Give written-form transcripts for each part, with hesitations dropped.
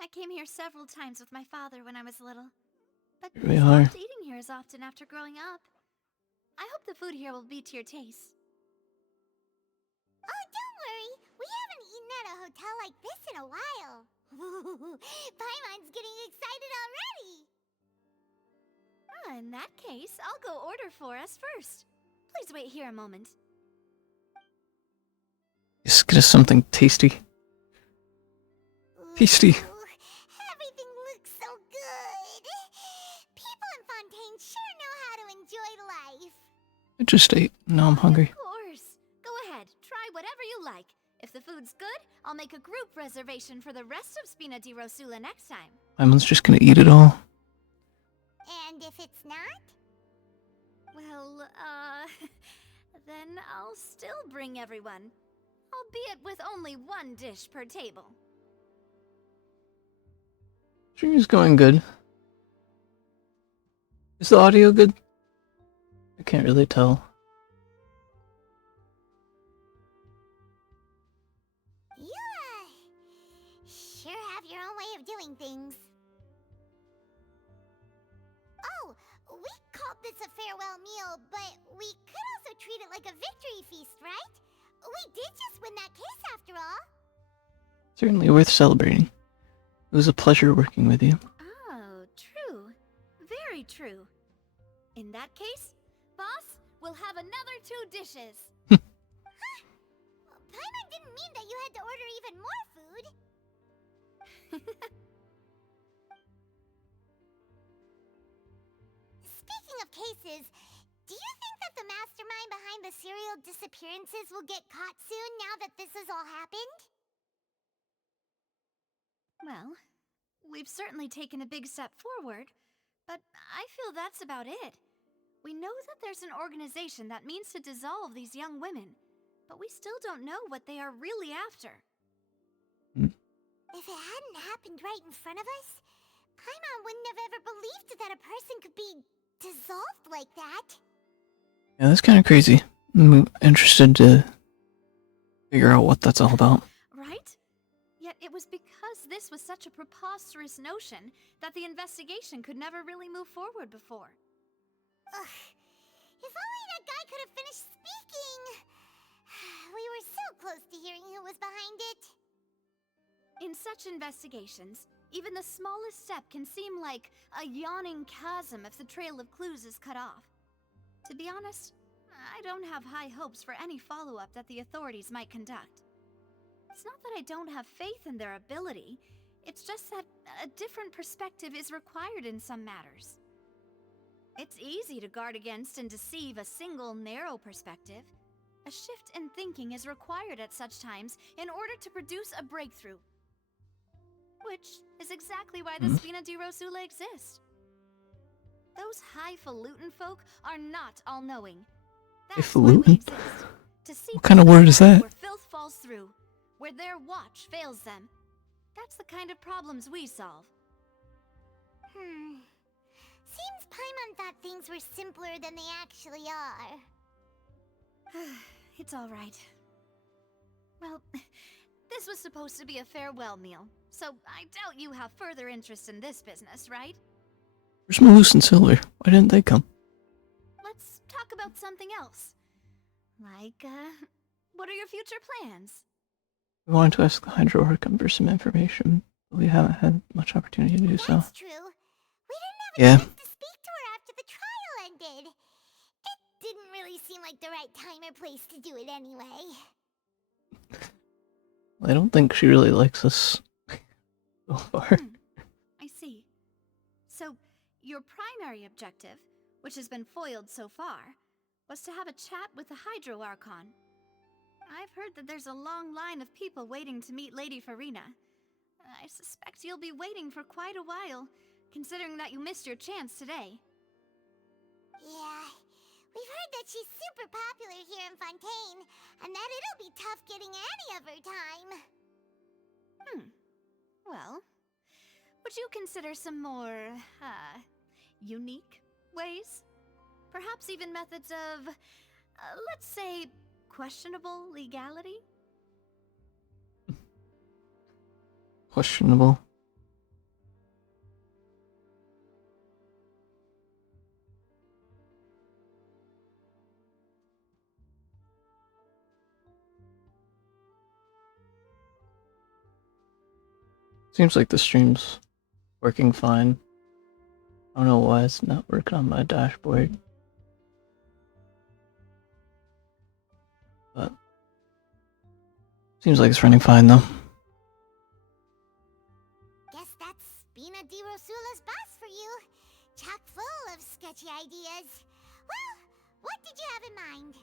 I came here several times with my father when I was little, but Here we I are. stopped eating here as often after growing up. I hope the food here will be to your taste. Oh, don't worry. We haven't eaten at a hotel like this in a while. Paimon's getting excited already. In that case, I'll go order for us first. Please wait here a moment. Just get us something tasty. Tasty. Ooh, everything looks so good. People in Fontaine sure know how to enjoy life. I just ate. Now I'm hungry. Of course. Go ahead, try whatever you like. If the food's good, I'll make a group reservation for the rest of Spina di Rosula next time. Paimon's just gonna eat it all. And if it's not? Well, then I'll still bring everyone. Albeit with only one dish per table. Stream is going good. Is the audio good? I can't really tell. You, sure have your own way of doing things. Oh, we called this a farewell meal, but we could also treat it like a victory feast, right? We did just win that case after all. Certainly worth celebrating. It was a pleasure working with you. Oh, true. Very true. In that case, boss, we'll have another 2 dishes. Paimon didn't mean that you had to order even more food. Speaking of cases, do you think that the mastermind behind the serial disappearances will get caught soon now that this has all happened? Well, we've certainly taken a big step forward, but I feel that's about it. We know that there's an organization that means to dissolve these young women, but we still don't know what they are really after. If it hadn't happened right in front of us, Paimon wouldn't have ever believed that a person could be dissolved like that. Yeah, that's kind of crazy. I'm interested to figure out what that's all about. Right? Yet it was because this was such a preposterous notion that the investigation could never really move forward before. Ugh. If only that guy could have finished speaking! We were so close to hearing who was behind it. In such investigations, even the smallest step can seem like a yawning chasm if the trail of clues is cut off. To be honest, I don't have high hopes for any follow-up that the authorities might conduct. It's not that I don't have faith in their ability, it's just that a different perspective is required in some matters. It's easy to guard against and deceive a single narrow perspective. A shift in thinking is required at such times in order to produce a breakthrough. Which is exactly why the Spina di Rosula exist. Those highfalutin folk are not all-knowing. That's why we Highfalutin? exist. To see What kind of word is that? where filth falls through, where their watch fails them. That's the kind of problems we solve. Seems Paimon thought things were simpler than they actually are. It's all right. Well, this was supposed to be a farewell meal, so I doubt you have further interest in this business, right? Where's Malus and Silver? Why didn't they come? Let's talk about something else. Like, what are your future plans? We wanted to ask the Hydro Archon for some information, but we haven't had much opportunity to do so. That's true. We didn't have a Yeah. chance to speak to her after the trial ended. It didn't really seem like the right time or place to do it anyway. I don't think she really likes us so far. I see. So, your primary objective, which has been foiled so far, was to have a chat with the Hydro Archon. I've heard that there's a long line of people waiting to meet Lady Farina. I suspect you'll be waiting for quite a while, considering that you missed your chance today. Yeah, we've heard that she's super popular here in Fontaine, and that it'll be tough getting any of her time. Well, would you consider some more, unique ways? Perhaps even methods of, let's say, questionable legality? Questionable. Seems like the stream's working fine. I don't know why it's not working on my dashboard. But seems like it's running fine though. Guess that's Spina di Rosula's boss for you. Chock full of sketchy ideas. Well, what did you have in mind?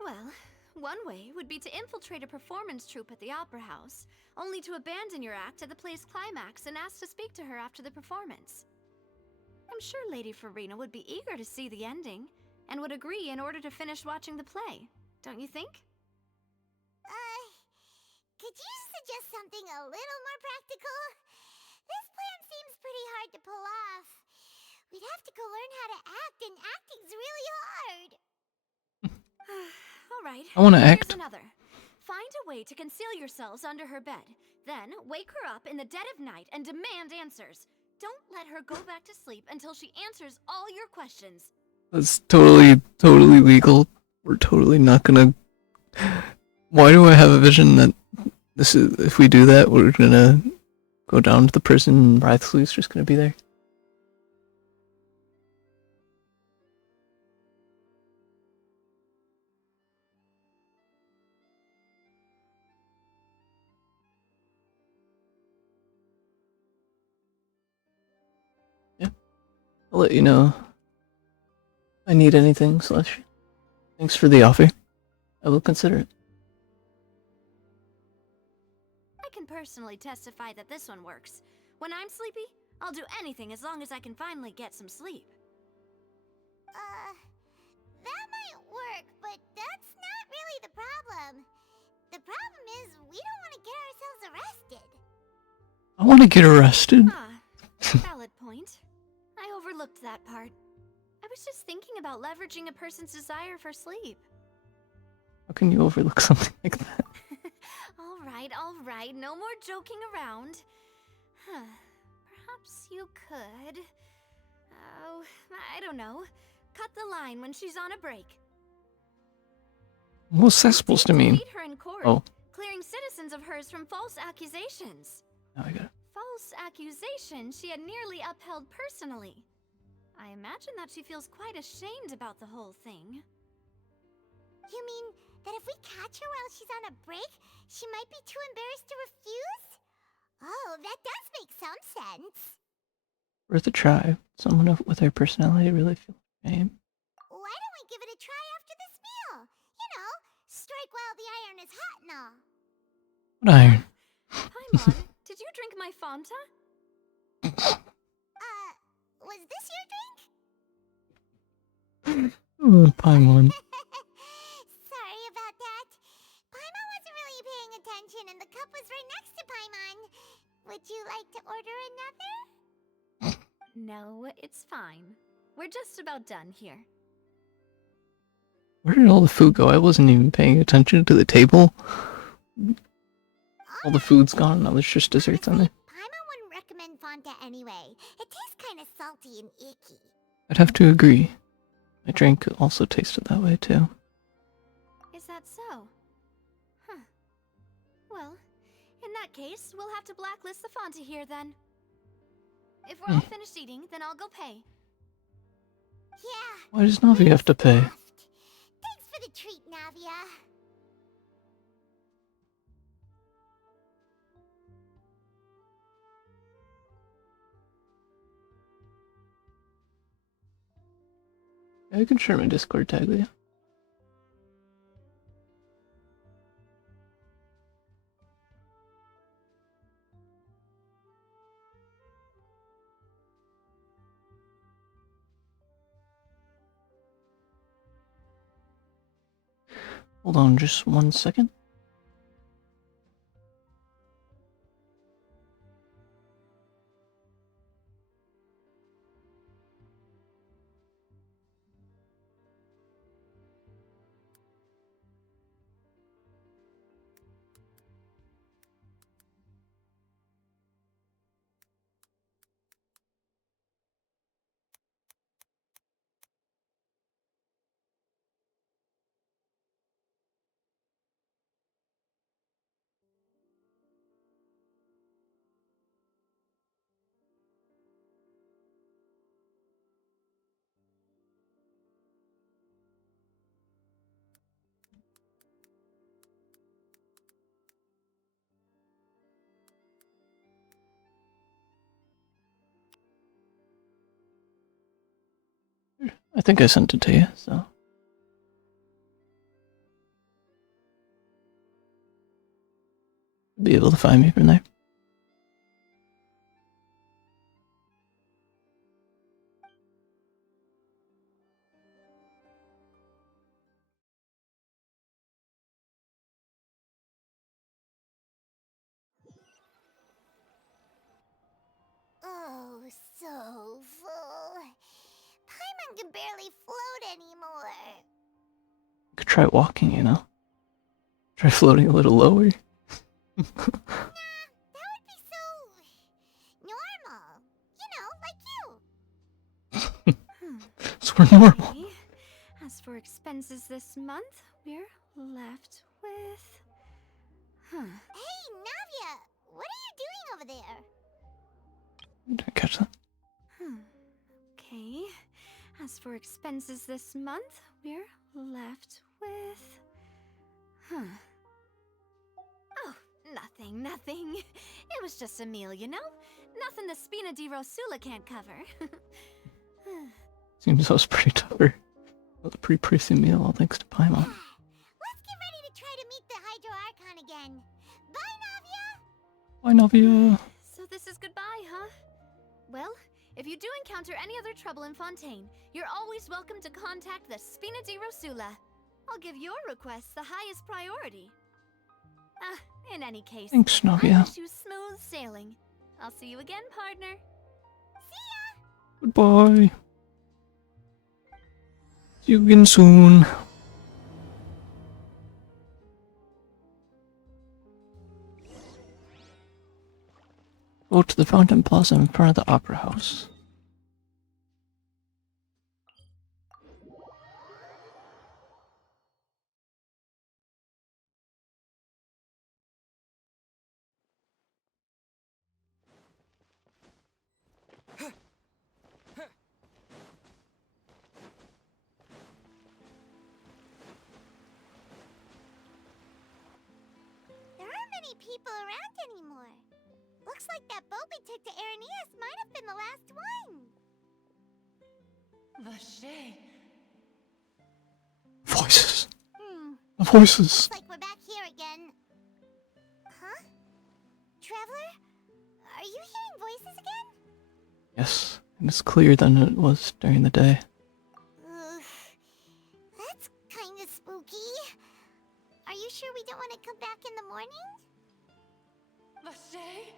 Well, one way would be to infiltrate a performance troupe at the Opera House, only to abandon your act at the play's climax and ask to speak to her after the performance. I'm sure Lady Farina would be eager to see the ending, and would agree in order to finish watching the play, don't you think? Could you suggest something a little more practical? This plan seems pretty hard to pull off. We'd have to go learn how to act, and acting's really hard. All right. I want to Here's act. another. Find a way to conceal yourselves under her bed. Then wake her up in the dead of night and demand answers. Don't let her go back to sleep until she answers all your questions. That's totally legal. We're totally not gonna. Why do I have a vision that this is, if we do that, we're gonna go down to the prison and Wraithsley's just gonna be there? Yeah. I'll let you know if I need anything, Slash. Thanks for the offer. I will consider it. I can personally testify that this one works. When I'm sleepy, I'll do anything as long as I can finally get some sleep. That might work, but that's not really the problem. The problem is we don't want to get ourselves arrested. I want to get arrested. Valid point. I overlooked that part. I was just thinking about leveraging a person's desire for sleep. How can you overlook something like that? All right, no more joking around. Perhaps you could... Oh, I don't know. Cut the line when she's on a break. What's that supposed to mean? Defeat her in court, Oh. clearing citizens of hers from false accusations. Now I got it. False accusations she had nearly upheld personally. I imagine that she feels quite ashamed about the whole thing. You mean that if we catch her while she's on a break, she might be too embarrassed to refuse? Oh, that does make some sense. Worth a try. Someone with her personality really feels shame. Why don't we give it a try after this meal? You know, strike while the iron is hot and all. What iron? Paimon, did you drink my Fanta? Was this your drink? Oh, Paimon. Sorry about that. Paimon wasn't really paying attention and the cup was right next to Paimon. Would you like to order another? No, it's fine. We're just about done here. Where did all the food go? I wasn't even paying attention to the table. All the food's gone, now there's just desserts on there. Paimon wouldn't recommend Fanta anyway. It tastes kind of salty and icky. I'd have to agree. My drink also tasted that way too. Is that so? Huh. Well, in that case, we'll have to blacklist the Fanta here then. If we're all finished eating, then I'll go pay. Yeah. Why does Navi have to pay? Thanks for the treat, Navia. I can share my Discord tag with you. Hold on just 1 second. I think I sent it to you, so. Be able to find me from there. Oh, so full. Paimon can barely float anymore. You could try walking, you know? Try floating a little lower. Nah, that would be so normal. You know, like you. So we're normal. Okay. As for expenses this month, we're left with... Huh. Hey, Navia, what are you doing over there? Did I catch that? Okay. As for expenses this month, we're left with... Huh. Oh, nothing. It was just a meal, you know? Nothing the Spina di Rosula can't cover. Seems that was pretty tougher. That was a pretty pricey meal, all thanks to Paimon. Let's get ready to try to meet the Hydro Archon again. Bye, Navia! Bye, Navia! So this is goodbye, huh? Well, if you do encounter any other trouble in Fontaine, you're always welcome to contact the Spina di Rosula. I'll give your request the highest priority. In any case, Thanks, I Navia. wish you smooth sailing. I'll see you again, partner. Goodbye. See you again soon. Go to the Fountain Plaza in front of the Opera House. There aren't many people around anymore. Looks like that boat we took to Araneas might have been the last one. Vache. Voices. Hmm. Voices. Looks like we're back here again. Huh? Traveler? Are you hearing voices again? Yes, and it's clearer than it was during the day. Oof. That's kinda spooky. Are you sure we don't want to come back in the morning? Vache.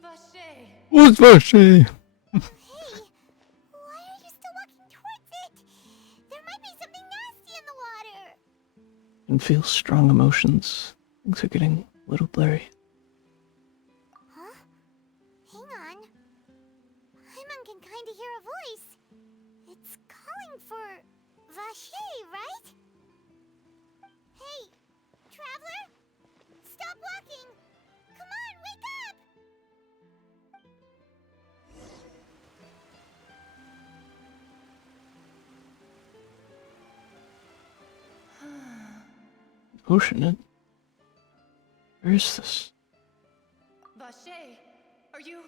Vache. What's Vache? Hey, why are you still walking towards it? There might be something nasty in the water. And feel strong emotions. Things are getting a little blurry. Huh? Hang on. Paimon can kinda hear a voice. It's calling for Vache, right? Hey, traveler? Stop walking! Come on, wake up! Ocean, it. Where is this? Vache. Are you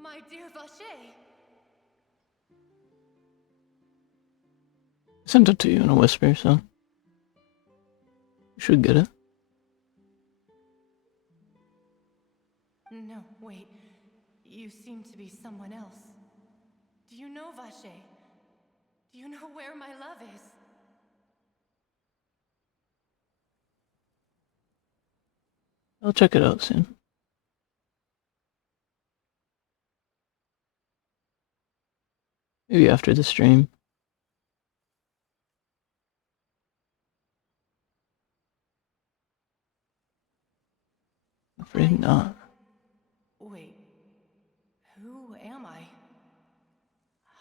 my dear Vache? I sent it to you in a whisper, so. You should get it. No, wait. You seem to be someone else. Do you know Vache? Do you know where my love is? I'll check it out soon. Maybe after the stream. Afraid not. Wait. Who am I?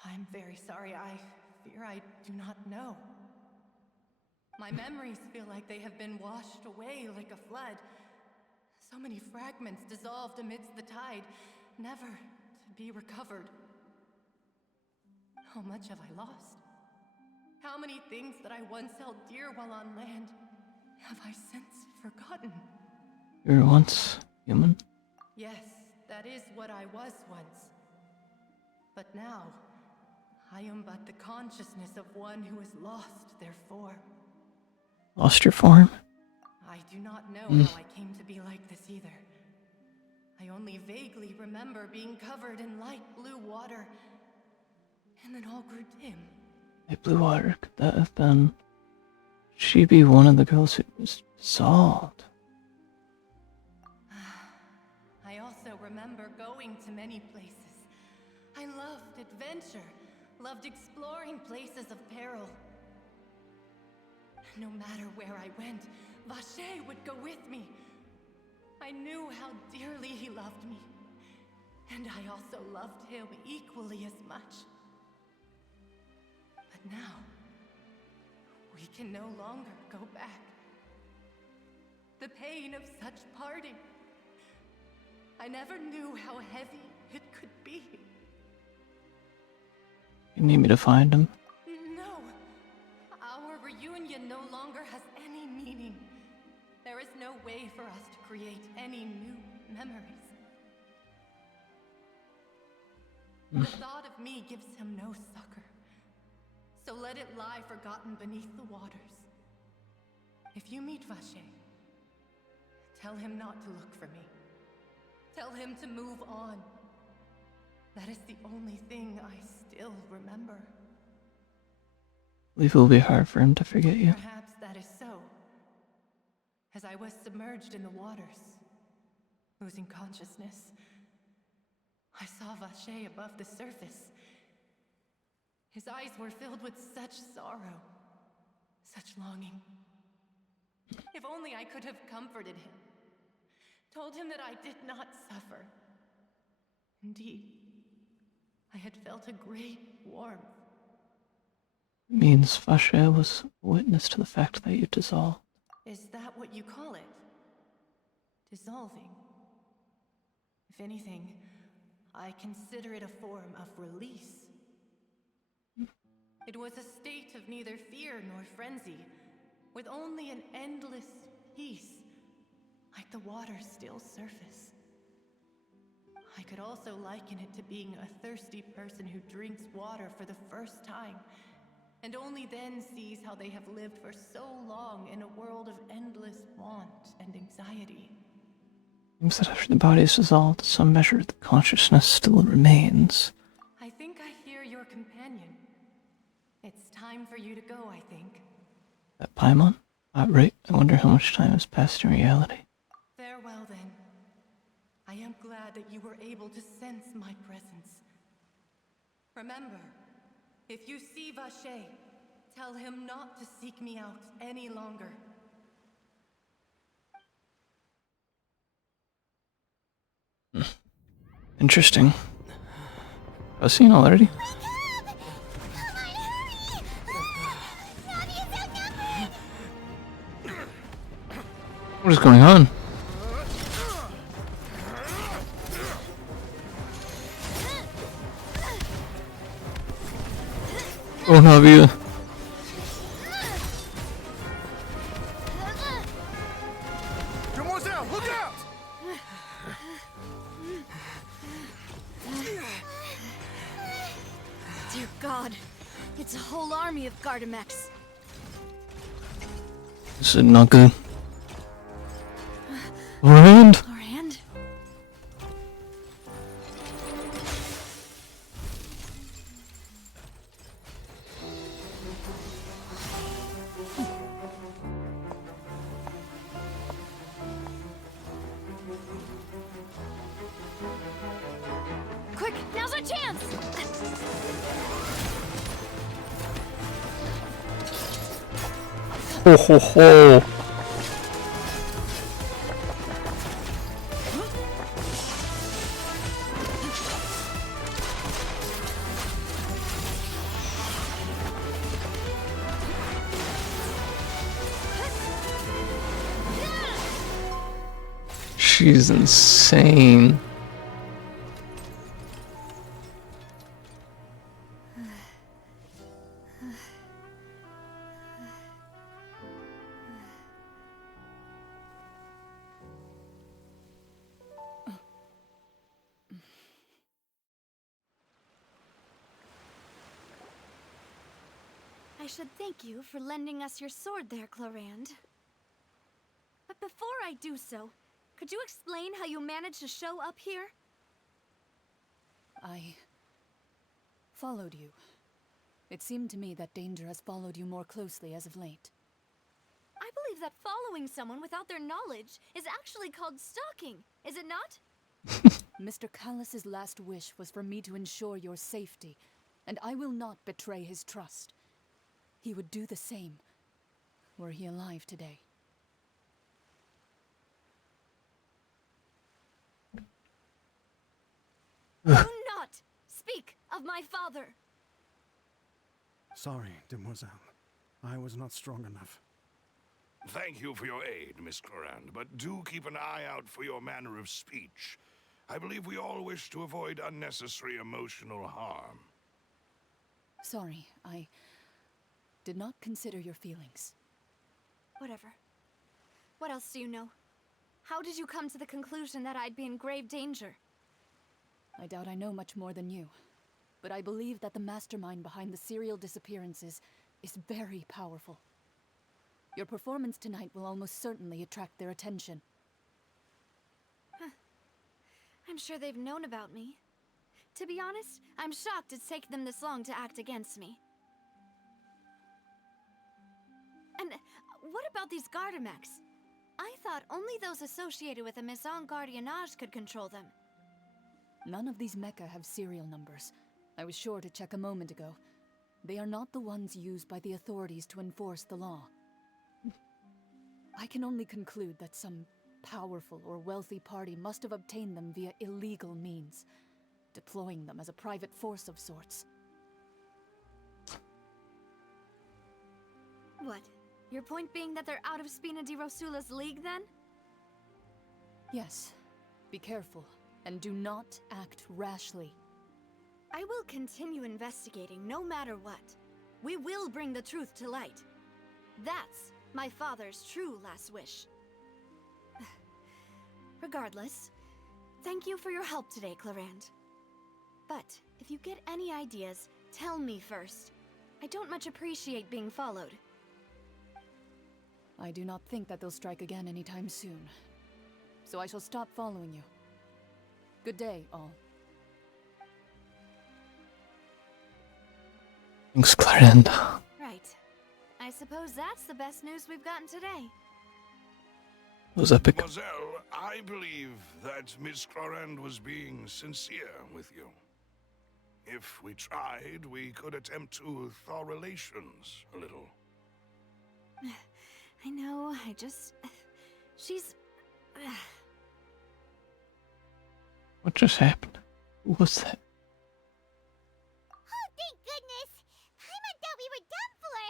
I'm very sorry. I fear I do not know. My memories feel like they have been washed away like a flood. So many fragments dissolved amidst the tide, never to be recovered. How much have I lost? How many things that I once held dear while on land have I since forgotten? You were once human. Yes, that is what I was once. But now, I am but the consciousness of one who has lost their form. Lost your form? I do not know how I came to be like this either. I only vaguely remember being covered in light blue water, and then all grew dim. Hey, Blue Water, could that have been... She be one of the girls who was dissolved? I also remember going to many places. I loved adventure, loved exploring places of peril. No matter where I went, Vacher would go with me. I knew how dearly he loved me, and I also loved him equally as much. But now, we can no longer go back. The pain of such parting. I never knew how heavy it could be. You need me to find him? No. Our reunion no longer has any meaning. There is no way for us to create any new memories. The thought of me gives him no succor. So let it lie forgotten beneath the waters. If you meet Vacher, tell him not to look for me. Tell him to move on. That is the only thing I still remember. I believe it will be hard for him to forget you. Perhaps that is so. As I was submerged in the waters, losing consciousness, I saw Vacher above the surface. His eyes were filled with such sorrow, such longing. If only I could have comforted him, told him that I did not suffer. Indeed, I had felt a great warmth. Means Vacher was a witness to the fact that you dissolved. Is that what you call it? Dissolving? If anything, I consider it a form of release. It was a state of neither fear nor frenzy, with only an endless peace, like the water's still surface. I could also liken it to being a thirsty person who drinks water for the first time, and only then sees how they have lived for so long in a world of endless want and anxiety. Seems that after the body is dissolved, to some measure the consciousness still remains. I think I hear your companion. It's time for you to go, I think. That Paimon? Right, I wonder how much time has passed in reality. Farewell, then. I am glad that you were able to sense my presence. Remember, if you see Vacher, tell him not to seek me out any longer. Interesting. I've seen already. What is going on? Oh, Navia. Someone's out! Look out! Dear God, it's a whole army of Gardamex. This is not good. Rand? Rand? Quick, now's our chance! Ho ho ho! She's insane. should thank you for lending us your sword there, Clorand. But before I do so, could you explain how you managed to show up here? I followed you. It seemed to me that danger has followed you more closely as of late. I believe that following someone without their knowledge is actually called stalking, is it not? Mr. Callus's last wish was for me to ensure your safety, and I will not betray his trust. He would do the same, were he alive today. Do not speak of my father! Sorry, demoiselle. I was not strong enough. Thank you for your aid, Miss Clorand, but do keep an eye out for your manner of speech. I believe we all wish to avoid unnecessary emotional harm. Sorry, I did not consider your feelings. Whatever. What else do you know? How did you come to the conclusion that I'd be in grave danger? I doubt I know much more than you, but I believe that the mastermind behind the serial disappearances is very powerful. Your performance tonight will almost certainly attract their attention. I'm sure they've known about me. To be honest, I'm shocked it's taken them this long to act against me. And what about these Gardamex? I thought only those associated with a Maison Gardiennage could control them. None of these mecha have serial numbers. I was sure to check a moment ago. They are not the ones used by the authorities to enforce the law. I can only conclude that some powerful or wealthy party must have obtained them via illegal means, deploying them as a private force of sorts. What? Your point being that they're out of Spina di Rosula's league, then? Yes. Be careful, and do not act rashly. I will continue investigating no matter what. We will bring the truth to light. That's my father's true last wish. Regardless, thank you for your help today, Clorand. But if you get any ideas, tell me first. I don't much appreciate being followed. I do not think that they'll strike again anytime soon. So I shall stop following you. Good day, all. Thanks, Clarend. Right. I suppose that's the best news we've gotten today. It was epic. Mademoiselle, I believe that Miss Clorand was being sincere with you. If we tried, we could attempt to thaw relations a little. I know, she's... What just happened? Who was that? Oh, thank goodness! Paimon thought we were done for!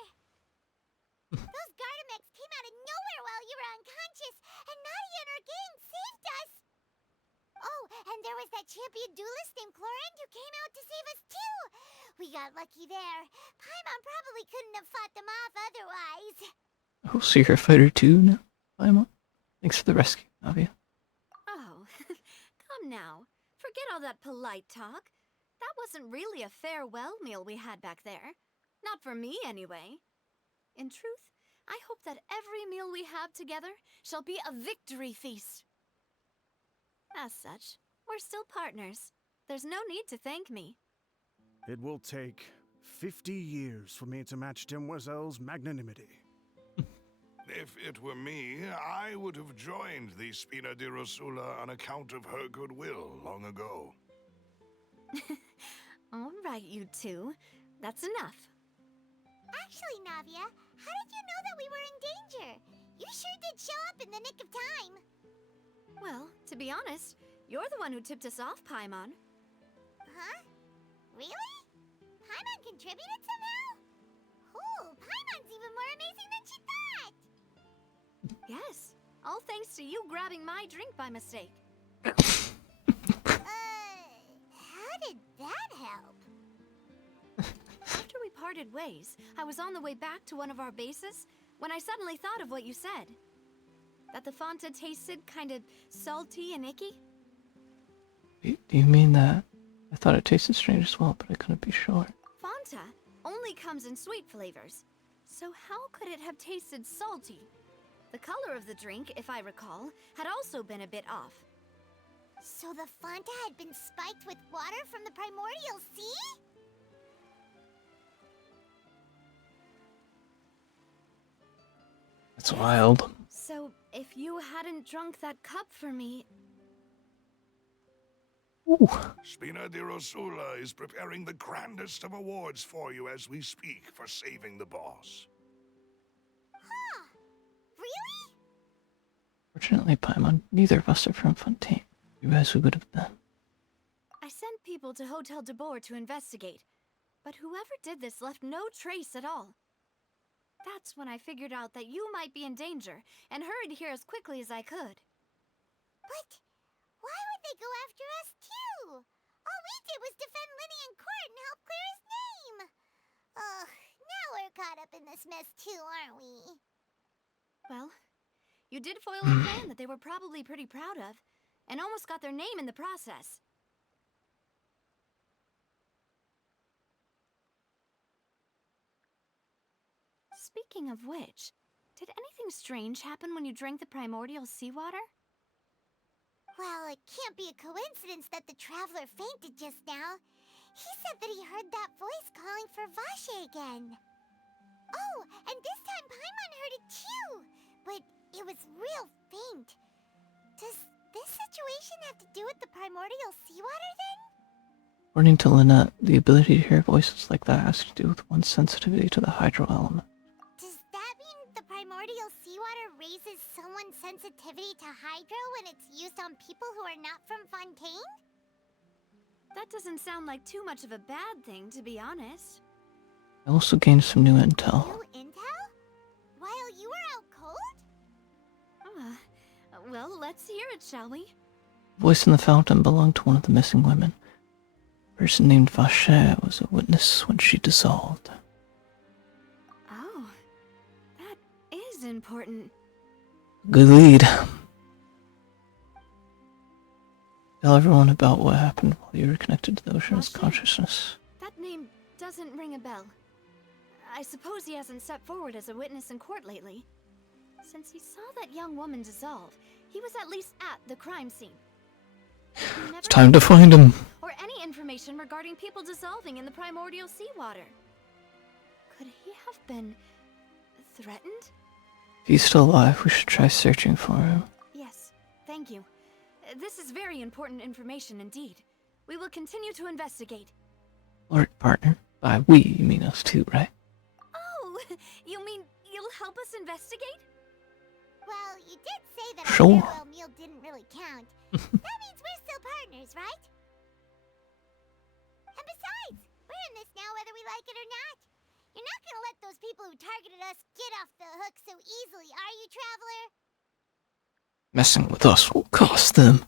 Those Gardamex came out of nowhere while you were unconscious, and Nadia and her gang saved us! Oh, and there was that champion duelist named Clorand who came out to save us too! We got lucky there. Paimon probably couldn't have fought them off otherwise. Oh, so you're a fighter too now? Paimon? Thanks for the rescue, Navia. Oh, come now. Forget all that polite talk. That wasn't really a farewell meal we had back there. Not for me, anyway. In truth, I hope that every meal we have together shall be a victory feast. As such, we're still partners. There's no need to thank me. It will take 50 years for me to match Demoiselle's magnanimity. If it were me, I would have joined the Spina di Rosula on account of her goodwill long ago. All right, you two. That's enough. Actually, Navia, how did you know that we were in danger? You sure did show up in the nick of time. Well, to be honest, you're the one who tipped us off, Paimon. Huh? Really? Paimon contributed somehow? Ooh, Paimon's even more amazing than she thought! Yes, all thanks to you grabbing my drink by mistake. How did that help? After we parted ways, I was on the way back to one of our bases when I suddenly thought of what you said. That the Fanta tasted kind of salty and icky. Do you mean that? I thought it tasted strange as well, but I couldn't be sure. Fanta only comes in sweet flavors. So how could it have tasted salty? The color of the drink, if I recall, had also been a bit off. So the Fanta had been spiked with water from the primordial sea? That's wild. So if you hadn't drunk that cup for me... Ooh. Spina di Rosula is preparing the grandest of awards for you as we speak for saving the boss. Huh. Really? Fortunately, Paimon, neither of us are from Fontaine. You guys would have been. I sent people to Hotel de Boer to investigate, but whoever did this left no trace at all. That's when I figured out that you might be in danger, and hurried here as quickly as I could. But why would they go after us too? All we did was defend Linny in court and help clear his name. Ugh, now we're caught up in this mess too, aren't we? Well, you did foil a plan that they were probably pretty proud of, and almost got their name in the process. Speaking of which, did anything strange happen when you drank the primordial seawater? Well, it can't be a coincidence that the traveler fainted just now. He said that he heard that voice calling for Vache again. Oh, and this time Paimon heard it too, but it was real faint. Does this situation have to do with the primordial seawater then? According to Lynette, the ability to hear voices like that has to do with one's sensitivity to the hydro element. Does that mean the primordial seawater raises someone's sensitivity to hydro when it's used on people who are not from Fontaine? That doesn't sound like too much of a bad thing, to be honest. I also gained some new intel. New intel? While you were out cold? Well, let's hear it, shall we? The voice in the fountain belonged to one of the missing women. A person named Vache was a witness when she dissolved. Oh, that is important. Good lead. Tell everyone about what happened while you were connected to the ocean's Vache? consciousness. That name doesn't ring a bell. I suppose he hasn't stepped forward as a witness in court lately. Since he saw that young woman dissolve, he was at least at the crime scene. It's time to find him. Or any information regarding people dissolving in the primordial seawater. Could he have been threatened? If he's still alive, we should try searching for him. Yes, thank you. This is very important information indeed. We will continue to investigate. Alright, partner. By we, you mean us too, right? Oh, you mean you'll help us investigate? Well, you did say that Sure. our farewell meal didn't really count. That means we're still partners, right? And besides, we're in this now whether we like it or not. You're not gonna let those people who targeted us get off the hook so easily, are you, Traveler? Messing with us will cost them.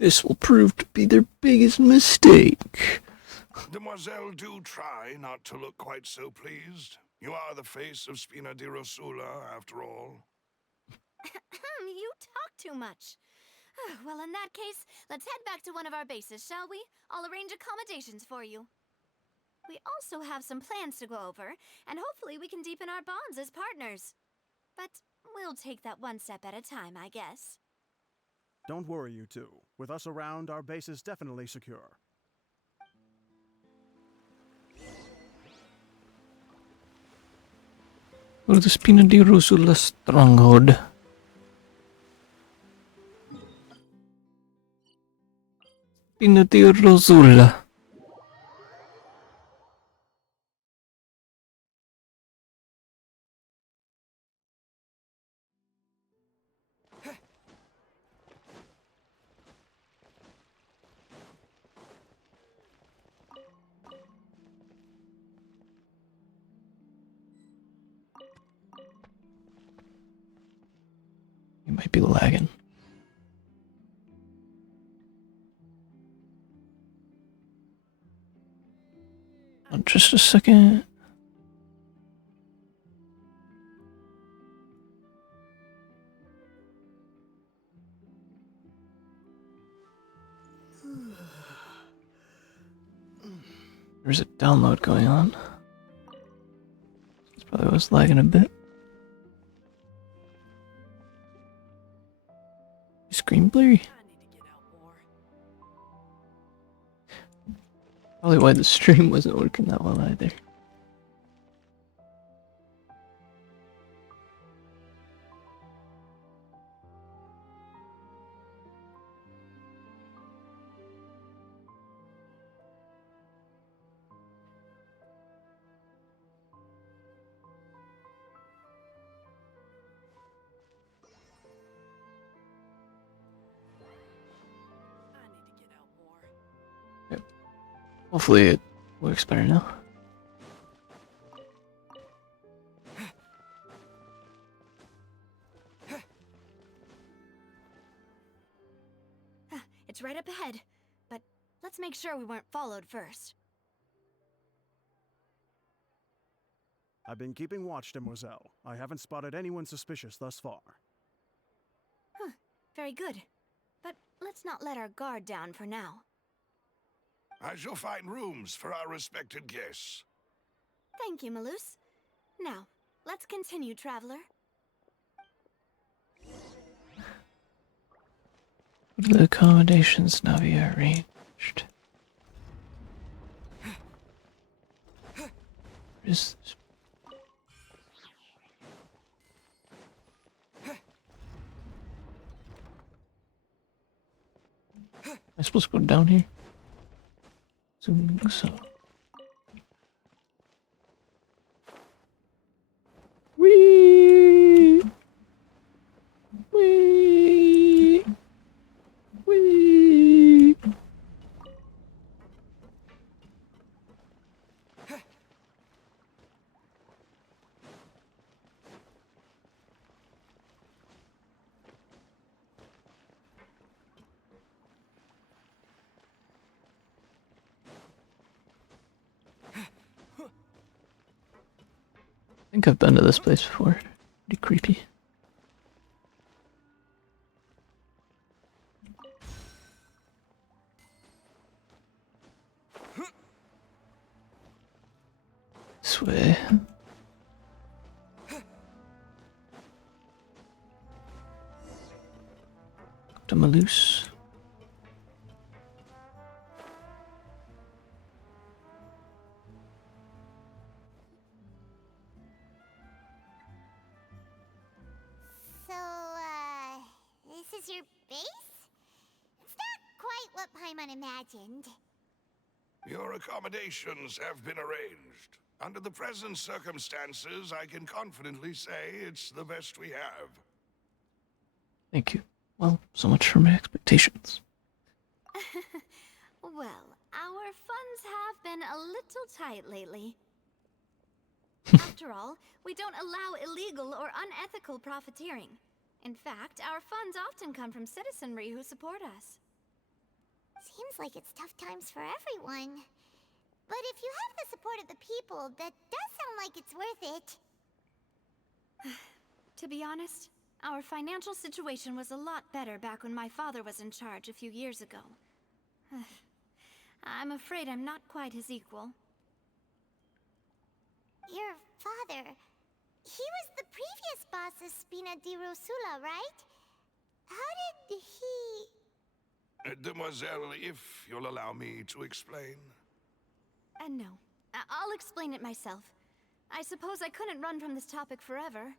This will prove to be their biggest mistake. Demoiselle, do try not to look quite so pleased. You are the face of Spina di Rosula, after all. You talk too much. Well, in that case, let's head back to one of our bases, shall we? I'll arrange accommodations for you. We also have some plans to go over, and hopefully we can deepen our bonds as partners. But we'll take that one step at a time, I guess. Don't worry, you two. With us around, our base is definitely secure. Go to the Spina di Rosula stronghold. Spina di Rosula. You might be lagging. Just a second. There's a download going on. It's Probably was lagging a bit. Screen blurry? Probably why the stream wasn't working that well either. Hopefully it works better now. It's right up ahead, but let's make sure we weren't followed first. I've been keeping watch, Demoiselle. I haven't spotted anyone suspicious thus far. Huh, very good. But let's not let our guard down for now. I shall find rooms for our respected guests. Thank you, Malus. Now, let's continue, traveler. What are the accommodations Navia arranged? What is this? Am I supposed to go down here? Assuming so. Whee! Whee! Whee! I think I've been to this place before. Pretty creepy. This way. To Malus. This is your base? It's not quite what Paimon imagined. Your accommodations have been arranged. Under the present circumstances, I can confidently say it's the best we have. Thank you. Well, so much for my expectations. Well, our funds have been a little tight lately. After all, we don't allow illegal or unethical profiteering. In fact, our funds often come from citizenry who support us. Seems like it's tough times for everyone. But if you have the support of the people, that does sound like it's worth it. To be honest, our financial situation was a lot better back when my father was in charge a few years ago. I'm afraid I'm not quite his equal. Your father... he was the previous boss of Spina di Rosula, right? How did he... Demoiselle, if you'll allow me to explain. No. I'll explain it myself. I suppose I couldn't run from this topic forever.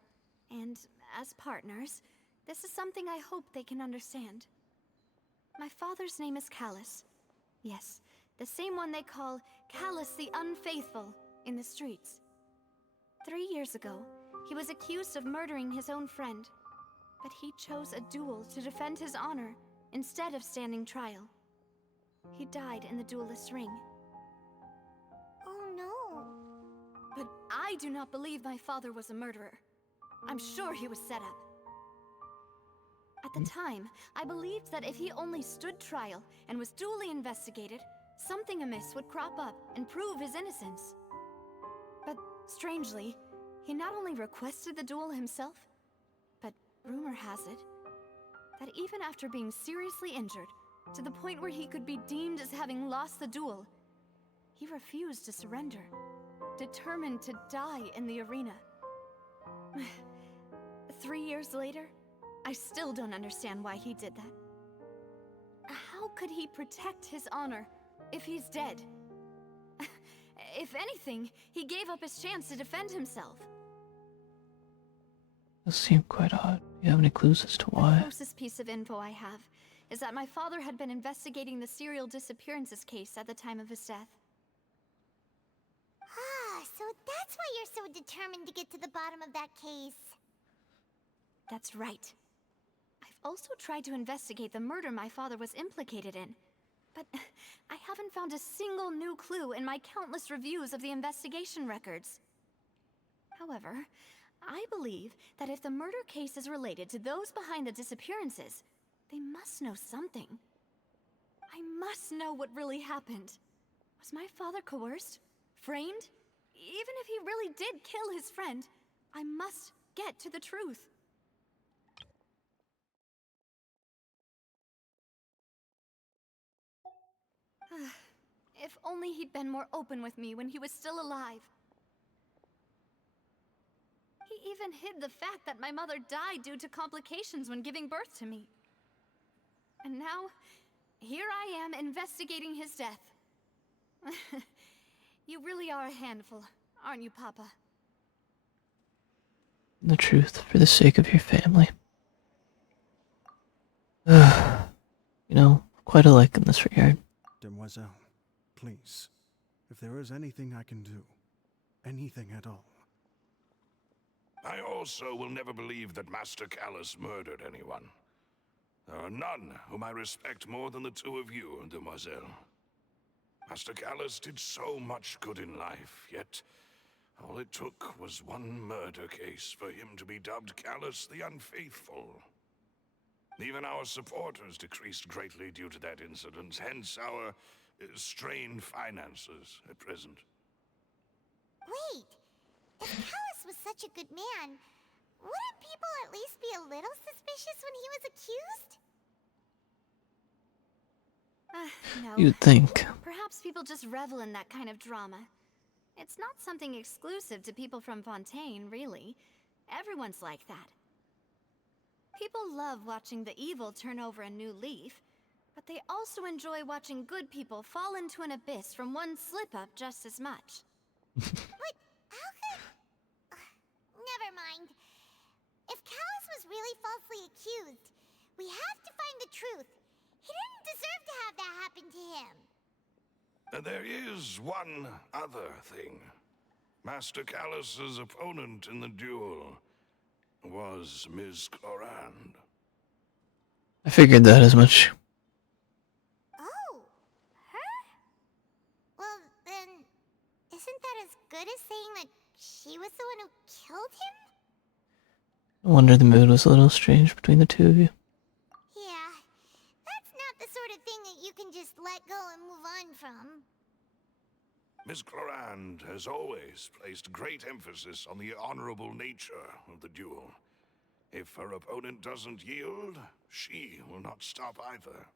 And as partners, this is something I hope they can understand. My father's name is Callus. Yes, the same one they call Callus the Unfaithful in the streets. 3 years ago, he was accused of murdering his own friend. But he chose a duel to defend his honor instead of standing trial. He died in the duelist's ring. Oh no. But I do not believe my father was a murderer. I'm sure he was set up. At the time, I believed that if he only stood trial and was duly investigated, something amiss would crop up and prove his innocence. But strangely, he not only requested the duel himself, but rumor has it that even after being seriously injured, to the point where he could be deemed as having lost the duel, he refused to surrender. determined to die in the arena. 3 years later, I still don't understand why he did that. How could he protect his honor if he's dead? If anything, he gave up his chance to defend himself. Does seem quite odd. Do you have any clues as to The why? closest piece of info I have is that my father had been investigating the serial disappearances case at the time of his death. Ah, so that's why you're so determined to get to the bottom of that case. That's right. I've also tried to investigate the murder my father was implicated in, but I haven't found a single new clue in my countless reviews of the investigation records. However, I believe that if the murder case is related to those behind the disappearances, they must know something. I must know what really happened. Was my father coerced? Framed? Even if he really did kill his friend, I must get to the truth. If only he'd been more open with me when he was still alive. He even hid the fact that my mother died due to complications when giving birth to me. And now, here I am investigating his death. You really are a handful, aren't you, Papa? The truth for the sake of your family. Quite alike in this regard. Demoiselle, please, if there is anything I can do, anything at all. I also will never believe that Master Callus murdered anyone. There are none whom I respect more than the two of you, Demoiselle. Master Callus did so much good in life, yet all it took was one murder case for him to be dubbed Callus the Unfaithful. Even our supporters decreased greatly due to that incident, hence our strained finances at present. Wait, if Callus was such a good man, wouldn't people at least be a little suspicious when he was accused? No. You'd think. Perhaps people just revel in that kind of drama. It's not something exclusive to people from Fontaine, really. Everyone's like that. People love watching the evil turn over a new leaf, but they also enjoy watching good people fall into an abyss from one slip-up just as much. But how could... never mind. If Callus was really falsely accused, we have to find the truth. He didn't deserve to have that happen to him. There is one other thing. Master Callus's opponent in the duel was Ms. Clorand. I figured that as much. Oh, her? Well, then, isn't that as good as saying that she was the one who killed him? No wonder the mood was a little strange between the two of you. Yeah, that's not the sort of thing that you can just let go and move on from. Ms. Clorand has always placed great emphasis on the honorable nature of the duel. If her opponent doesn't yield, she will not stop either.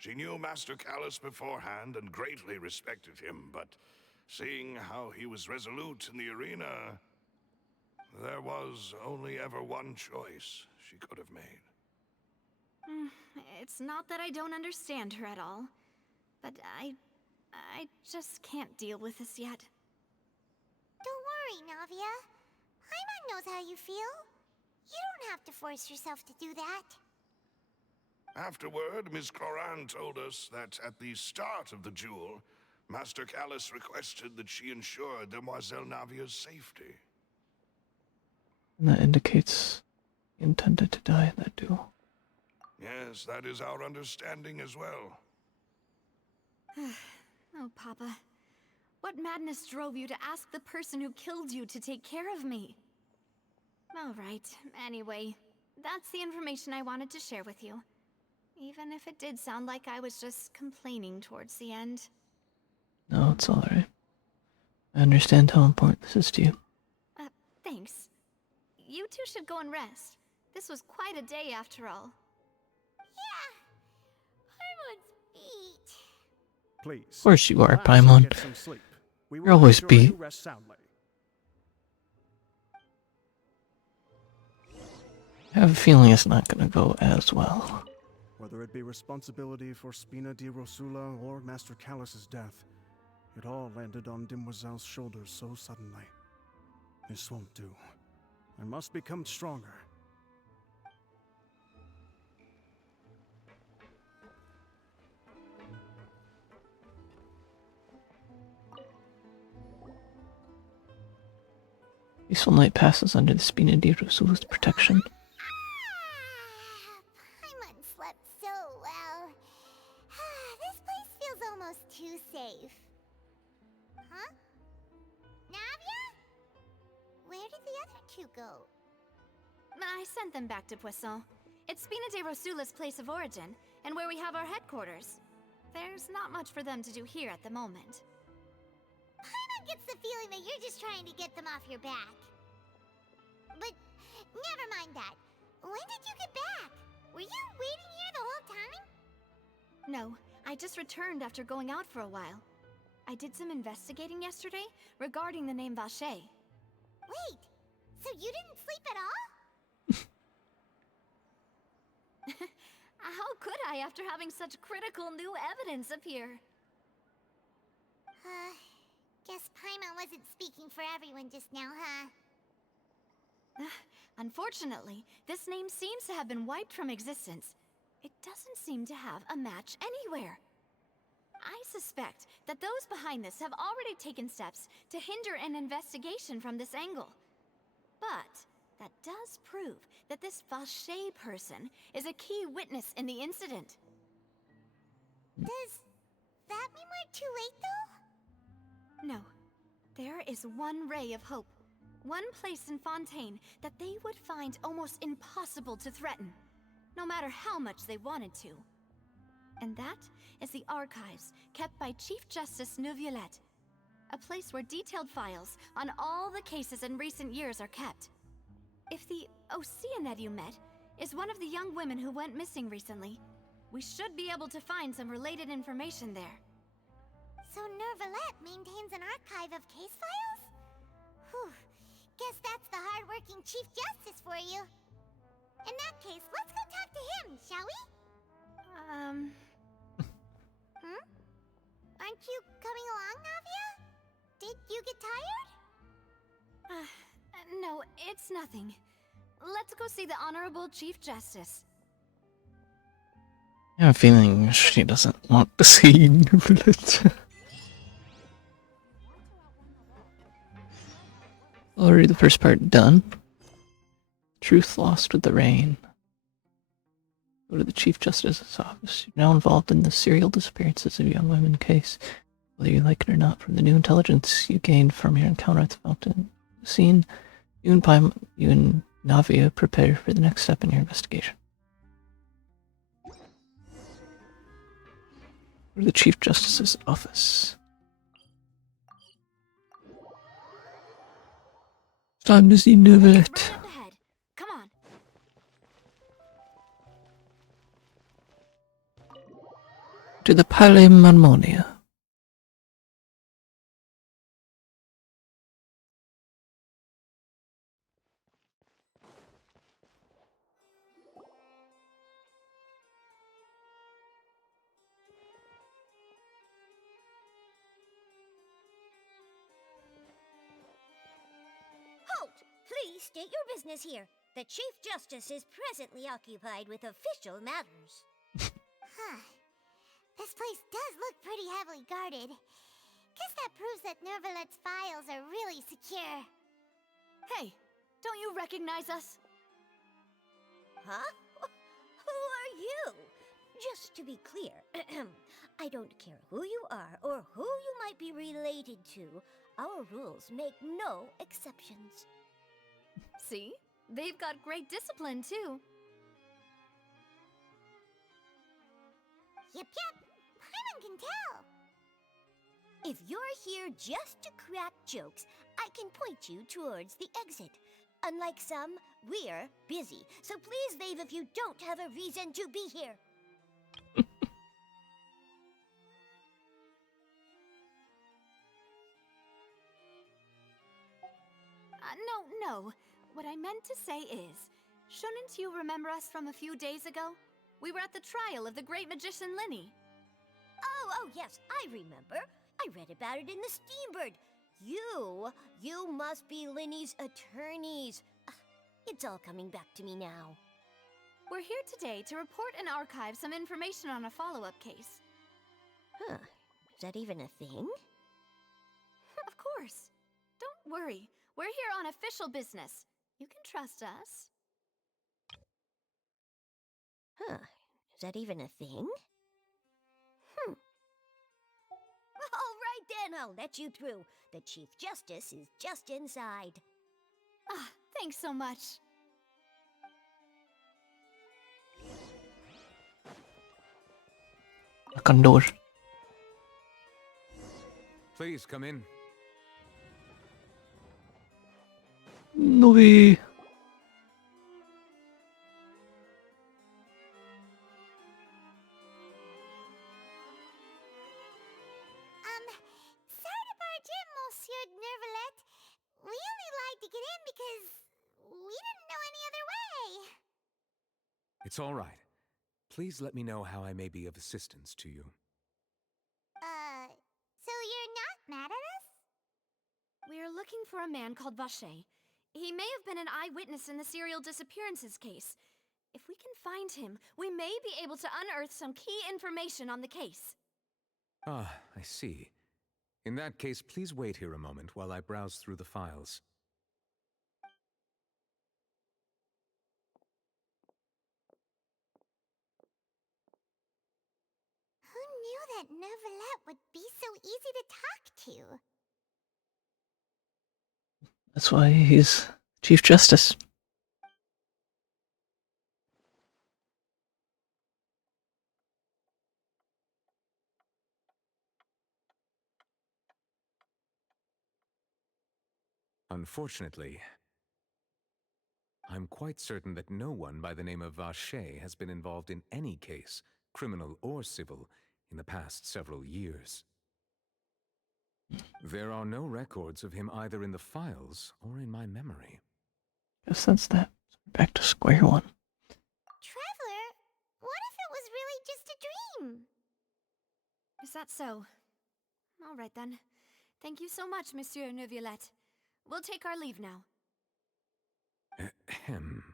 She knew Master Callus beforehand and greatly respected him, but seeing how he was resolute in the arena, there was only ever one choice she could have made. It's not that I don't understand her at all, but I just can't deal with this yet. Don't worry, Navia. Paimon knows how you feel. You don't have to force yourself to do that. Afterward, Ms. Clorand told us that at the start of the duel, Master Callus requested that she ensure Demoiselle Navia's safety. And that indicates he intended to die in that duel. Yes, that is our understanding as well. Oh, Papa. What madness drove you to ask the person who killed you to take care of me? All right, anyway, that's the information I wanted to share with you. Even if it did sound like I was just complaining towards the end. No, it's alright. I understand how important this is to you. Thanks. You two should go and rest. This was quite a day after all. Please. Of course you are, relax and Paimon. get some sleep. We will You'll always make sure be. you rest soundly. I have a feeling it's not gonna go as well. Whether it be responsibility for Spina di Rosula or Master Callus's death, it all landed on Demoiselle's shoulders so suddenly. This won't do. I must become stronger. Peaceful night passes under the Spina di Rosula's protection. Paimon slept so well. This place feels almost too safe. Huh? Navia? Where did the other two go? I sent them back to Poisson. It's Spina de Rosula's place of origin, and where we have our headquarters. There's not much for them to do here at the moment. Paimon gets the feeling that you're just trying to get them off your back. But never mind that. When did you get back? Were you waiting here the whole time? No, I just returned after going out for a while. I did some investigating yesterday regarding the name Vache. Wait, so you didn't sleep at all? How could I after having such critical new evidence appear? Guess Paimon wasn't speaking for everyone just now, huh? Unfortunately, this name seems to have been wiped from existence. It doesn't seem to have a match anywhere. I suspect that those behind this have already taken steps to hinder an investigation from this angle. But that does prove that this Vache person is a key witness in the incident. Does that mean we're too late, though? No. There is one ray of hope. One place in Fontaine that they would find almost impossible to threaten, no matter how much they wanted to. And that is the archives kept by Chief Justice Neuvillette, a place where detailed files on all the cases in recent years are kept. If the Oceanette you met is one of the young women who went missing recently, we should be able to find some related information there. So Neuvillette maintains an archive of case files? Whew. Guess that's the hard-working Chief Justice for you. In that case, let's go talk to him, shall we? Aren't you coming along, Navia? Did you get tired? No, it's nothing. Let's go see the Honorable Chief Justice. I have a feeling she doesn't want to see Neuvillette. Already the first part done. Truth lost with the rain. Go to the Chief Justice's office. You're now involved in the serial disappearances of young women case. Whether you like it or not, from the new intelligence you gained from your encounter at the fountain scene, you and Navia prepare for the next step in your investigation. Go to the Chief Justice's office. It's time to see Neuvillette. Right up ahead. Come on. To the Palais Marmonia. Halt! Please state your business here. The Chief Justice is presently occupied with official matters. This place does look pretty heavily guarded. Guess that proves that Neuvillette's files are really secure. Hey, don't you recognize us? Huh? Who are you? Just to be clear, I don't care who you are or who you might be related to. Our rules make no exceptions. See? They've got great discipline, too. Yep. Paimon can tell. If you're here just to crack jokes, I can point you towards the exit. Unlike some, we're busy, so please leave if you don't have a reason to be here. no. What I meant to say is, shouldn't you remember us from a few days ago? We were at the trial of the great magician Linny. Oh, yes, I remember. I read about it in the Steambird. You must be Linny's attorneys. It's all coming back to me now. We're here today to report and archive some information on a follow-up case. Huh. Is that even a thing? Of course. Don't worry. We're here on official business. You can trust us. Huh. Is that even a thing? All right then, I'll let you through. The Chief Justice is just inside. Ah, thanks so much. Akan door. Please come in. Novi. Sorry to barge in, Monsieur Nervalette. We only lied to get in because we didn't know any other way. It's all right. Please let me know how I may be of assistance to you. So you're not mad at us? We're looking for a man called Vacher. He may have been an eyewitness in the serial disappearances case. If we can find him, we may be able to unearth some key information on the case. Ah, I see. In that case, please wait here a moment while I browse through the files. Who knew that Nervalette would be so easy to talk to? That's why he's Chief Justice. Unfortunately, I'm quite certain that no one by the name of Vacher has been involved in any case, criminal or civil, in the past several years. There are no records of him either in the files or in my memory. Guess that's that. Back to square one. Traveler, what if it was really just a dream? Is that so? All right then. Thank you so much, Monsieur Neuvillette. We'll take our leave now. Ahem.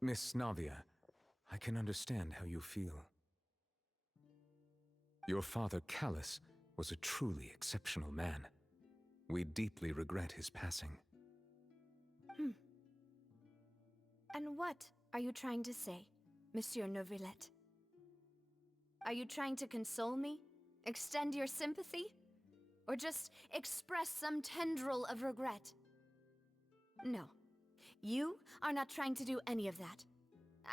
Miss Navia, I can understand how you feel. Your father, Callus, was a truly exceptional man. We deeply regret his passing. And what are you trying to say, Monsieur Neuvillette? Are you trying to console me? Extend your sympathy? Or just express some tendril of regret? No. You are not trying to do any of that.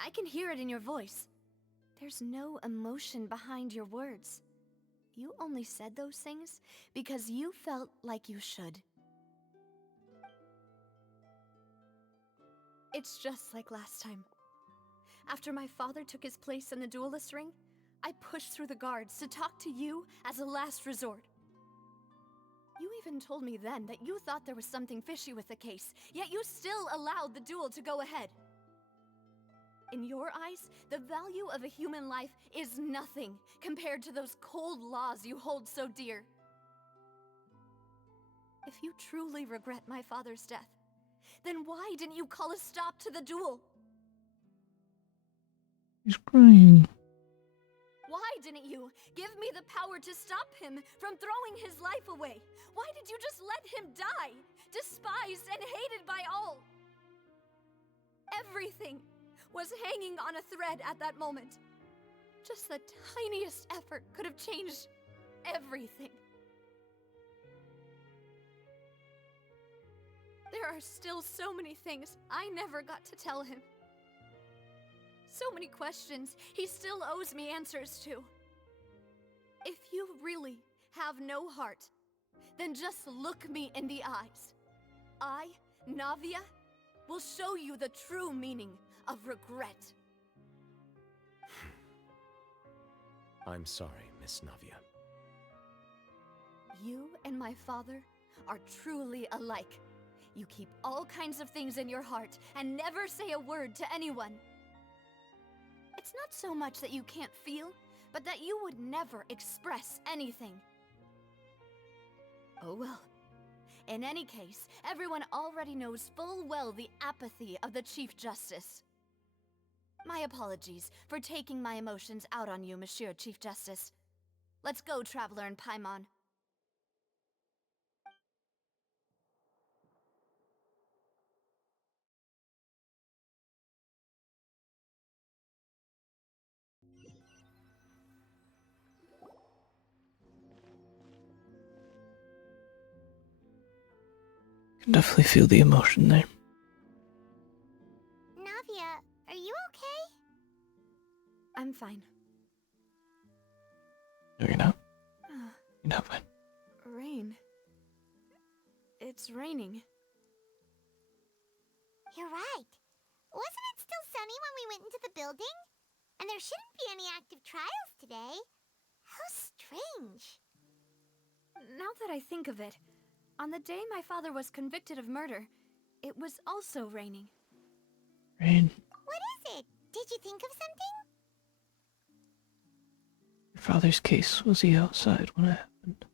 I can hear it in your voice. There's no emotion behind your words. You only said those things because you felt like you should. It's just like last time. After my father took his place in the duelist ring, I pushed through the guards to talk to you as a last resort. You even told me then that you thought there was something fishy with the case, yet you still allowed the duel to go ahead. In your eyes, the value of a human life is nothing compared to those cold laws you hold so dear. If you truly regret my father's death, then why didn't you call a stop to the duel? He's crying. Why didn't you give me the power to stop him from throwing his life away? Why did you just let him die, despised and hated by all? Everything was hanging on a thread at that moment. Just the tiniest effort could have changed everything. There are still so many things I never got to tell him. So many questions he still owes me answers to. If you really have no heart, then just look me in the eyes. I, Navia, will show you the true meaning of regret. I'm sorry, Miss Navia. You and my father are truly alike. You keep all kinds of things in your heart and never say a word to anyone. It's not so much that you can't feel, but that you would never express anything. Oh well. In any case, everyone already knows full well the apathy of the Chief Justice. My apologies for taking my emotions out on you, Monsieur Chief Justice. Let's go, Traveler and Paimon. Can definitely feel the emotion there. Navia, are you okay? I'm fine. No, you're not. You're not fine. Rain. It's raining. You're right. Wasn't it still sunny when we went into the building? And there shouldn't be any active trials today. How strange. Now that I think of it, on the day my father was convicted of murder, it was also raining. Rain. What is it? Did you think of something? Your father's case, was he outside when it happened?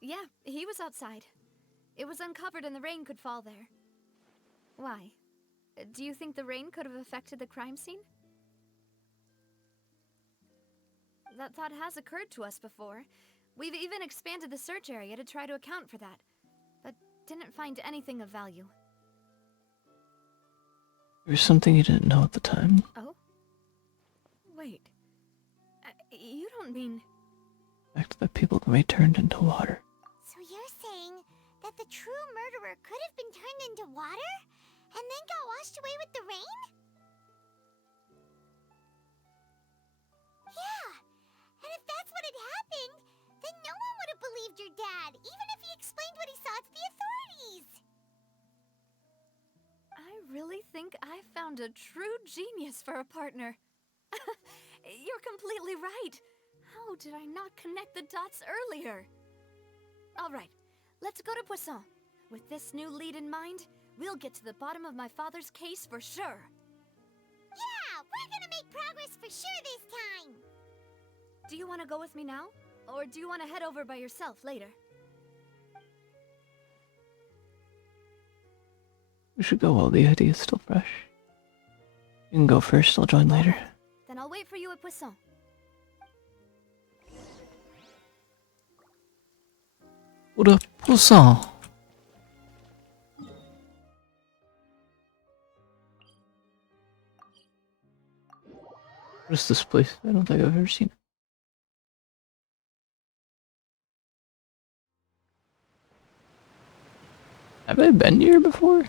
Yeah, he was outside. It was uncovered and the rain could fall there. Why? Do you think the rain could have affected the crime scene? That thought has occurred to us before. We've even expanded the search area to try to account for that, but didn't find anything of value. There was something you didn't know at the time. Oh? Wait. You don't mean... The fact that people can be turned into water. So you're saying that the true murderer could have been turned into water? And then got washed away with the rain? Yeah, and if that's what had happened, then no one would have believed your dad, even if he explained what he saw to the authorities. I really think I found a true genius for a partner. You're completely right. How did I not connect the dots earlier? All right, let's go to Poisson. With this new lead in mind, we'll get to the bottom of my father's case for sure. Yeah, we're gonna make progress for sure this time. Do you want to go with me now? Or do you want to head over by yourself later? We should go while the idea is still fresh. You can go first, I'll join later. Then I'll wait for you at Poisson. What up, Poisson? What is this place? I don't think I've ever seen it. Have I been here before?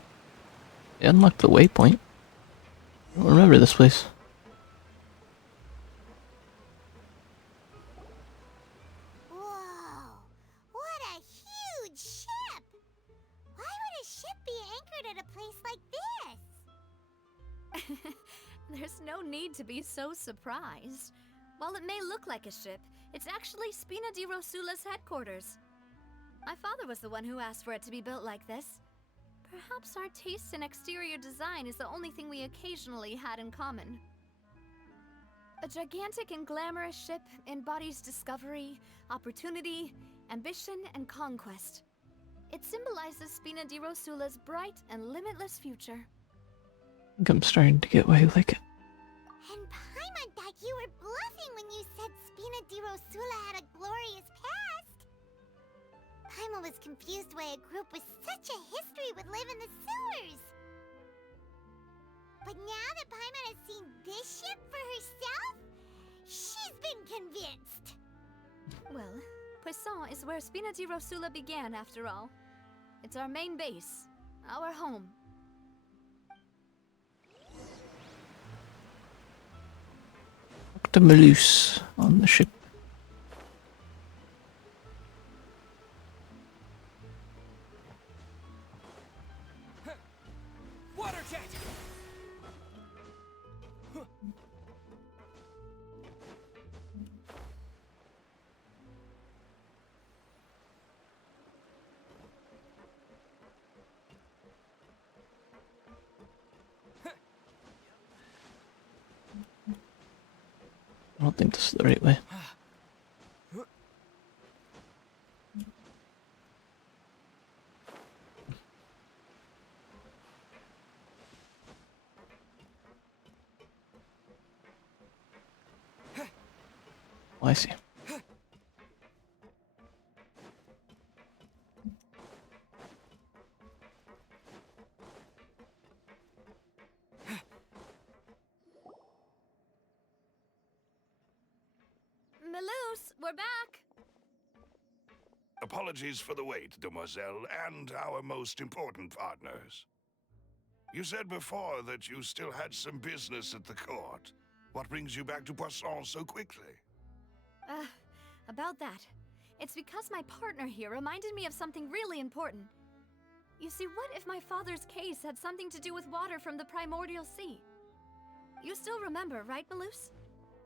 They unlocked the waypoint. I don't remember this place. Whoa, what a huge ship! Why would a ship be anchored at a place like this? There's no need to be so surprised. While it may look like a ship, it's actually Spina di Rosula's headquarters. My father was the one who asked for it to be built like this. Perhaps our taste in exterior design is the only thing we occasionally had in common. A gigantic and glamorous ship embodies discovery, opportunity, ambition, and conquest. It symbolizes Spina di Rosula's bright and limitless future. I think I'm starting to get why you like it. And Paimon thought you were bluffing when you said Spina di Rosula had a glorious past. Paimon was confused why a group with such a history would live in the sewers. But now that Paimon has seen this ship for herself, she's been convinced. Well, Poisson is where Spina di Rosula began, after all. It's our main base, our home. Dr. Malus on the ship. Water jet! don't think this is the right way. Oh, I see. Maloose, we're back! Apologies for the wait, demoiselle, and our most important partners. You said before that you still had some business at the court. What brings you back to Poisson so quickly? About that. It's because my partner here reminded me of something really important. You see, what if my father's case had something to do with water from the primordial sea? You still remember, right, Maloose?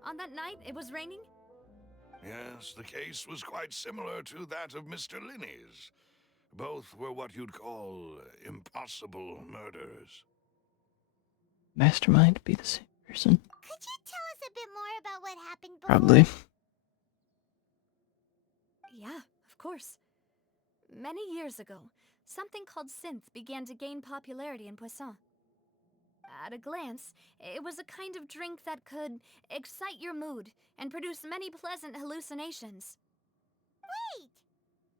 On that night, it was raining? Yes, the case was quite similar to that of Mr. Linney's. Both were what you'd call impossible murders. Mastermind be the same person? Could you tell us a bit more about what happened before? Probably. Yeah, of course. Many years ago, something called synth began to gain popularity in Poisson. At a glance, it was a kind of drink that could excite your mood and produce many pleasant hallucinations. Wait!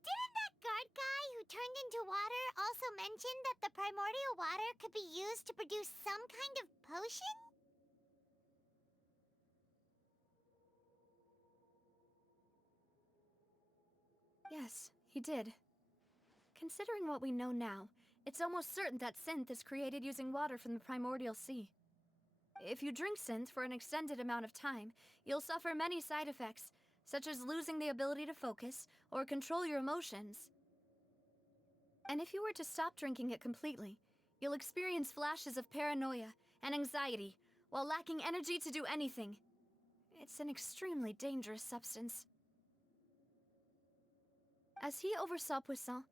Didn't that guard guy who turned into water also mention that the primordial water could be used to produce some kind of potion? Yes, he did. Considering what we know now, it's almost certain that synth is created using water from the primordial sea. If you drink synth for an extended amount of time, you'll suffer many side effects, such as losing the ability to focus or control your emotions. And if you were to stop drinking it completely, you'll experience flashes of paranoia and anxiety while lacking energy to do anything. It's an extremely dangerous substance. As he oversaw Poisson,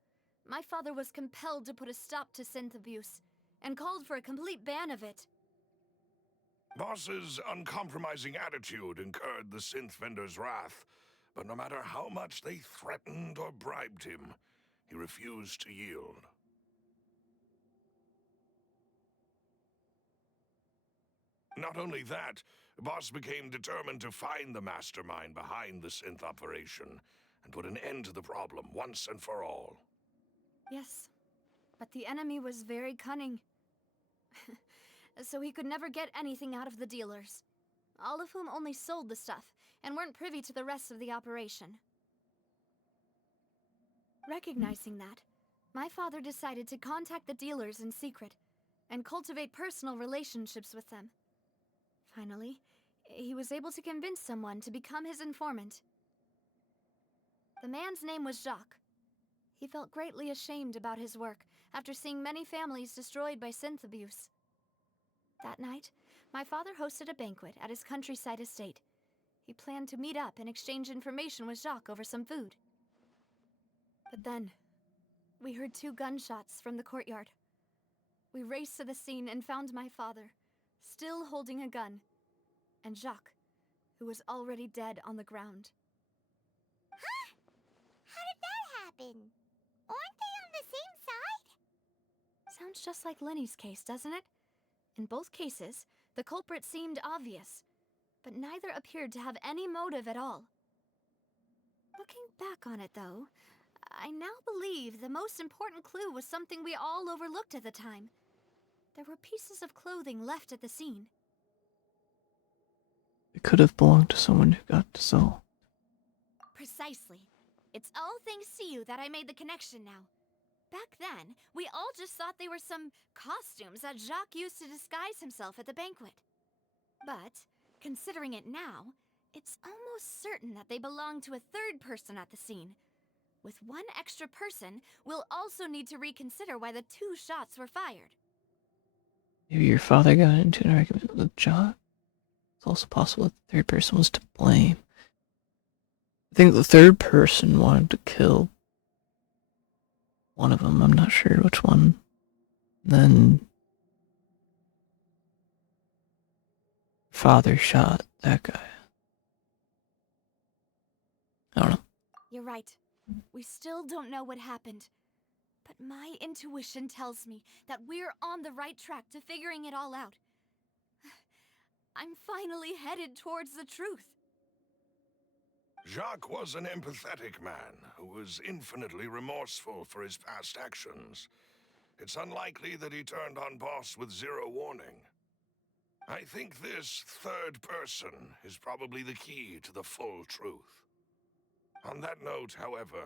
my father was compelled to put a stop to synth abuse and called for a complete ban of it. Boss's uncompromising attitude incurred the synth vendor's wrath, but no matter how much they threatened or bribed him, he refused to yield. Not only that, Boss became determined to find the mastermind behind the synth operation and put an end to the problem once and for all. Yes, but the enemy was very cunning. So he could never get anything out of the dealers, all of whom only sold the stuff and weren't privy to the rest of the operation. Recognizing that, my father decided to contact the dealers in secret and cultivate personal relationships with them. Finally, he was able to convince someone to become his informant. The man's name was Jacques. He felt greatly ashamed about his work after seeing many families destroyed by synth abuse. That night, my father hosted a banquet at his countryside estate. He planned to meet up and exchange information with Jacques over some food. But then, we heard 2 gunshots from the courtyard. We raced to the scene and found my father, still holding a gun, and Jacques, who was already dead on the ground. Huh? How did that happen? Aren't they on the same side? Sounds just like Lenny's case, doesn't it? In both cases, the culprit seemed obvious, but neither appeared to have any motive at all. Looking back on it, though, I now believe the most important clue was something we all overlooked at the time. There were pieces of clothing left at the scene. It could have belonged to someone who got dissolved. Precisely. It's all thanks to you that I made the connection now. Back then, we all just thought they were some costumes that Jacques used to disguise himself at the banquet. But, considering it now, it's almost certain that they belong to a third person at the scene. With one extra person, we'll also need to reconsider why the 2 shots were fired. Maybe your father got into an argument with Jacques. It's also possible that the third person was to blame. I think the third person wanted to kill one of them. I'm not sure which one. Then father shot that guy. You're right. We still don't know what happened. But my intuition tells me that we're on the right track to figuring it all out. I'm finally headed towards the truth. Jacques was an empathetic man who was infinitely remorseful for his past actions. It's unlikely that he turned on Boss with zero warning. I think this third person is probably the key to the full truth. On that note, however,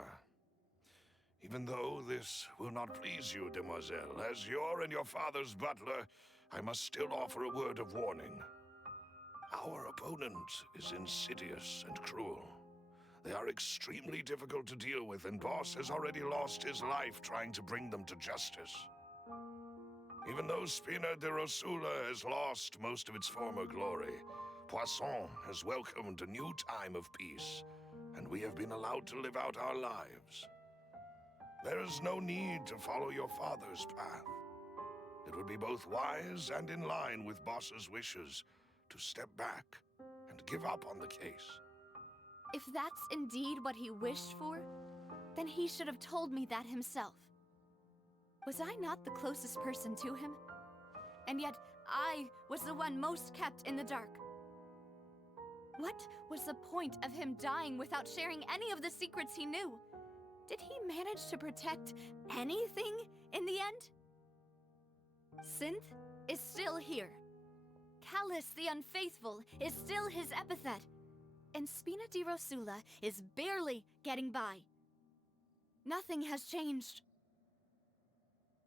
even though this will not please you, demoiselle, as your and your father's butler, I must still offer a word of warning. Our opponent is insidious and cruel. They are extremely difficult to deal with, and Boss has already lost his life trying to bring them to justice. Even though Spina de Rosula has lost most of its former glory, Poisson has welcomed a new time of peace, and we have been allowed to live out our lives. There is no need to follow your father's path. It would be both wise and in line with Boss's wishes to step back and give up on the case. If that's indeed what he wished for, then he should have told me that himself. Was I not the closest person to him? And yet, I was the one most kept in the dark. What was the point of him dying without sharing any of the secrets he knew? Did he manage to protect anything in the end? Synth is still here. Callus the Unfaithful is still his epithet. And Spina di Rosula is barely getting by. Nothing has changed.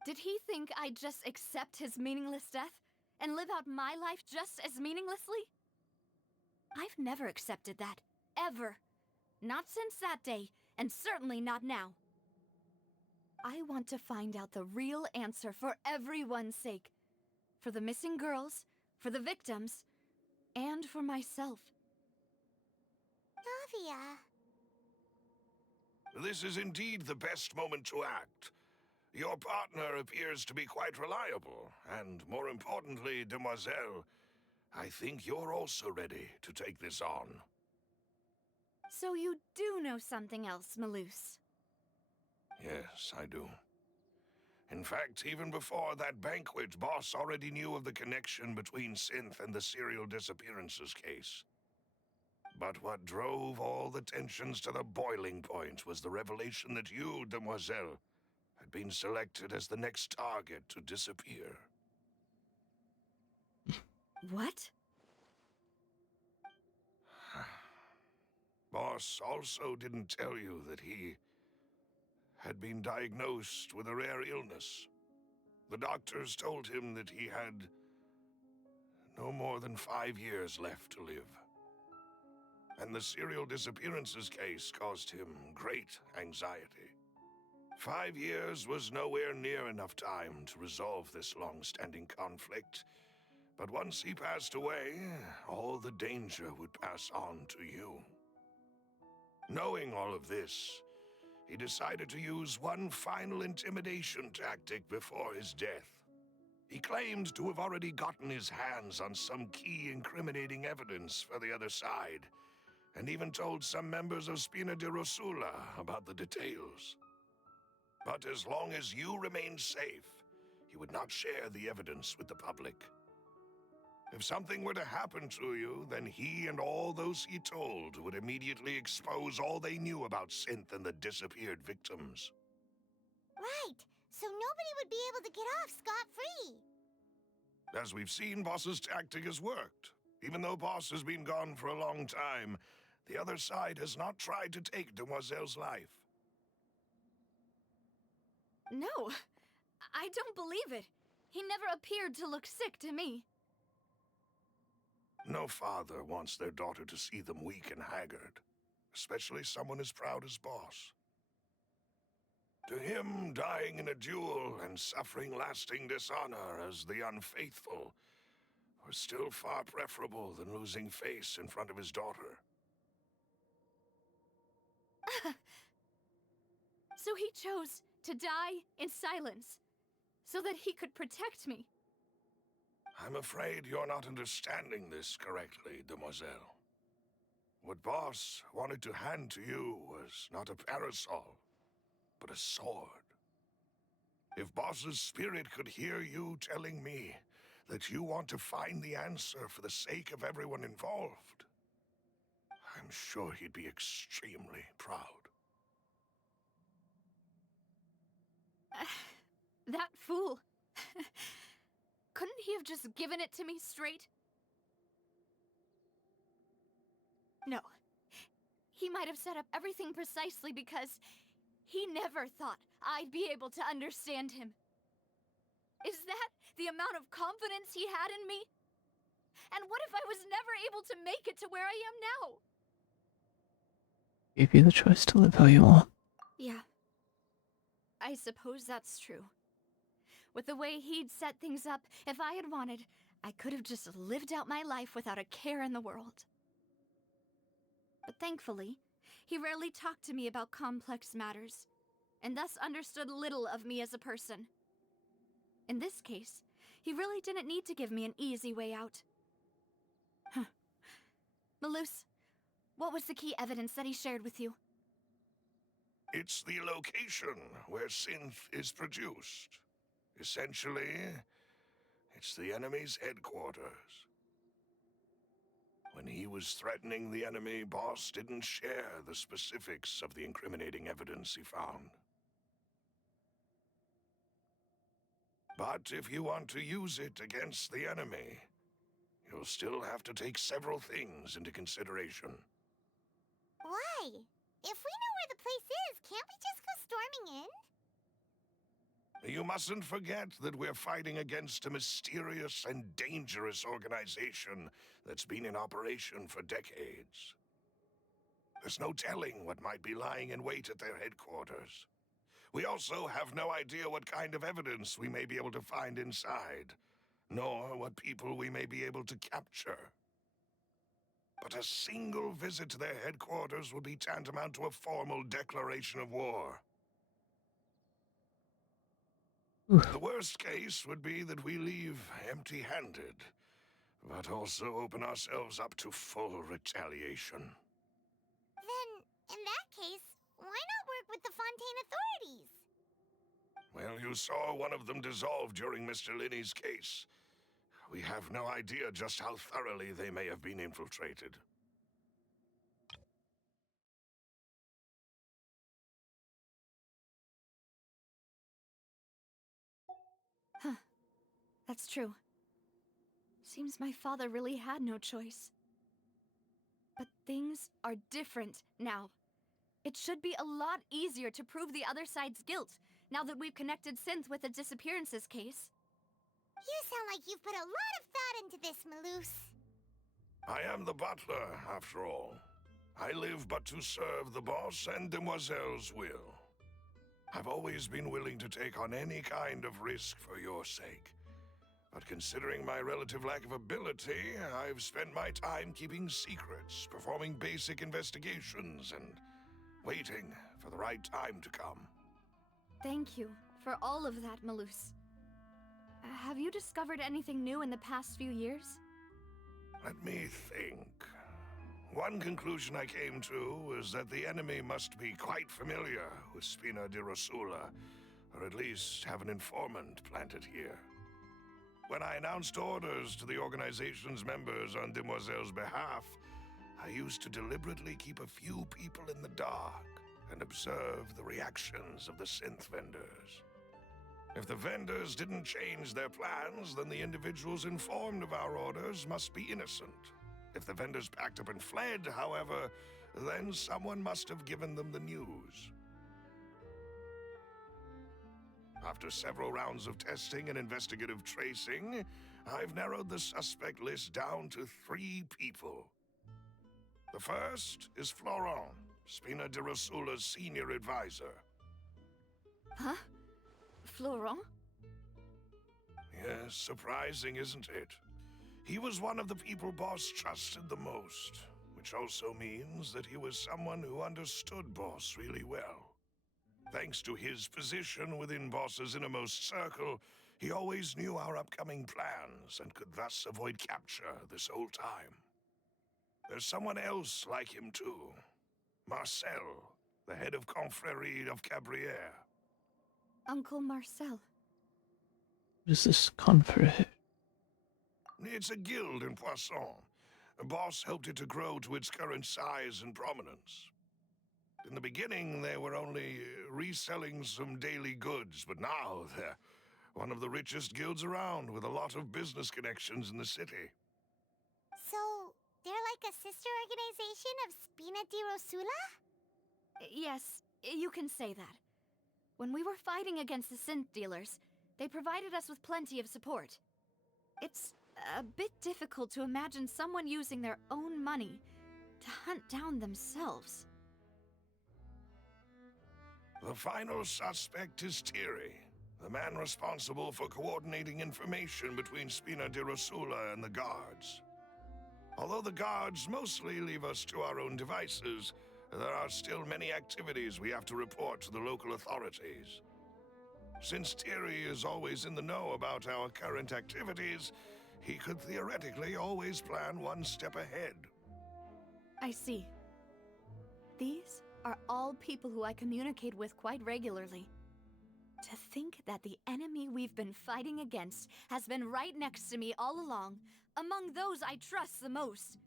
Did he think I'd just accept his meaningless death and live out my life just as meaninglessly? I've never accepted that, ever. Not since that day, and certainly not now. I want to find out the real answer for everyone's sake. For the missing girls, for the victims, and for myself. Navia. This is indeed the best moment to act. Your partner appears to be quite reliable, and more importantly, demoiselle, I think you're also ready to take this on. So you do know something else, Maloose? Yes, I do. In fact, even before that banquet, Boss already knew of the connection between Synth and the serial disappearances case. But what drove all the tensions to the boiling point was the revelation that you, demoiselle, had been selected as the next target to disappear. What? Boss also didn't tell you that he had been diagnosed with a rare illness. The doctors told him that he had no more than 5 years left to live. And the serial disappearances case caused him great anxiety. 5 years was nowhere near enough time to resolve this long-standing conflict. But once he passed away, all the danger would pass on to you. Knowing all of this, he decided to use one final intimidation tactic before his death. He claimed to have already gotten his hands on some key incriminating evidence for the other side, and even told some members of Spina di Rosula about the details. But as long as you remained safe, he would not share the evidence with the public. If something were to happen to you, then he and all those he told would immediately expose all they knew about Synth and the disappeared victims. Right, so nobody would be able to get off scot-free. As we've seen, Boss's tactic has worked. Even though Boss has been gone for a long time, the other side has not tried to take Demoiselle's life. No, I don't believe it. He never appeared to look sick to me. No father wants their daughter to see them weak and haggard, especially someone as proud as Boss. To him, dying in a duel and suffering lasting dishonor as the Unfaithful was still far preferable than losing face in front of his daughter. So he chose to die in silence, so that he could protect me. I'm afraid you're not understanding this correctly, demoiselle. What Boss wanted to hand to you was not a parasol, but a sword. If Boss's spirit could hear you telling me that you want to find the answer for the sake of everyone involved, I'm sure he'd be extremely proud. That fool. Couldn't he have just given it to me straight? No. He might have set up everything precisely because he never thought I'd be able to understand him. Is that the amount of confidence he had in me? And what if I was never able to make it to where I am now? Gave you the choice to live how you want. Yeah. I suppose that's true. With the way he'd set things up, if I had wanted, I could have just lived out my life without a care in the world. But thankfully, he rarely talked to me about complex matters, and thus understood little of me as a person. In this case, he really didn't need to give me an easy way out. Huh. Malus, what was the key evidence that he shared with you? It's the location where synth is produced. Essentially, it's the enemy's headquarters. When he was threatening the enemy, Boss didn't share the specifics of the incriminating evidence he found. But if you want to use it against the enemy, you'll still have to take several things into consideration. Why? If we know where the place is, can't we just go storming in? You mustn't forget that we're fighting against a mysterious and dangerous organization that's been in operation for decades. There's no telling what might be lying in wait at their headquarters. We also have no idea what kind of evidence we may be able to find inside, nor what people we may be able to capture. But a single visit to their headquarters would be tantamount to a formal declaration of war. The worst case would be that we leave empty-handed, but also open ourselves up to full retaliation. Then, in that case, why not work with the Fontaine authorities? Well, you saw one of them dissolve during Mr. Linney's case. We have no idea just how thoroughly they may have been infiltrated. Huh. That's true. Seems my father really had no choice. But things are different now. It should be a lot easier to prove the other side's guilt, now that we've connected Synth with the disappearances case. You sound like you've put a lot of thought into this, Malus. I am the butler, after all. I live but to serve the boss and Demoiselle's will. I've always been willing to take on any kind of risk for your sake. But considering my relative lack of ability, I've spent my time keeping secrets, performing basic investigations, and waiting for the right time to come. Thank you for all of that, Malus. Have you discovered anything new in the past few years? Let me think. One conclusion I came to is that the enemy must be quite familiar with Spina di Rosula, or at least have an informant planted here. When I announced orders to the organization's members on Demoiselle's behalf, I used to deliberately keep a few people in the dark and observe the reactions of the synth vendors. If the vendors didn't change their plans, then the individuals informed of our orders must be innocent. If the vendors packed up and fled, however, then someone must have given them the news. After several rounds of testing and investigative tracing, I've narrowed the suspect list down to 3 people. The first is Florent, Spina di Rosula's senior advisor. Huh? Florent? Yes, surprising, isn't it? He was one of the people Boss trusted the most, which also means that he was someone who understood Boss really well. Thanks to his position within Boss's innermost circle, he always knew our upcoming plans and could thus avoid capture this whole time. There's someone else like him too. Marcel, the head of Confrérie of Cabriere. Uncle Marcel. What is this confrérie? It's a guild in Poisson. A boss helped it to grow to its current size and prominence. In the beginning, they were only reselling some daily goods, but now they're one of the richest guilds around, with a lot of business connections in the city. So, they're like a sister organization of Spina di Rosula? Yes, you can say that. When we were fighting against the synth dealers, they provided us with plenty of support. It's a bit difficult to imagine someone using their own money to hunt down themselves. The final suspect is Thierry, the man responsible for coordinating information between Spina di Rosula and the guards. Although the guards mostly leave us to our own devices, there are still many activities we have to report to the local authorities. Since Thierry is always in the know about our current activities, he could theoretically always plan one step ahead. I see. These are all people who I communicate with quite regularly. To think that the enemy we've been fighting against has been right next to me all along, among those I trust the most.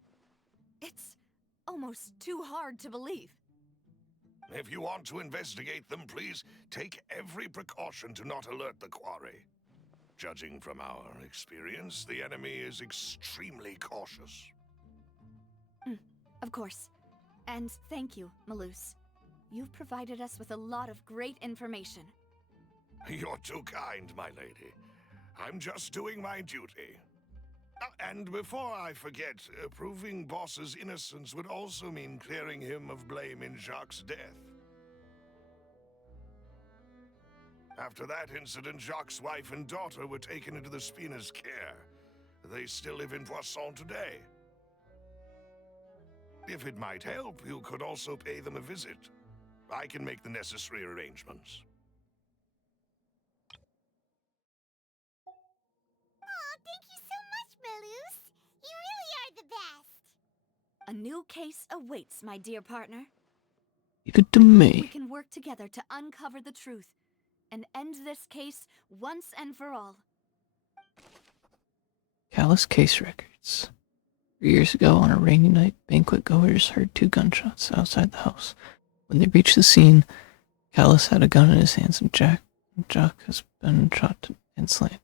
It's almost too hard to believe. If you want to investigate them, please take every precaution to not alert the quarry. Judging from our experience, the enemy is extremely cautious. Of course. And thank you, Malus. You've provided us with a lot of great information. You're too kind, my lady. I'm just doing my duty. And before I forget, proving Boss's innocence would also mean clearing him of blame in Jacques' death. After that incident, Jacques' wife and daughter were taken into the Spina's care. They still live in Poisson today. If it might help, you could also pay them a visit. I can make the necessary arrangements. Aw, thank you so much, Malus. You really are the best. A new case awaits, my dear partner. Leave it to We me. can work together to uncover the truth and end this case once and for all. Callus case records. 3 years ago, on a rainy night, banquet goers heard 2 gunshots outside the house. When they reached the scene, Callus had a gun in his hands and Jack has been shot and slain.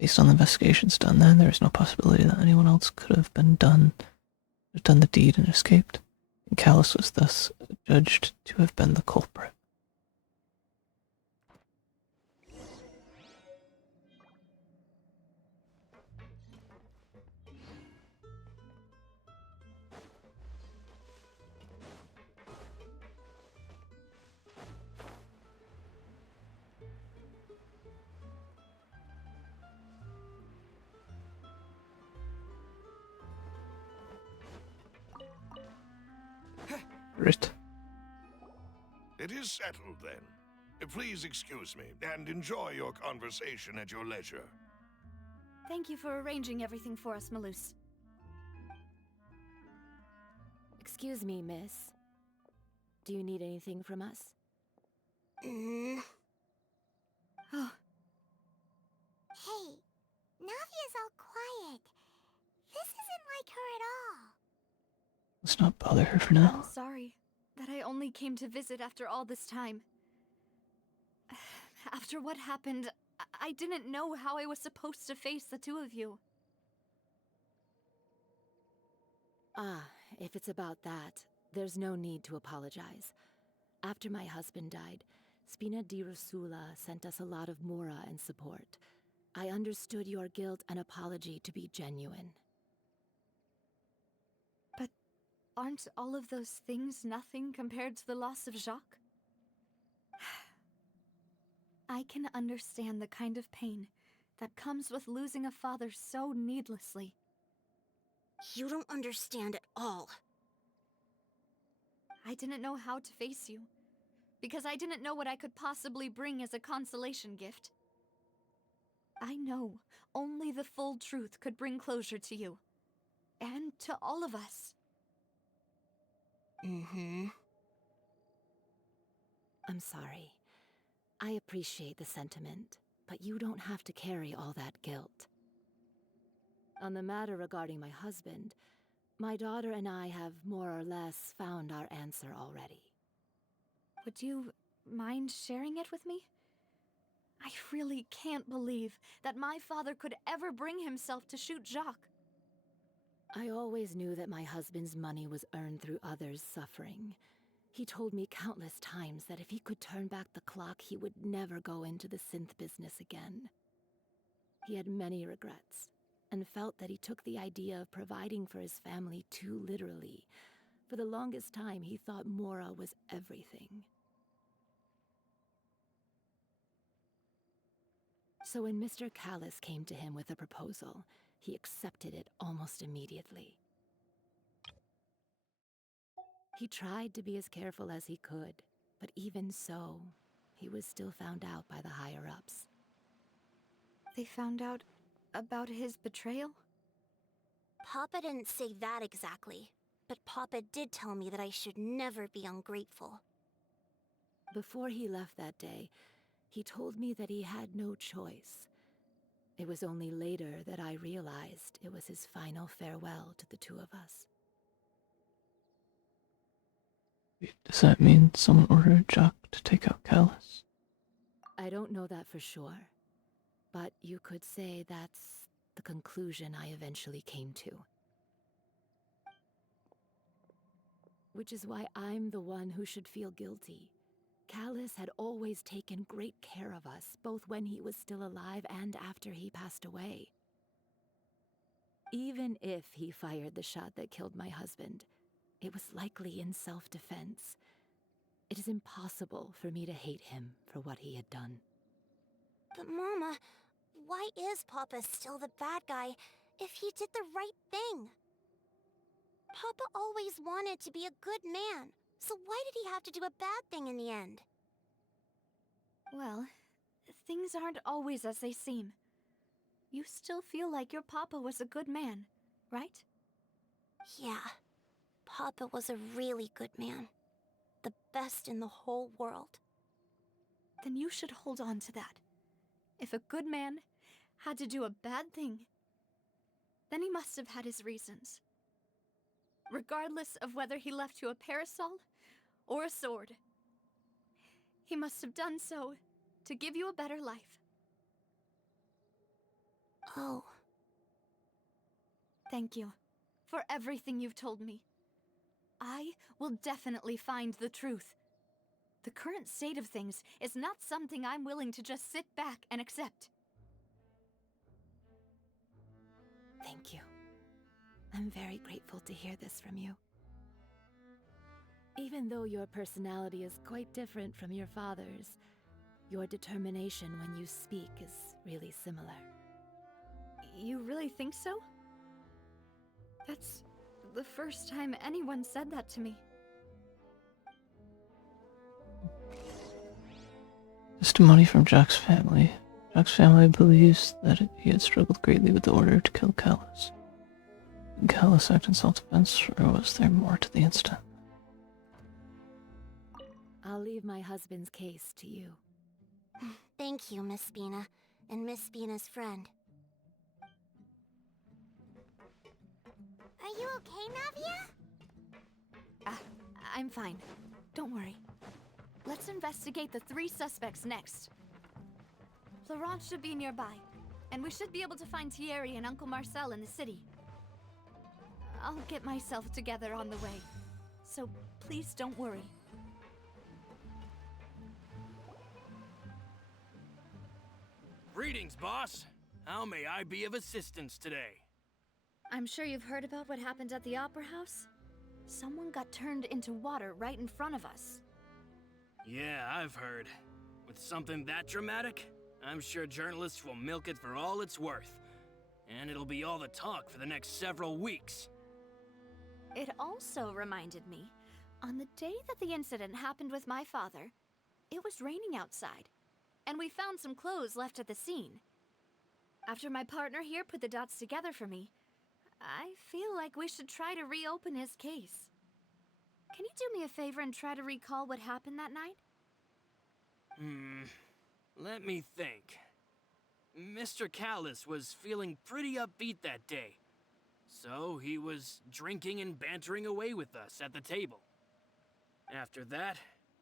Based on the investigations done then, there is no possibility that anyone else could have done the deed and escaped, and Callus was thus judged to have been the culprit. Rit. It is settled, then. Please excuse me, and enjoy your conversation at your leisure. Thank you for arranging everything for us, Malus. Excuse me, miss. Do you need anything from us? Oh, Hey, Navia's all quiet. This isn't like her at all. Let's not bother her for I'm now. sorry that I only came to visit after all this time. After what happened, I didn't know how I was supposed to face the two of you. Ah, if it's about that, there's no need to apologize. After my husband died, Spina di Rosula sent us a lot of mora and support. I understood your guilt and apology to be genuine. But aren't all of those things nothing compared to the loss of Jacques? I can understand the kind of pain that comes with losing a father so needlessly. You don't understand at all. I didn't know how to face you, because I didn't know what I could possibly bring as a consolation gift. I know only the full truth could bring closure to you, and to all of us. Mm-hmm. I'm sorry. I appreciate the sentiment, but you don't have to carry all that guilt. On the matter regarding my husband, my daughter and I have more or less found our answer already. Would you mind sharing it with me? I really can't believe that my father could ever bring himself to shoot Jacques. I always knew that my husband's money was earned through others' suffering. He told me countless times that if he could turn back the clock, he would never go into the synth business again. He had many regrets, and felt that he took the idea of providing for his family too literally. For the longest time, he thought Mora was everything. So when Mr. Callis came to him with a proposal, he accepted it almost immediately. He tried to be as careful as he could, but even so, he was still found out by the higher-ups. They found out about his betrayal? Papa didn't say that exactly, but Papa did tell me that I should never be ungrateful. Before he left that day, he told me that he had no choice. It was only later that I realized it was his final farewell to the two of us. Does that mean someone ordered Jacques to take out Callus? I don't know that for sure, but you could say that's the conclusion I eventually came to. Which is why I'm the one who should feel guilty. Callus had always taken great care of us, both when he was still alive and after he passed away. Even if he fired the shot that killed my husband, it was likely in self-defense. It is impossible for me to hate him for what he had done. But Mama, why is Papa still the bad guy if he did the right thing? Papa always wanted to be a good man, so why did he have to do a bad thing in the end? Well, things aren't always as they seem. You still feel like your papa was a good man, right? Yeah, Papa was a really good man. The best in the whole world. Then you should hold on to that. If a good man had to do a bad thing, then he must have had his reasons. Regardless of whether he left you a parasol or a sword, he must have done so to give you a better life. Oh. Thank you for everything you've told me. I will definitely find the truth. The current state of things is not something I'm willing to just sit back and accept. Thank you. I'm very grateful to hear this from you. Even though your personality is quite different from your father's, your determination when you speak is really similar. You really think so? That's the first time anyone said that to me. Testimony from Jack's family. Jack's family believes that he had struggled greatly with the order to kill Callus. Did Callus act in self-defense, or was there more to the incident? I'll leave my husband's case to you. Thank you, Miss Spina, and Miss Spina's friend. Are you okay, Navia? I'm fine. Don't worry. Let's investigate the 3 suspects next. Florent should be nearby, and we should be able to find Thierry and Uncle Marcel in the city. I'll get myself together on the way, so please don't worry. Greetings, boss. How may I be of assistance today? I'm sure you've heard about what happened at the Opera House. Someone got turned into water right in front of us. Yeah, I've heard. With something that dramatic, I'm sure journalists will milk it for all it's worth. And it'll be all the talk for the next several weeks. It also reminded me, on the day that the incident happened with my father, it was raining outside, and we found some clothes left at the scene. After my partner here put the dots together for me, I feel like we should try to reopen his case. can you do me a favor and try to recall what happened that night? Let me think. Mr. Callus was feeling pretty upbeat that day, so he was drinking and bantering away with us at the table. After that,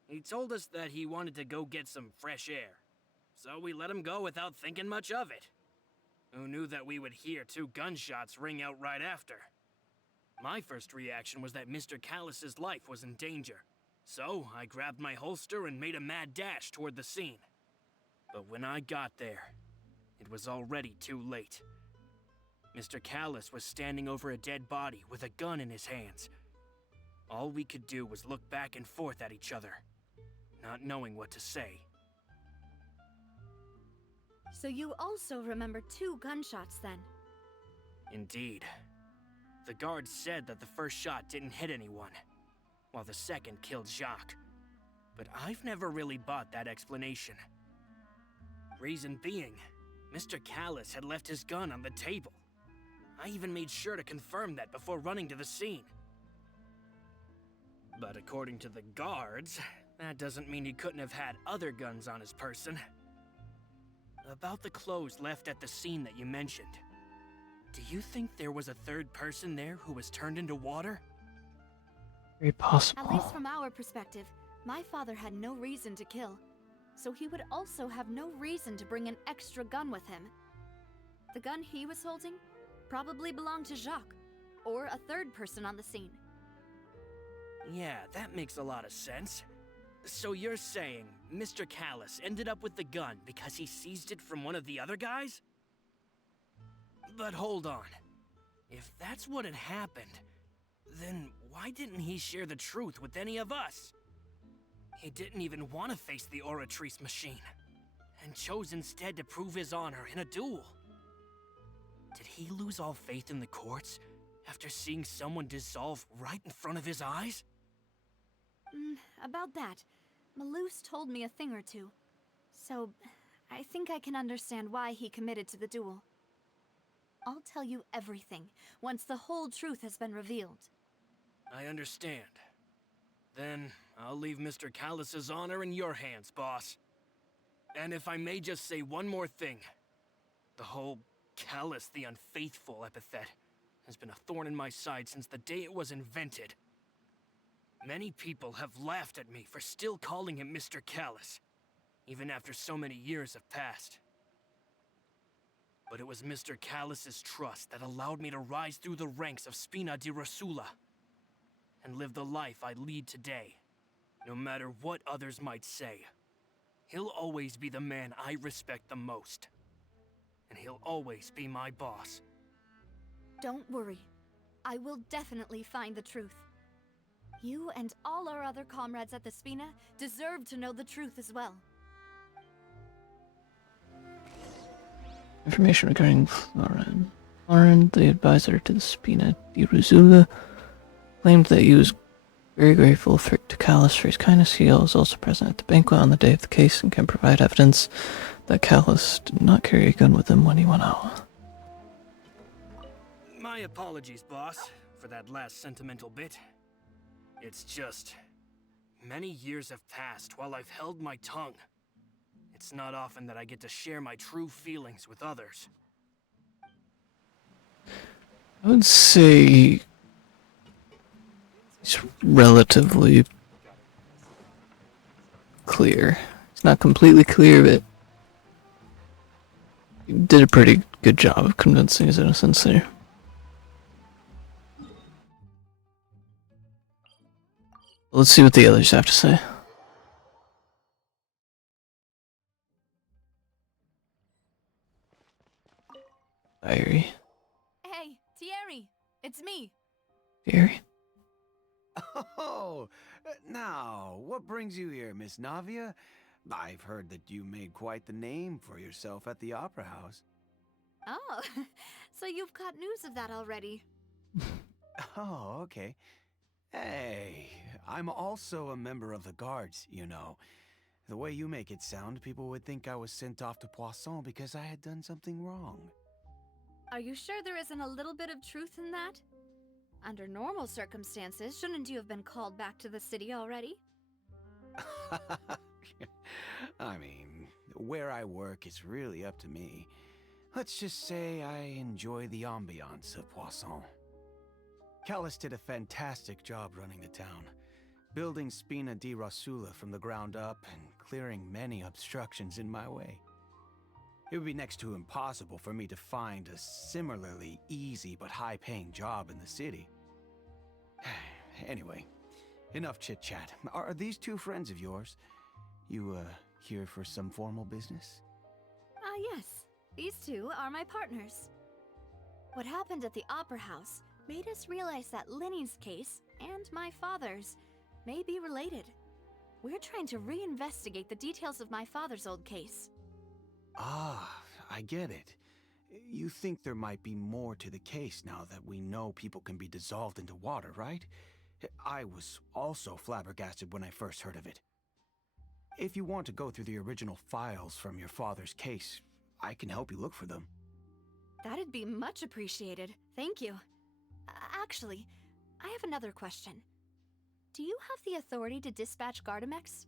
he told us that he wanted to go get some fresh air, so we let him go without thinking much of it. Who knew that we would hear 2 gunshots ring out right after? My first reaction was that Mr. Callus's life was in danger, so I grabbed my holster and made a mad dash toward the scene. But when I got there, it was already too late. Mr. Callus was standing over a dead body with a gun in his hands. All we could do was look back and forth at each other, not knowing what to say. So you also remember 2 gunshots then? Indeed. The guard said that the first shot didn't hit anyone, while the second killed Jacques. But I've never really bought that explanation. Reason being, Mr. Callus had left his gun on the table. I even made sure to confirm that before running to the scene. But according to the guards, that doesn't mean he couldn't have had other guns on his person. About the clothes left at the scene that you mentioned, do you think there was a third person there who was turned into water? Very possible. At least from our perspective, my father had no reason to kill, so he would also have no reason to bring an extra gun with him. The gun he was holding probably belonged to Jacques, or a third person on the scene. Yeah, that makes a lot of sense. So you're saying Mr. Callus ended up with the gun because he seized it from one of the other guys? But hold on. If that's what had happened, then why didn't he share the truth with any of us? He didn't even want to face the Oratrice machine, and chose instead to prove his honor in a duel. Did he lose all faith in the courts after seeing someone dissolve right in front of his eyes? About that, Malus told me a thing or two, so I think I can understand why he committed to the duel. I'll tell you everything once the whole truth has been revealed. I understand. Then I'll leave Mr. Callus's honor in your hands, boss. And if I may just say one more thing, the whole Callus the Unfaithful epithet has been a thorn in my side since the day it was invented. Many people have laughed at me for still calling him Mr. Callus, even after so many years have passed. But it was Mr. Callus's trust that allowed me to rise through the ranks of Spina di Rosula and live the life I lead today. No matter what others might say, he'll always be the man I respect the most. And he'll always be my boss. Don't worry. I will definitely find the truth. You and all our other comrades at the Spina deserve to know the truth as well. Information regarding Florin. Florin, the advisor to the Spina di Rosula, claimed that he was very grateful to Callus for his kindness. He was also present at the banquet on the day of the case and can provide evidence that Callus did not carry a gun with him when he went out. My apologies, boss, for that last sentimental bit. It's just, many years have passed while I've held my tongue. It's not often that I get to share my true feelings with others. I would say it's relatively clear. It's not completely clear, but you did a pretty good job of convincing his innocence there. Let's see what the others have to say. Diary. Hey, Thierry! It's me! Diary. Oh, now, what brings you here, Miss Navia? I've heard that you made quite the name for yourself at the Opera House. Oh, so you've got news of that already. Oh, okay. Hey, I'm also a member of the guards, you know. The way you make it sound, people would think I was sent off to Poisson because I had done something wrong. Are you sure there isn't a little bit of truth in that? Under normal circumstances, shouldn't you have been called back to the city already? I mean, where I work is really up to me. Let's just say I enjoy the ambiance of Poisson. Callus did a fantastic job running the town, building Spina di Rosula from the ground up and clearing many obstructions in my way. It would be next to impossible for me to find a similarly easy but high-paying job in the city. Anyway, enough chit-chat. Are these two friends of yours? You, here for some formal business? Yes. These two are my partners. What happened at the Opera House made us realize that Linny's case and my father's may be related. We're trying to reinvestigate the details of my father's old case. Ah, I get it. You think there might be more to the case now that we know people can be dissolved into water, right? I was also flabbergasted when I first heard of it. If you want to go through the original files from your father's case, I can help you look for them. That'd be much appreciated. Thank you. Actually, I have another question. Do you have the authority to dispatch Gardamex?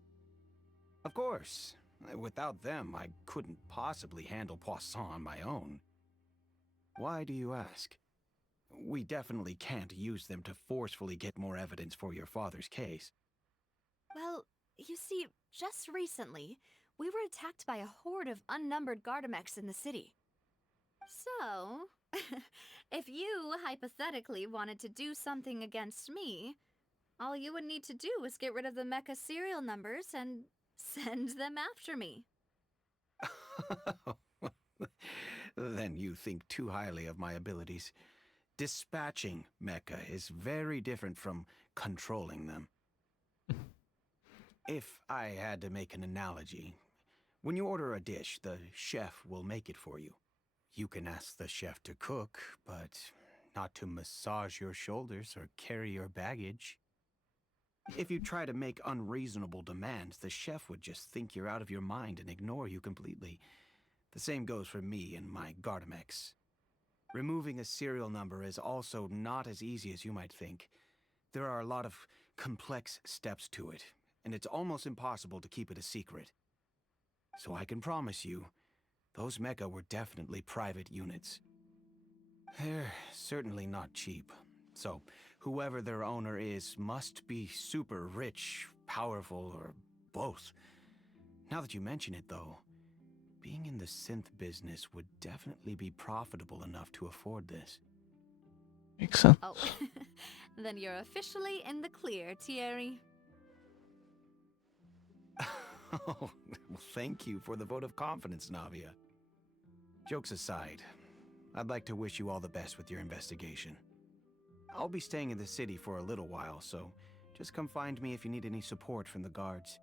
Of course. Without them, I couldn't possibly handle Poisson on my own. Why do you ask? We definitely can't use them to forcefully get more evidence for your father's case. Well, you see, just recently, we were attacked by a horde of unnumbered Gardamex in the city. So, if you hypothetically wanted to do something against me, all you would need to do is get rid of the mecha serial numbers and send them after me. Then you think too highly of my abilities. Dispatching mecha is very different from controlling them. If I had to make an analogy, when you order a dish, the chef will make it for you. You can ask the chef to cook, but not to massage your shoulders or carry your baggage. If you try to make unreasonable demands, the chef would just think you're out of your mind and ignore you completely. The same goes for me and my Gardamex. Removing a serial number is also not as easy as you might think. There are a lot of complex steps to it, and it's almost impossible to keep it a secret. So I can promise you, those mecha were definitely private units. They're certainly not cheap. So, whoever their owner is must be super rich, powerful, or both. Now that you mention it, though, being in the synth business would definitely be profitable enough to afford this. Makes sense. Oh, then you're officially in the clear, Thierry. Oh, well, thank you for the vote of confidence, Navia. Jokes aside, I'd like to wish you all the best with your investigation. I'll be staying in the city for a little while, so just come find me if you need any support from the guards.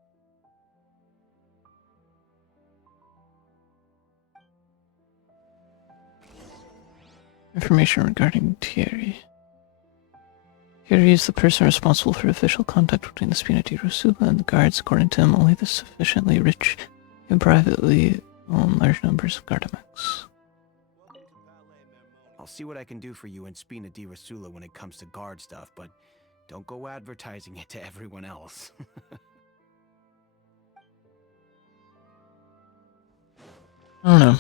Information regarding Thierry. Thierry is the person responsible for official contact between the Spina di Rosula and the guards. According to him, only the sufficiently rich can privately own large numbers of Gardamex. I'll see what I can do for you in Spina di Rosula when it comes to guard stuff, but don't go advertising it to everyone else. I don't know.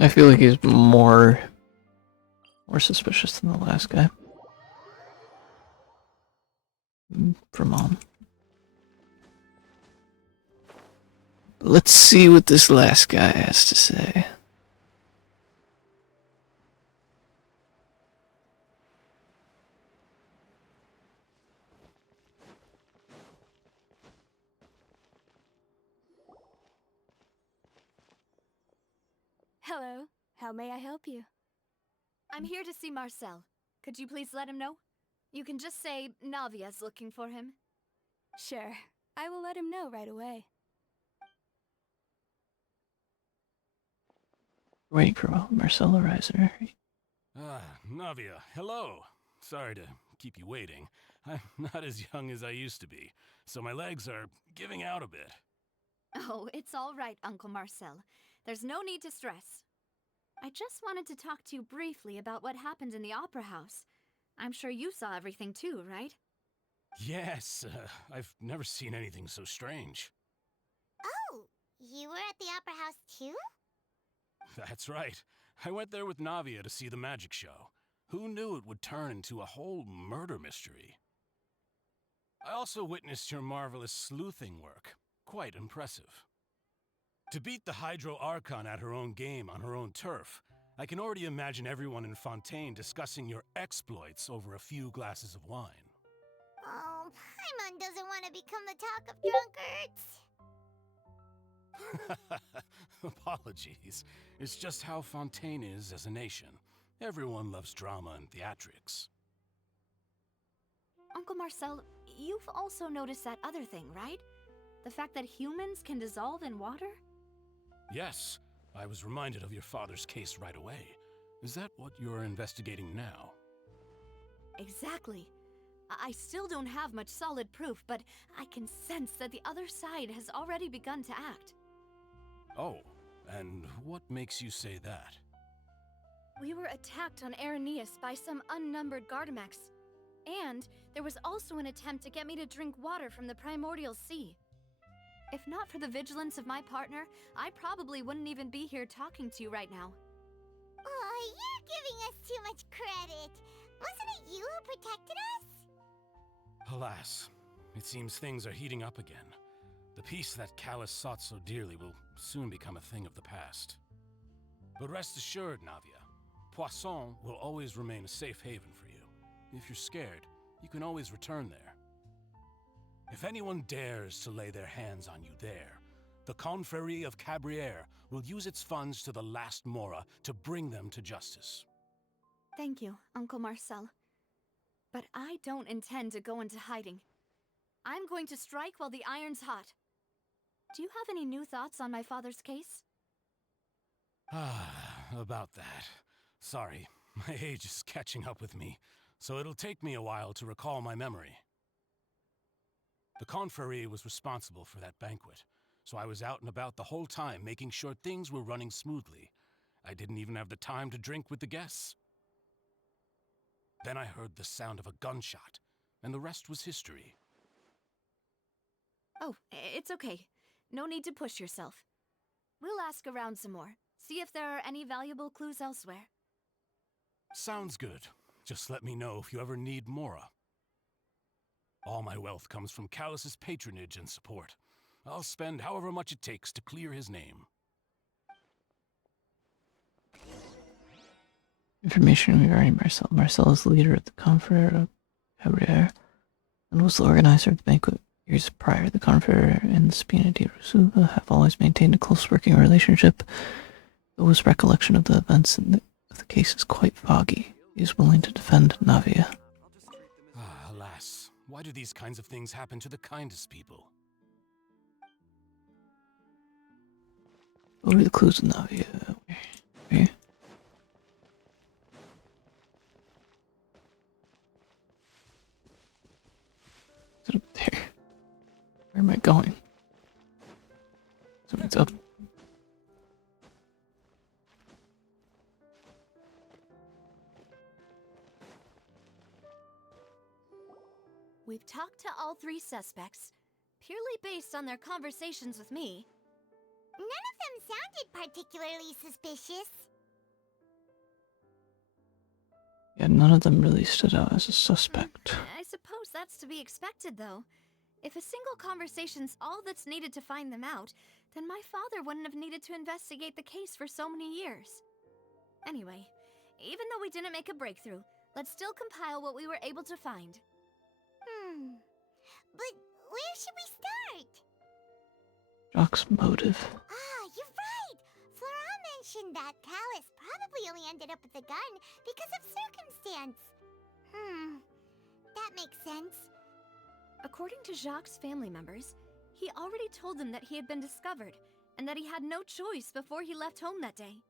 I feel like he's more suspicious than the last guy. For Mom. Let's see what this last guy has to say. Hello. How may I help you? I'm here to see Marcel. Could you please let him know? You can just say Navia's looking for him. Sure. I will let him know right away. Waiting for a while. Marcel Ariser. Navia, hello. Sorry to keep you waiting. I'm not as young as I used to be, so my legs are giving out a bit. Oh, it's all right, Uncle Marcel. There's no need to stress. I just wanted to talk to you briefly about what happened in the Opera House. I'm sure you saw everything too, right? Yes, I've never seen anything so strange. Oh, you were at the Opera House too? That's right. I went there with Navia to see the magic show. Who knew it would turn into a whole murder mystery? I also witnessed your marvelous sleuthing work. Quite impressive. To beat the Hydro Archon at her own game on her own turf, I can already imagine everyone in Fontaine discussing your exploits over a few glasses of wine. Oh, Paimon doesn't want to become the talk of drunkards. Apologies. It's just how Fontaine is as a nation. Everyone loves drama and theatrics. Uncle Marcel, you've also noticed that other thing, right? The fact that humans can dissolve in water? Yes, I was reminded of your father's case right away. Is that what you're investigating now? Exactly. I still don't have much solid proof, but I can sense that the other side has already begun to act. Oh, and what makes you say that? We were attacked on Araneus by some unnumbered Gardamex. And there was also an attempt to get me to drink water from the primordial sea. If not for the vigilance of my partner, I probably wouldn't even be here talking to you right now. Oh, you're giving us too much credit. Wasn't it you who protected us? Alas, it seems things are heating up again. The peace that Callus sought so dearly will soon become a thing of the past. But rest assured, Navia, Poisson will always remain a safe haven for you. If you're scared, you can always return there. If anyone dares to lay their hands on you there, the Confrérie of Cabriere will use its funds to the last Mora to bring them to justice. Thank you, Uncle Marcel. But I don't intend to go into hiding. I'm going to strike while the iron's hot. Do you have any new thoughts on my father's case? About that. Sorry, my age is catching up with me, so it'll take me a while to recall my memory. The Confrérie was responsible for that banquet, so I was out and about the whole time making sure things were running smoothly. I didn't even have the time to drink with the guests. Then I heard the sound of a gunshot, and the rest was history. Oh, it's okay. No need to push yourself. We'll ask around some more, see if there are any valuable clues elsewhere. Sounds good. Just let me know if you ever need Mora. All my wealth comes from Callus's patronage and support. I'll spend however much it takes to clear his name. Information regarding Marcel. Marcel is the leader of the Confrérie of Cabriere and was the organizer of the banquet. Years prior, the Confrérie and the Spina di Rosula have always maintained a close working relationship. Though his recollection of the events of the case is quite foggy, he is willing to defend Navia. Alas, why do these kinds of things happen to the kindest people? What are the clues in Navia? Where? Is it up there? Where am I going? Something's up. We've talked to all three suspects, purely based on their conversations with me. None of them sounded particularly suspicious. Yeah, none of them really stood out as a suspect. I suppose that's to be expected, though. If a single conversation's all that's needed to find them out, then my father wouldn't have needed to investigate the case for so many years. Anyway, even though we didn't make a breakthrough, let's still compile what we were able to find. But where should we start? Jock's motive. Ah, you're right! Flora mentioned that Callus probably only ended up with the gun because of circumstance. That makes sense. According to Jacques' family members, he already told them that he had been discovered, and that he had no choice before he left home that day.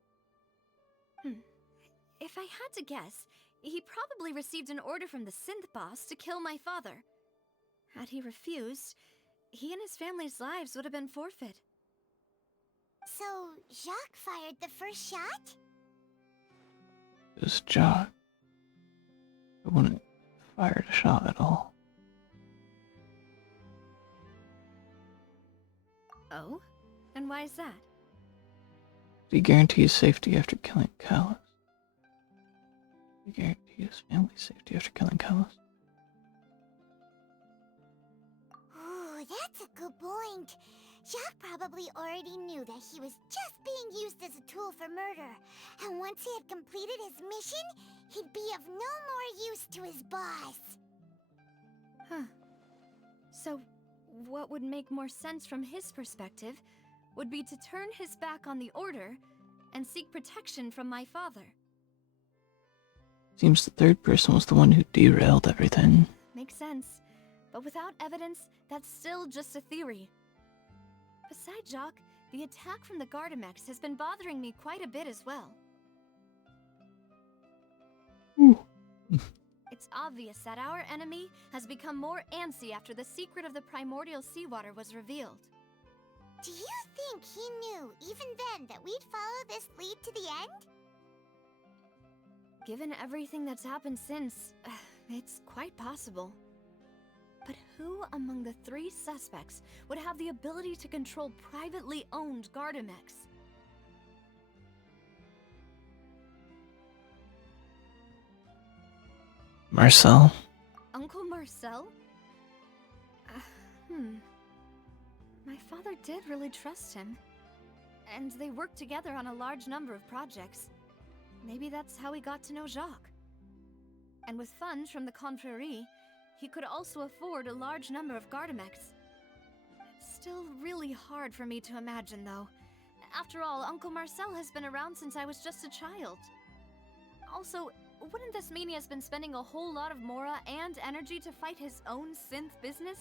If I had to guess, he probably received an order from the synth boss to kill my father. Had he refused, he and his family's lives would have been forfeit. So, Jacques fired the first shot? It was Jock. I wouldn't have fired a shot at all. Oh? And why is that? He guarantees safety after killing Callus. He guarantees his family's safety after killing Callus. Ooh, that's a good point. Jacques probably already knew that he was just being used as a tool for murder. And once he had completed his mission, he'd be of no more use to his boss. Huh. So, what would make more sense from his perspective would be to turn his back on the Order and seek protection from my father. Seems the third person was the one who derailed everything. Makes sense. But without evidence, that's still just a theory. Besides Jacques, the attack from the Gardamex has been bothering me quite a bit as well. It's obvious that our enemy has become more antsy after the secret of the primordial seawater was revealed. Do you think he knew, even then, that we'd follow this lead to the end? Given everything that's happened since, it's quite possible. But who among the 3 suspects would have the ability to control privately owned Gardamex? Marcel. Uncle Marcel? My father did really trust him. And they worked together on a large number of projects. Maybe that's how he got to know Jacques. And with funds from the Confrérie, he could also afford a large number of Gardamex. It's still really hard for me to imagine, though. After all, Uncle Marcel has been around since I was just a child. Also, wouldn't this mean he has been spending a whole lot of mora and energy to fight his own synth business?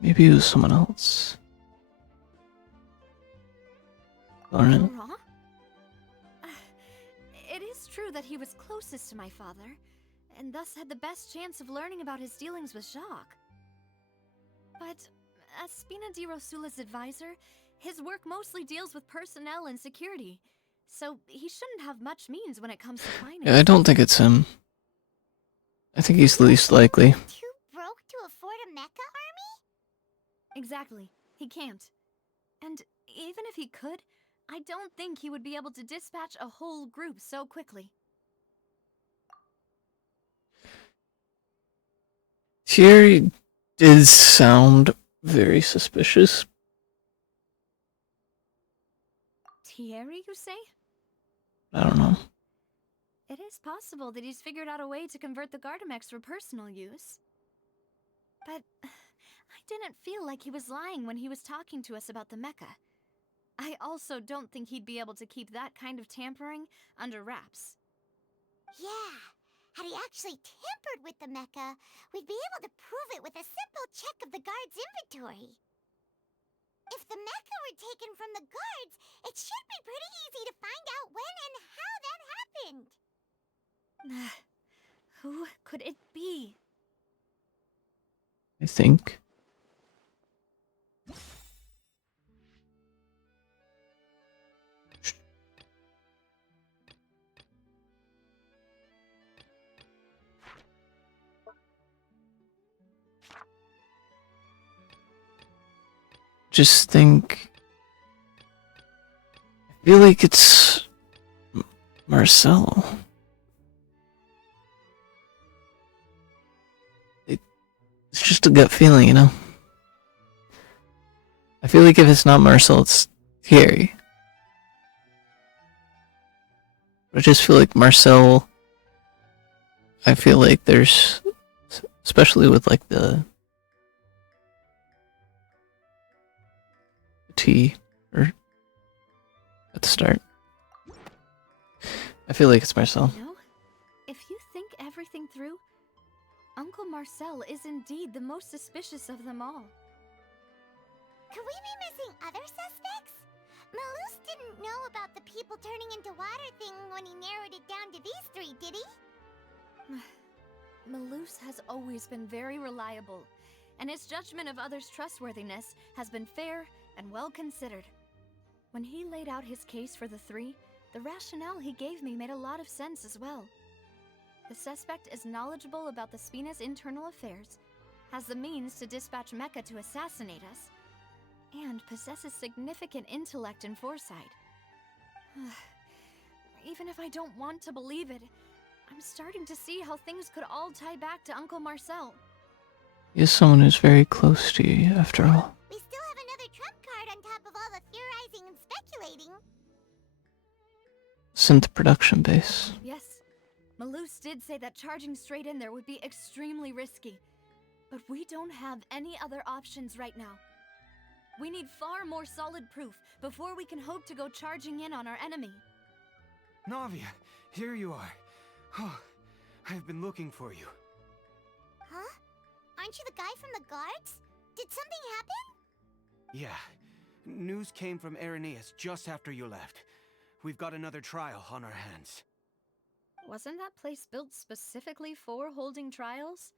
Maybe it was someone else. Darn it. It is true that he was closest to my father, and thus had the best chance of learning about his dealings with Jacques. But as Spina di Rosula's advisor, his work mostly deals with personnel and security, so he shouldn't have much means when it comes to finance. Yeah, I don't think it's him. I think he's the least likely. Too broke to afford a mecha army? Exactly. He can't. And even if he could, I don't think he would be able to dispatch a whole group so quickly. Thierry did sound very suspicious. Thierry, you say? I don't know. It is possible that he's figured out a way to convert the Gardamex for personal use. But I didn't feel like he was lying when he was talking to us about the mecha. I also don't think he'd be able to keep that kind of tampering under wraps. Yeah. Had he actually tampered with the mecha, we'd be able to prove it with a simple check of the guard's inventory. If the mecha were taken from the guards, it should be pretty easy to find out when and how that happened. Who could it be? I think. Just think. I feel like it's Marcel. It's just a gut feeling, you know? I feel like if it's not Marcel, it's Thierry. But I just feel like Marcel, I feel like there's, especially with like the T or at the start, I feel like it's Marcel. You know, if you think everything through, Uncle Marcel is indeed the most suspicious of them all. Could we be missing other suspects? Malus didn't know about the people turning into water thing when he narrowed it down to these 3, did he? Malus has always been very reliable, and his judgment of others' trustworthiness has been fair and well considered. When he laid out his case for the 3, the rationale he gave me made a lot of sense as well. The suspect is knowledgeable about the Spina's internal affairs, has the means to dispatch Mecha to assassinate us, and possesses significant intellect and foresight. Even if I don't want to believe it, I'm starting to see how things could all tie back to Uncle Marcel. He is someone who's very close to you, after all. We still have another trump card on top of all the theorizing and speculating. Synth production base. Yes, Malus did say that charging straight in there would be extremely risky. But we don't have any other options right now. We need far more solid proof before we can hope to go charging in on our enemy. Navia, here you are. Oh, I've been looking for you. Huh? Aren't you the guy from the guards? Did something happen? Yeah. News came from Irenaeus just after you left. We've got another trial on our hands. Wasn't that place built specifically for holding trials?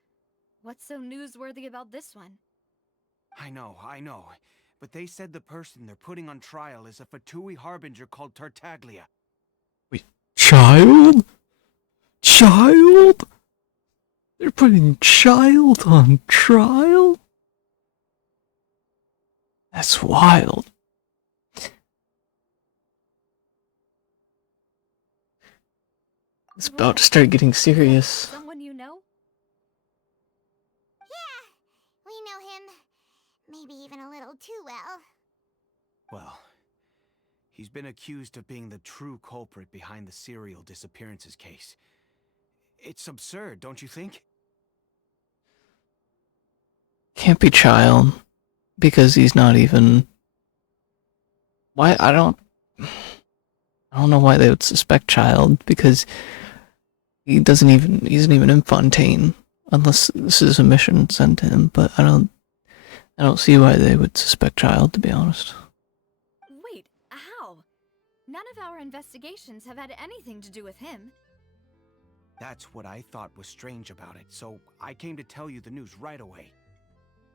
What's so newsworthy about this one? I know. But they said the person they're putting on trial is a Fatui harbinger called Tartaglia. Wait, child? Child? They're putting child on trial? That's wild. It's about to start getting serious. Someone you know? Yeah, we know him. Maybe even a little too well. Well, he's been accused of being the true culprit behind the serial disappearances case. It's absurd, don't you think? Can't be child, because he's not even... Why? I don't know why they would suspect child, because he isn't even in Fontaine, unless this is a mission sent to him, but I don't see why they would suspect child, to be honest. Wait, how? None of our investigations have had anything to do with him. That's what I thought was strange about it, so I came to tell you the news right away.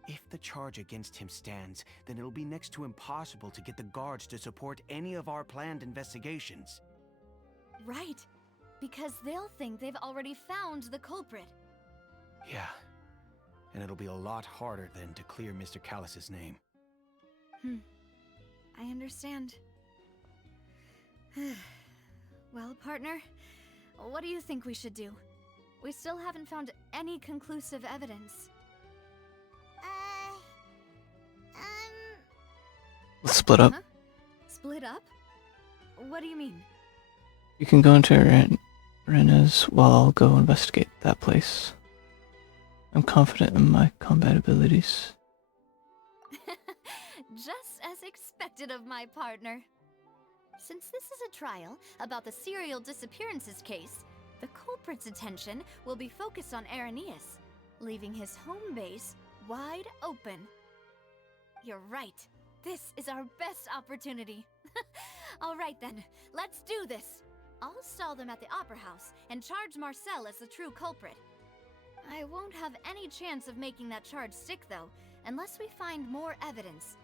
If the charge against him stands, then it'll be next to impossible to get the guards to support any of our planned investigations. Right, because they'll think they've already found the culprit. Yeah, and it'll be a lot harder then to clear Mr. Callus's name. I understand. Well, partner, what do you think we should do? We still haven't found any conclusive evidence. Let's split up. Huh? Split up? What do you mean? You can go into Rena's while I'll go investigate that place. I'm confident in my combat abilities. Just as expected of my partner. Since this is a trial about the serial disappearances case, the culprit's attention will be focused on Irenaeus, leaving his home base wide open. You're right. This is our best opportunity. All right then, let's do this. I'll stall them at the Opera House and charge Marcel as the true culprit. I won't have any chance of making that charge stick though, unless we find more evidence.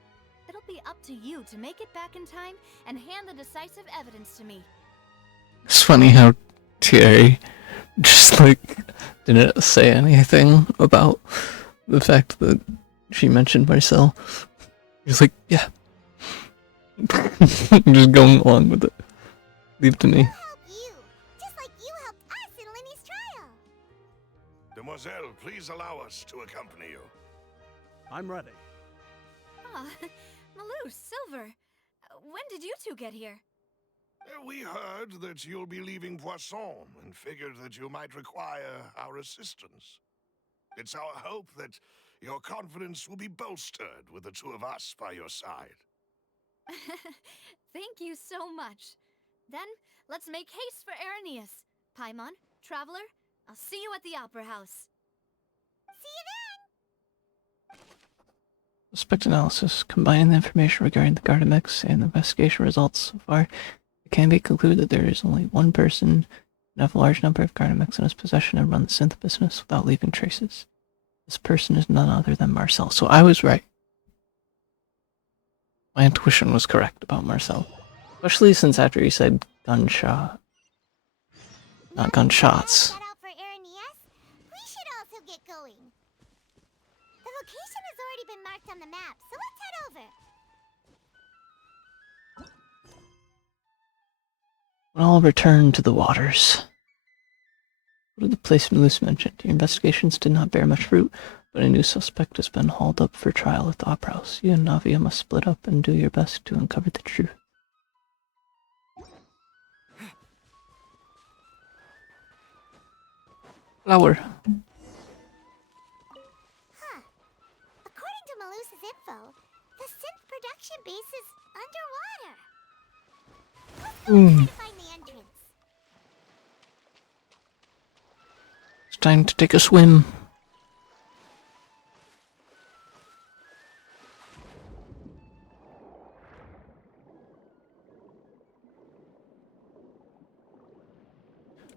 It'll be up to you to make it back in time and hand the decisive evidence to me. It's funny how Thierry just didn't say anything about the fact that she mentioned Marcel. He's like, yeah. I'm just going along with it. Leave it to me. We'll help you, just like you helped us in Lenny's trial. Demoiselle, please allow us to accompany you. I'm ready. Ah, Malus, Silver. When did you two get here? We heard that you'll be leaving Poisson and figured that you might require our assistance. It's our hope that your confidence will be bolstered with the two of us by your side. Thank you so much. Then, let's make haste for Irenaeus. Paimon, Traveler, I'll see you at the Opera House. See you then! Suspect analysis. Combining the information regarding the Gardamex and the investigation results so far, it can be concluded that there is only one person who have a large number of Gardamex in his possession and run the synth business without leaving traces. This person is none other than Marcel. So I was right. My intuition was correct about Marcel. Especially since after he said gunshot. Not gunshots. Set out for been marked on the map, so let's head over. I'll return to the waters. Go to the place Moose mentioned. Your investigations did not bear much fruit, but a new suspect has been hauled up for trial at the Opera House. You and Navia must split up and do your best to uncover the truth. Flower. Huh. According to Malusa's info, the synth production base is underwater. Let's go try to find the entrance. It's time to take a swim.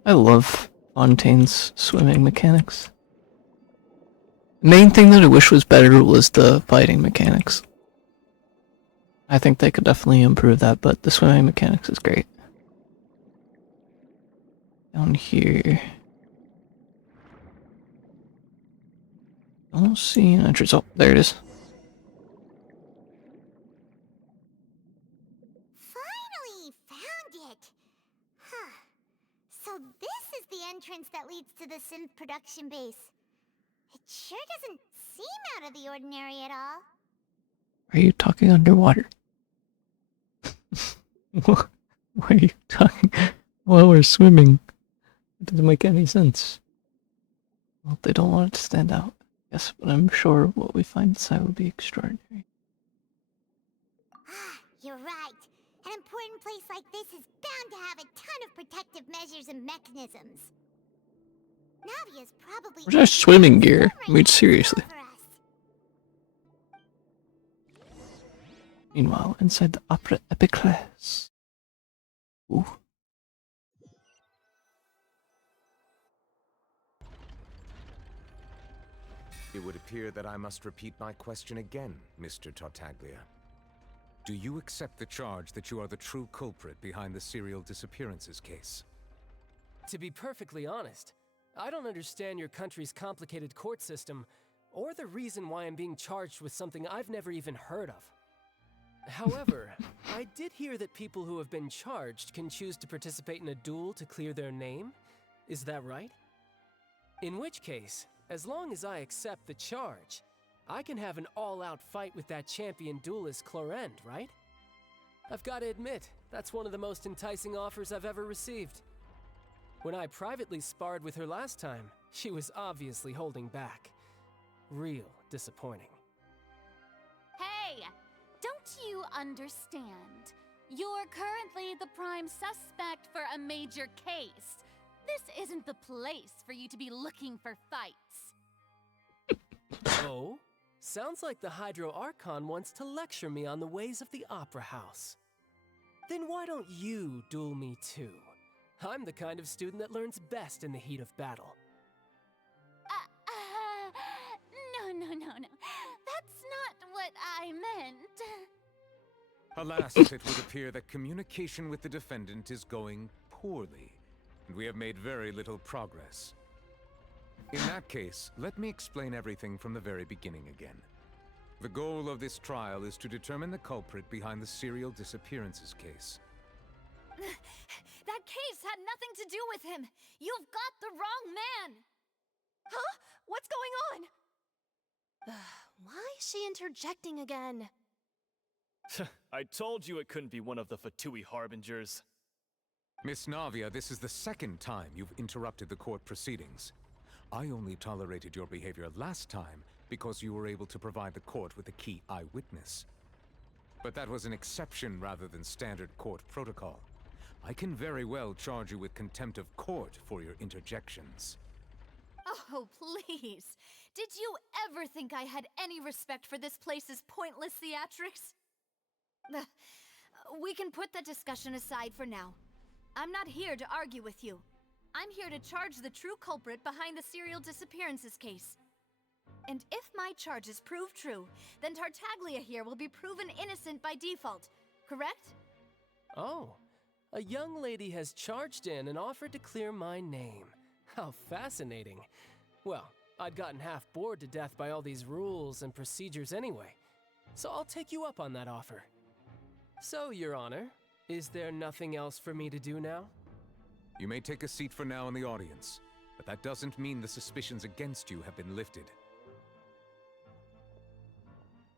I love Fontaine's swimming mechanics. The main thing that I wish was better was the fighting mechanics. I think they could definitely improve that, but the swimming mechanics is great. Down here. I don't see an entrance. Oh, there it is. Finally found it. Huh. So this is the entrance that leads to the synth production base. It sure doesn't seem out of the ordinary at all. Are you talking underwater? Why are you talking while we're swimming? It doesn't make any sense. Well, they don't want it to stand out. Yes, but I'm sure what we find inside will be extraordinary. Ah, you're right. An important place like this is bound to have a ton of protective measures and mechanisms. Navia's probably... Where's our swimming gear? I mean, seriously. Meanwhile, inside the Opera Epiclese. Ooh. It would appear that I must repeat my question again, Mr. Tartaglia. Do you accept the charge that you are the true culprit behind the serial disappearances case? To be perfectly honest, I don't understand your country's complicated court system, or the reason why I'm being charged with something I've never even heard of. However, I did hear that people who have been charged can choose to participate in a duel to clear their name. Is that right? In which case, as long as I accept the charge, I can have an all-out fight with that champion duelist Clorend, right? I've got to admit, that's one of the most enticing offers I've ever received. When I privately sparred with her last time, she was obviously holding back. Real disappointing. Hey! Don't you understand? You're currently the prime suspect for a major case. This isn't the place for you to be looking for fights. Oh? Sounds like the Hydro Archon wants to lecture me on the ways of the Opera House. Then why don't you duel me too? I'm the kind of student that learns best in the heat of battle. No. That's not what I meant. Alas, it would appear that communication with the defendant is going poorly, and we have made very little progress. In that case, let me explain everything from the very beginning again. The goal of this trial is to determine the culprit behind the serial disappearances case. That case had nothing to do with him. You've got the wrong man. Huh? What's going on? Why is she interjecting again? I told you it couldn't be one of the Fatui Harbingers. Miss Navia, this is the second time you've interrupted the court proceedings. I only tolerated your behavior last time because you were able to provide the court with a key eyewitness. But that was an exception rather than standard court protocol. I can very well charge you with contempt of court for your interjections. Oh, please. Did you ever think I had any respect for this place's pointless theatrics? We can put that discussion aside for now. I'm not here to argue with you. I'm here to charge the true culprit behind the serial disappearances case. And if my charges prove true, then Tartaglia here will be proven innocent by default, correct? Oh, a young lady has charged in and offered to clear my name. How fascinating. Well, I'd gotten half bored to death by all these rules and procedures anyway, so I'll take you up on that offer. So, Your Honor, is there nothing else for me to do now? You may take a seat for now in the audience, but that doesn't mean the suspicions against you have been lifted.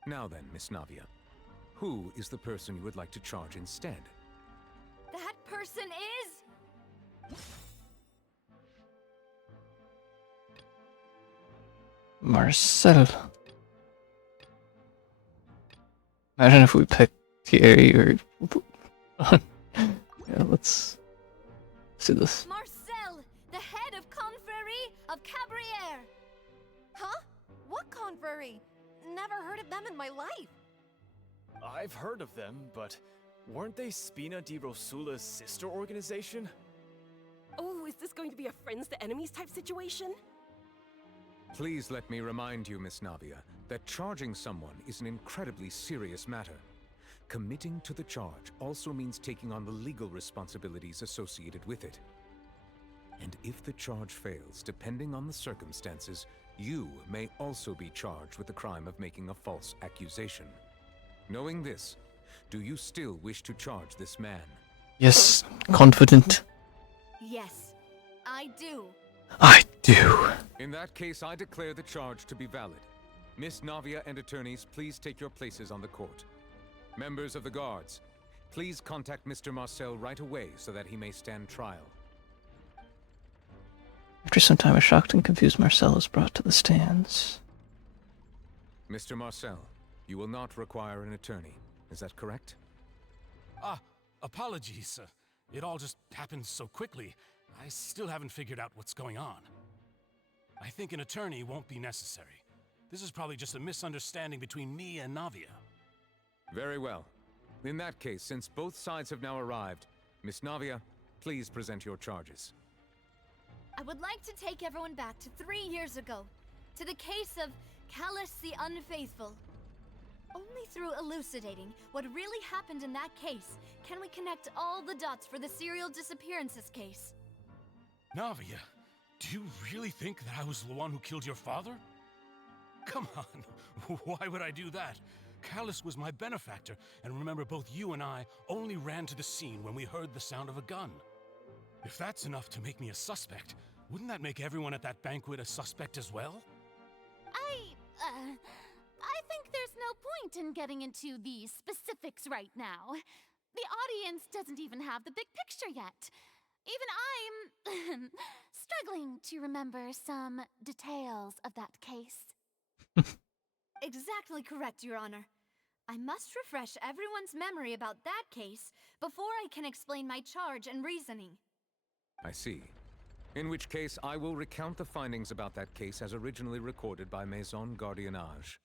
Now then, Miss Navia, who is the person you would like to charge instead? That person is... Marcel. Imagine if we picked Thierry or... yeah, let's see this. Marcel, the head of Confrérie of Cabriere. Huh? What confrérie? Never heard of them in my life. I've heard of them, but weren't they Spina di Rosula's sister organization? Oh, is this going to be a friends to enemies type situation? Please let me remind you, Miss Navia, that charging someone is an incredibly serious matter. Committing to the charge also means taking on the legal responsibilities associated with it. And if the charge fails, depending on the circumstances, you may also be charged with the crime of making a false accusation. Knowing this, do you still wish to charge this man? Yes, confident. Yes, I do. I do. In that case, I declare the charge to be valid. Miss Navia and attorneys, please take your places on the court. Members of the guards, please contact Mr. Marcel right away so that he may stand trial. After some time, a shocked and confused Marcel is brought to the stands. Mr. Marcel, you will not require an attorney. Is that correct? Apologies. It all just happened so quickly. I still haven't figured out what's going on. I think an attorney won't be necessary. This is probably just a misunderstanding between me and Navia. Very well. In that case, since both sides have now arrived, Miss Navia, please present your charges. I would like to take everyone back to 3 years ago, to the case of Callus the Unfaithful. Only through elucidating what really happened in that case can we connect all the dots for the serial disappearances case. Navia, do you really think that I was the one who killed your father? Come on, why would I do that? Callus was my benefactor, and remember both you and I only ran to the scene when we heard the sound of a gun. If that's enough to make me a suspect, wouldn't that make everyone at that banquet a suspect as well? I think there's no point in getting into the specifics right now. The audience doesn't even have the big picture yet. Even I'm struggling to remember some details of that case. Exactly correct, Your Honor. I must refresh everyone's memory about that case before I can explain my charge and reasoning. I see. In which case, I will recount the findings about that case as originally recorded by Maison Gardiennage.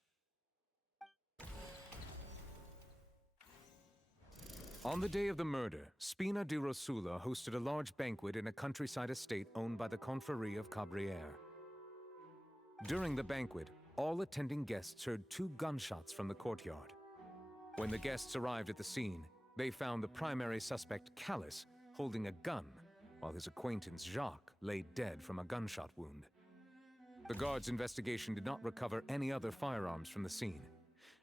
On the day of the murder, Spina di Rosula hosted a large banquet in a countryside estate owned by the Confrérie of Cabriere. During the banquet, all attending guests heard 2 gunshots from the courtyard. When the guests arrived at the scene, they found the primary suspect, Callus, holding a gun, while his acquaintance, Jacques, lay dead from a gunshot wound. The guards' investigation did not recover any other firearms from the scene.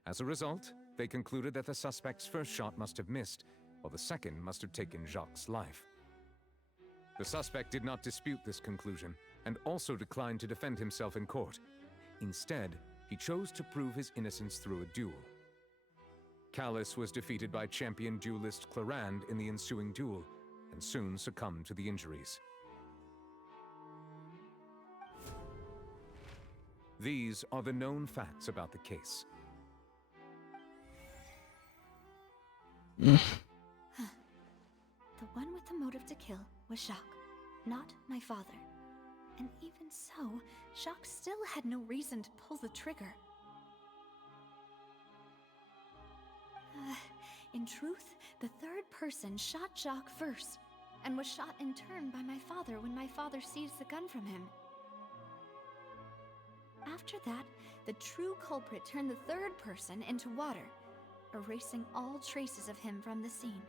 As a result, they concluded that the suspect's first shot must have missed, while the second must have taken Jacques' life. The suspect did not dispute this conclusion, and also declined to defend himself in court. Instead, he chose to prove his innocence through a duel. Callus was defeated by champion duelist Clarande in the ensuing duel, and soon succumbed to the injuries. These are the known facts about the case. The one with the motive to kill was Jacques, not my father. And even so, Jacques still had no reason to pull the trigger. In truth, the third person shot Jacques first, and was shot in turn by my father when my father seized the gun from him. After that, the true culprit turned the third person into water, erasing all traces of him from the scene.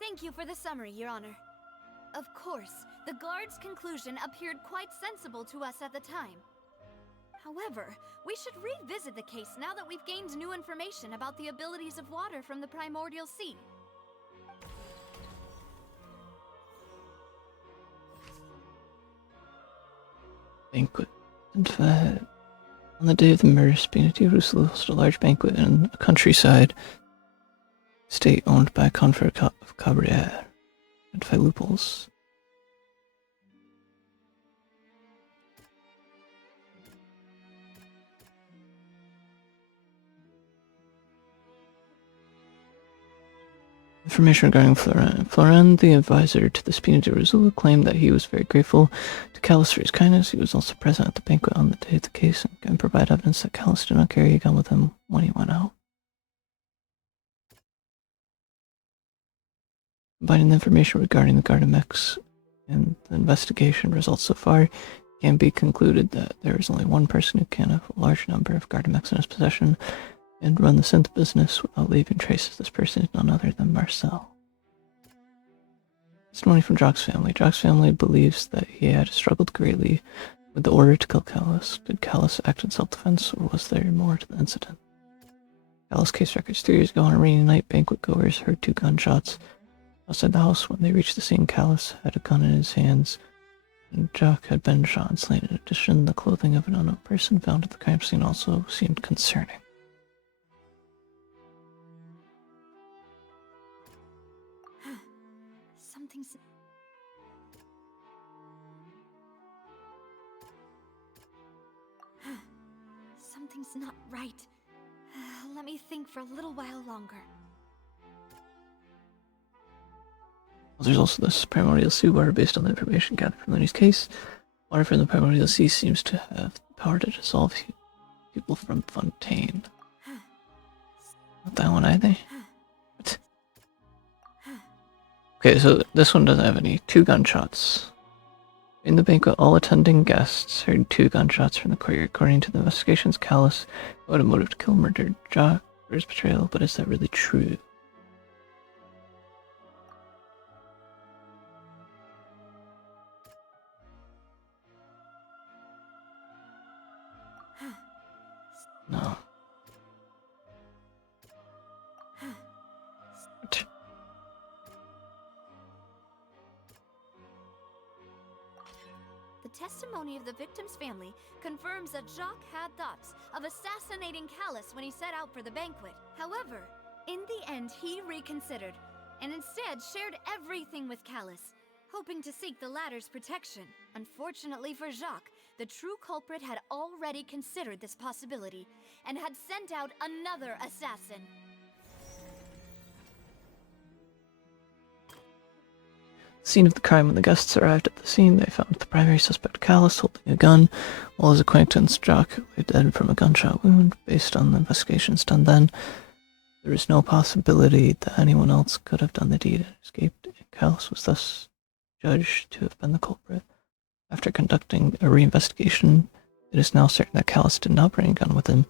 Thank you for the summary, Your Honor. Of course, the guard's conclusion appeared quite sensible to us at the time. However, we should revisit the case now that we've gained new information about the abilities of water from the primordial sea. Banquet. In fact, on the day of the murder, Spina di Rusula hosted a large banquet in a countryside estate owned by a confederate of Cabriere and Philuples. Information regarding Florent. Florent, the advisor to the Spina di Rusula, claimed that he was very grateful to Callus for his kindness. He was also present at the banquet on the day of the case and can provide evidence that Callus did not carry a gun with him when he went out. Combining the information regarding the Gardamex and the investigation results so far, it can be concluded that there is only one person who can have a large number of Gardamex in his possession and run the synth business without leaving traces. This person is none other than Marcel. Testimony from Jock's family. Jock's family believes that he had struggled greatly with the order to kill Callus. Did Callus act in self-defense, or was there more to the incident? Callus case records. 3 years ago on a rainy night, banquet goers heard 2 gunshots outside the house. When they reached the scene, Callus had a gun in his hands, and Jock had been shot and slain. In addition, the clothing of an unknown person found at the crime scene also seemed concerning. Something's not right. Let me think for a little while longer. There's also this primordial sea water based on the information gathered from Looney's case. Water from the primordial sea seems to have the power to dissolve people from Fontaine. Not that one either. What? Okay, so this one doesn't have any. 2 gunshots. In the banquet, all attending guests heard 2 gunshots from the courtyard. According to the investigations, Callus had a motive to kill murdered Jock for his betrayal, but is that really true? No. The testimony of the victim's family confirms that Jacques had thoughts of assassinating Callus when he set out for the banquet. However, in the end, he reconsidered and instead shared everything with Callus, hoping to seek the latter's protection. Unfortunately for Jacques, the true culprit had already considered this possibility and had sent out another assassin. Scene of the crime. When the guests arrived at the scene, they found the primary suspect, Callus, holding a gun, while his acquaintance, Jock, lay dead from a gunshot wound. Based on the investigations done then, there was no possibility that anyone else could have done the deed and escaped. Callus was thus judged to have been the culprit. After conducting a reinvestigation, it is now certain that Callus did not bring a gun with him.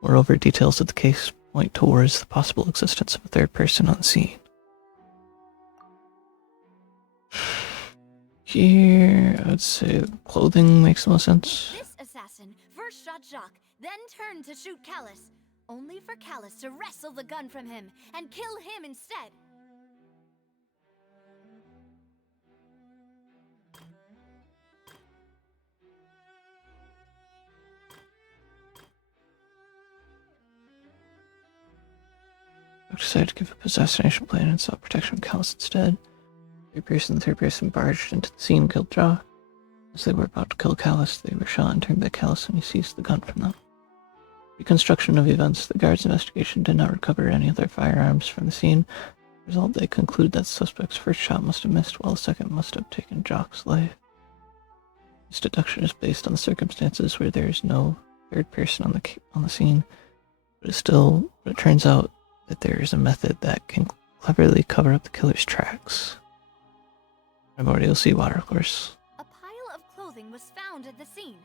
Moreover, details of the case point towards the possible existence of a third person on scene. Here, I would say clothing makes the most sense. This assassin first shot Jacques, then turned to shoot Callus, only for Callus to wrestle the gun from him and kill him instead. Jock decided to give up his assassination plan and sought protection from Callus instead. The third person barged into the scene and killed Jock. As they were about to kill Callus, they were shot and turned by Callus when he seized the gun from them. Reconstruction of events. The guards' investigation did not recover any other firearms from the scene. As a result, they conclude that the suspect's first shot must have missed, while the second must have taken Jock's life. This deduction is based on the circumstances where there is no third person on the scene, but it turns out that there is a method that can cleverly cover up the killer's tracks. Primordial seawater, of course. A pile of clothing was found at the scene.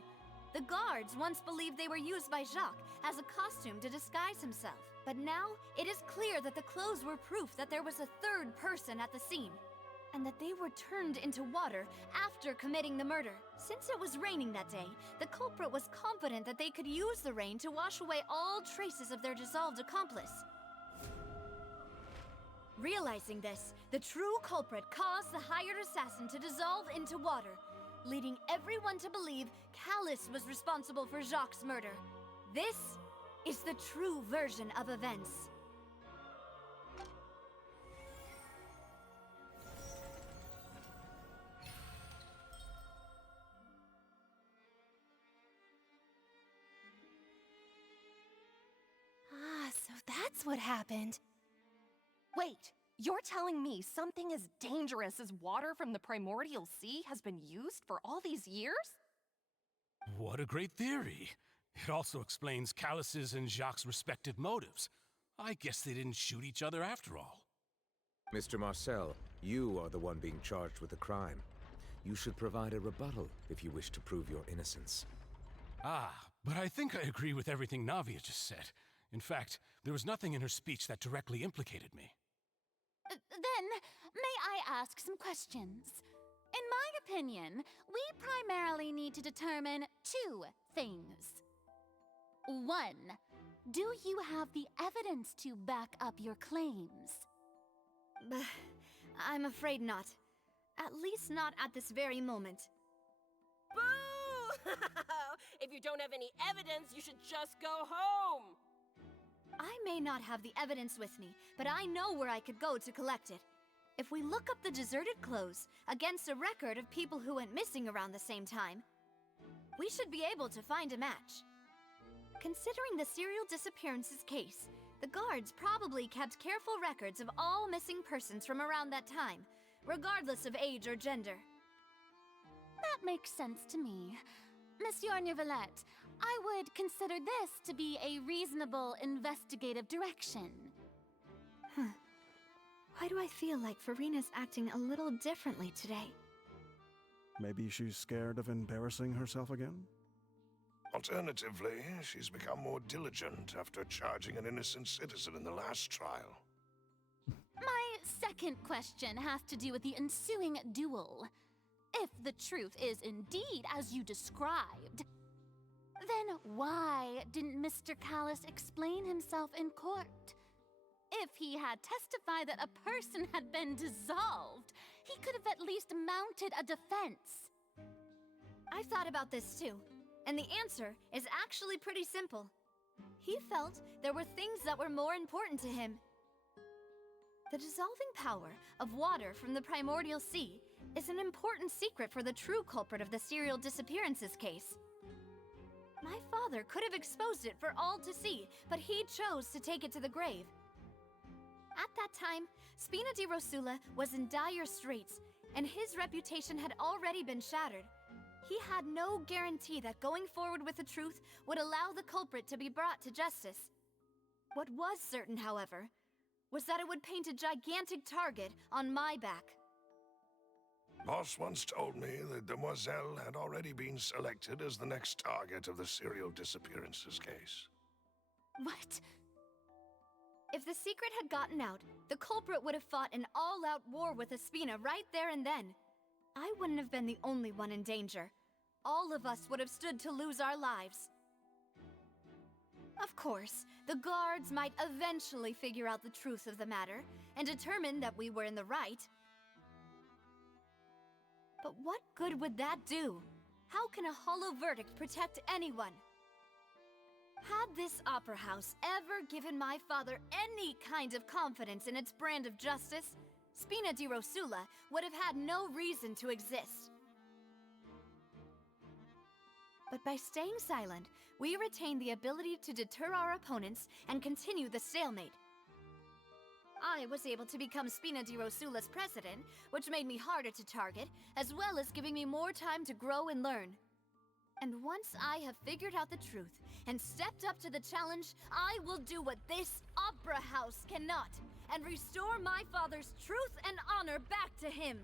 The guards once believed they were used by Jacques as a costume to disguise himself. But now, it is clear that the clothes were proof that there was a third person at the scene. and that they were turned into water after committing the murder. Since it was raining that day, the culprit was confident that they could use the rain to wash away all traces of their dissolved accomplice. Realizing this, the true culprit caused the hired assassin to dissolve into water, leading everyone to believe Callus was responsible for Jacques' murder. This is the true version of events. Ah, so that's what happened. Wait, you're telling me something as dangerous as water from the primordial sea has been used for all these years? What a great theory. It also explains Callus's and Jacques' respective motives. I guess they didn't shoot each other after all. Mr. Marcel, you are the one being charged with the crime. You should provide a rebuttal if you wish to prove your innocence. Ah, but I think I agree with everything Navia just said. In fact, there was nothing in her speech that directly implicated me. Then, may I ask some questions? In my opinion, we primarily need to determine two things. 1. Do you have the evidence to back up your claims? I'm afraid not. At least not at this very moment. Boo! If you don't have any evidence, you should just go home! I may not have the evidence with me, but I know where I could go to collect it. If we look up the deserted clothes against a record of people who went missing around the same time, we should be able to find a match. Considering the serial disappearances case, the guards probably kept careful records of all missing persons from around that time, regardless of age or gender. That makes sense to me. Monsieur Neuvillette, I would consider this to be a reasonable investigative direction. Why do I feel like Farina's acting a little differently today? Maybe she's scared of embarrassing herself again? Alternatively, she's become more diligent after charging an innocent citizen in the last trial. My second question has to do with the ensuing duel. If the truth is indeed as you described, then why didn't Mr. Callus explain himself in court? If he had testified that a person had been dissolved, he could have at least mounted a defense. I've thought about this too, and the answer is actually pretty simple. He felt there were things that were more important to him. The dissolving power of water from the primordial sea is an important secret for the true culprit of the serial disappearances case. My father could have exposed it for all to see, but he chose to take it to the grave. At that time, Spina di Rosula was in dire straits, and his reputation had already been shattered. He had no guarantee that going forward with the truth would allow the culprit to be brought to justice. What was certain, however, was that it would paint a gigantic target on my back. Boss once told me that Demoiselle had already been selected as the next target of the serial disappearances case. What? If the secret had gotten out, the culprit would have fought an all-out war with Espina right there and then. I wouldn't have been the only one in danger. All of us would have stood to lose our lives. Of course, the guards might eventually figure out the truth of the matter and determine that we were in the right. But what good would that do? How can a hollow verdict protect anyone? Had this opera house ever given my father any kind of confidence in its brand of justice, Spina di Rosula would have had no reason to exist. But by staying silent, we retain the ability to deter our opponents and continue the stalemate. I was able to become Spina di Rosula's president, which made me harder to target, as well as giving me more time to grow and learn. And once I have figured out the truth and stepped up to the challenge, I will do what this opera house cannot, and restore my father's truth and honor back to him.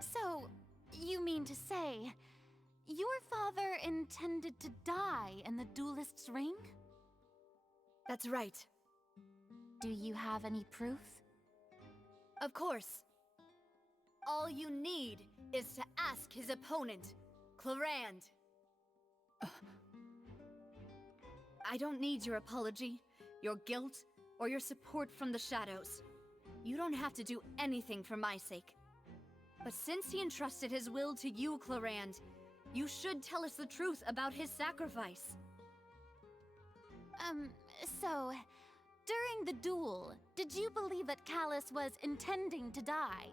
So, you mean to say, your father intended to die in the duelist's ring? That's right. Do you have any proof? Of course. All you need is to ask his opponent, Clarand. I don't need your apology, your guilt, or your support from the shadows. You don't have to do anything for my sake. But since he entrusted his will to you, Clarand, you should tell us the truth about his sacrifice. So, during the duel, did you believe that Callus was intending to die?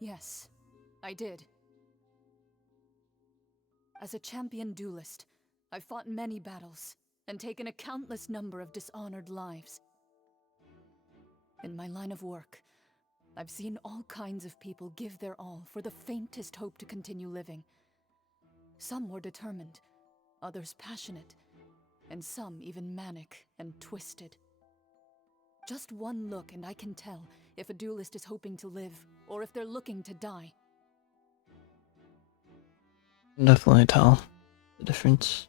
Yes, I did. As a champion duelist, I've fought many battles and taken a countless number of dishonored lives. In my line of work, I've seen all kinds of people give their all for the faintest hope to continue living. Some were determined, others passionate, and some even manic and twisted. Just one look and I can tell if a duelist is hoping to live or if they're looking to die. Definitely tell the difference.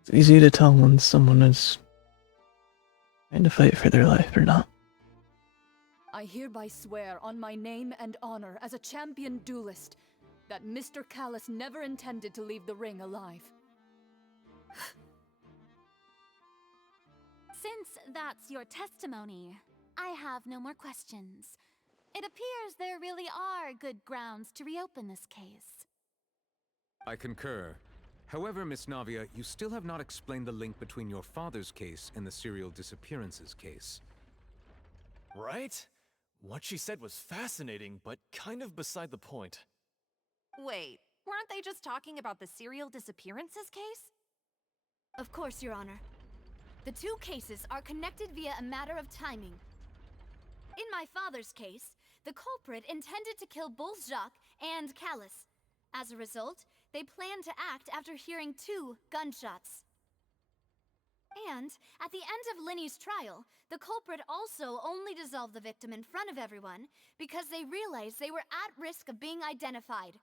It's easy to tell when someone is trying to fight for their life or not. I hereby swear on my name and honor as a champion duelist that Mr. Callus never intended to leave the ring alive. Since that's your testimony, I have no more questions. It appears there really are good grounds to reopen this case. I concur. However, Miss Navia, you still have not explained the link between your father's case and the serial disappearances case. Right? What she said was fascinating, but kind of beside the point. Wait, weren't they just talking about the serial disappearances case? Of course, Your Honor. The two cases are connected via a matter of timing. In my father's case, the culprit intended to kill both Jacques and Callus. As a result, they planned to act after hearing 2 gunshots. And at the end of Linny's trial, the culprit also only dissolved the victim in front of everyone because they realized they were at risk of being identified.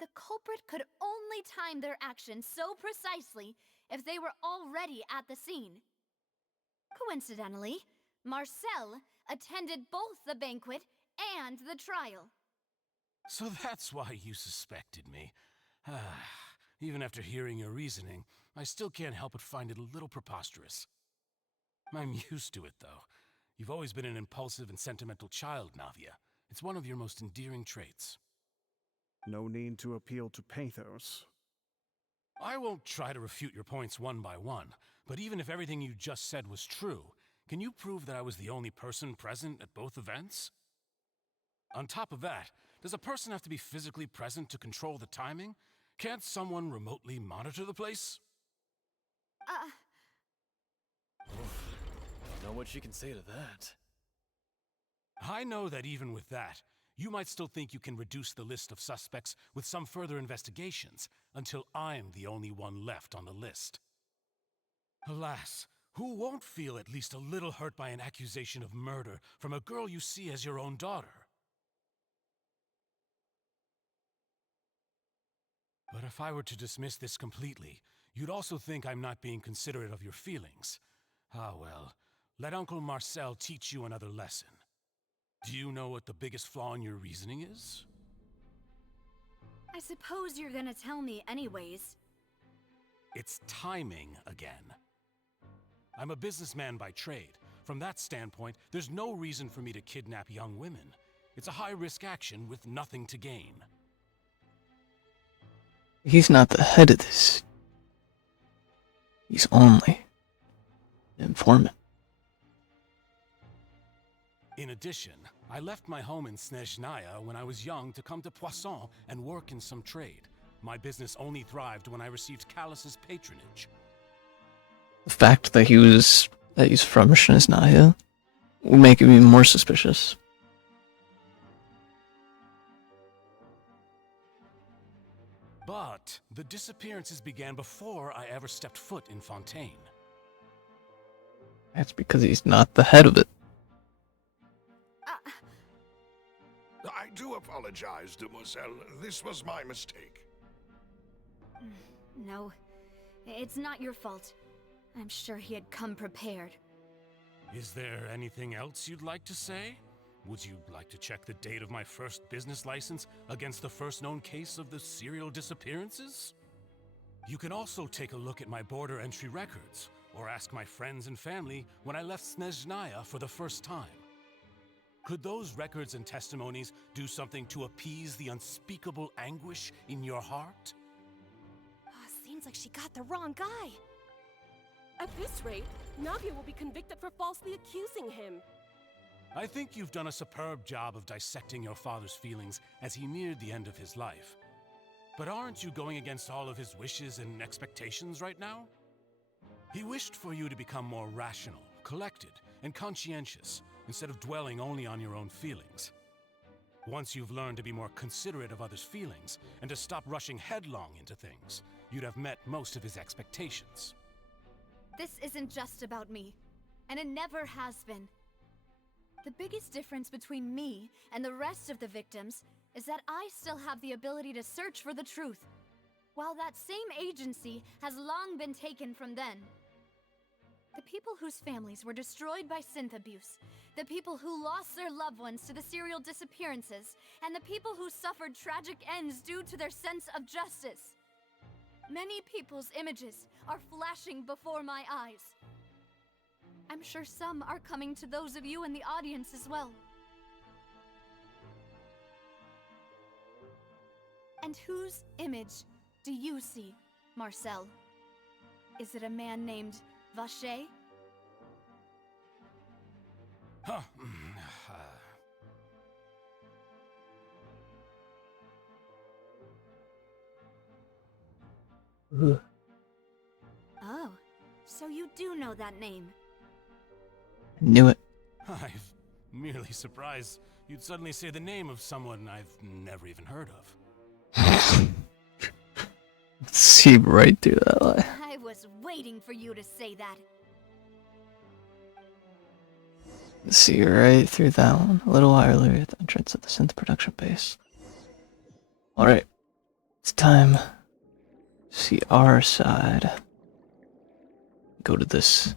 The culprit could only time their actions so precisely if they were already at the scene. Coincidentally, Marcel attended both the banquet and the trial. So that's why you suspected me. Even after hearing your reasoning, I still can't help but find it a little preposterous. I'm used to it, though. You've always been an impulsive and sentimental child, Navia. It's one of your most endearing traits. No need to appeal to pathos. I won't try to refute your points one by one, but even if everything you just said was true, can you prove that I was the only person present at both events? On top of that, does a person have to be physically present to control the timing? Can't someone remotely monitor the place? Don't know what she can say to that. I know that even with that, you might still think you can reduce the list of suspects with some further investigations, until I'm the only one left on the list. Alas, who won't feel at least a little hurt by an accusation of murder from a girl you see as your own daughter? But if I were to dismiss this completely, you'd also think I'm not being considerate of your feelings. Ah well, let Uncle Marcel teach you another lesson. Do you know what the biggest flaw in your reasoning is? I suppose you're gonna tell me anyways. It's timing again. I'm a businessman by trade. From that standpoint, there's no reason for me to kidnap young women. It's a high-risk action with nothing to gain. He's not the head of this. He's only an informant. In addition, I left my home in Snezhnaya when I was young to come to Poisson and work in some trade. My business only thrived when I received Callus's patronage. The fact that he's from Snezhnaya will make him even more suspicious. But the disappearances began before I ever stepped foot in Fontaine. That's because he's not the head of it. I do apologize, demoiselle. This was my mistake. No, it's not your fault. I'm sure he had come prepared. Is there anything else you'd like to say? Would you like to check the date of my first business license against the first known case of the serial disappearances? You can also take a look at my border entry records, or ask my friends and family when I left Snezhnaya for the first time. Could those records and testimonies do something to appease the unspeakable anguish in your heart? Seems like she got the wrong guy. At this rate, Navia will be convicted for falsely accusing him. I think you've done a superb job of dissecting your father's feelings as he neared the end of his life. But aren't you going against all of his wishes and expectations right now? He wished for you to become more rational, collected, and conscientious, instead of dwelling only on your own feelings. Once you've learned to be more considerate of others' feelings, and to stop rushing headlong into things, you'd have met most of his expectations. This isn't just about me, and it never has been. The biggest difference between me and the rest of the victims is that I still have the ability to search for the truth, while that same agency has long been taken from them. The people whose families were destroyed by synth abuse, the people who lost their loved ones to the serial disappearances, and the people who suffered tragic ends due to their sense of justice. Many people's images are flashing before my eyes. I'm sure some are coming to those of you in the audience as well. And whose image do you see, Marcel? Is it a man named Vacher? Huh. Oh, so you do know that name. Knew it. I'm merely surprised you'd suddenly say the name of someone I've never even heard of. See right through that lie. I was waiting for you to say that. See right through that one. A little while earlier at the entrance of the synth production base. Alright. It's time to see our side. Go to this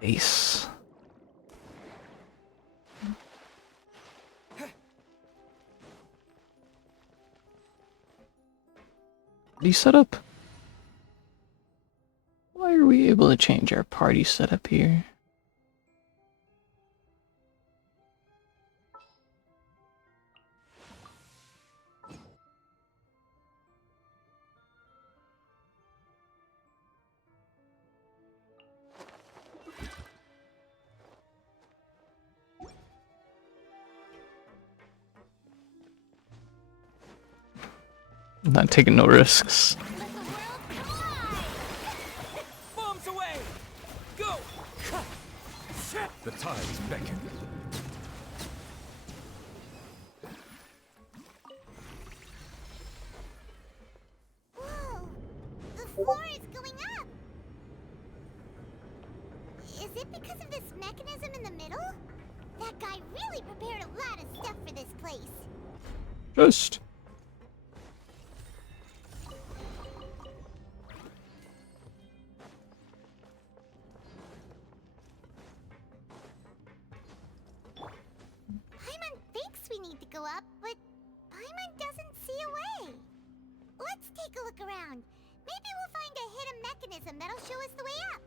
base. Party setup? Why are we able to change our party setup here? I'm not taking no risks. Bombs away! Go! The tides beckon. Whoa! The floor is going up! Is it because of this mechanism in the middle? That guy really prepared a lot of stuff for this place. Just. Paimon thinks we need to go up, but Paimon doesn't see a way. Let's take a look around. Maybe we'll find a hidden mechanism that'll show us the way up.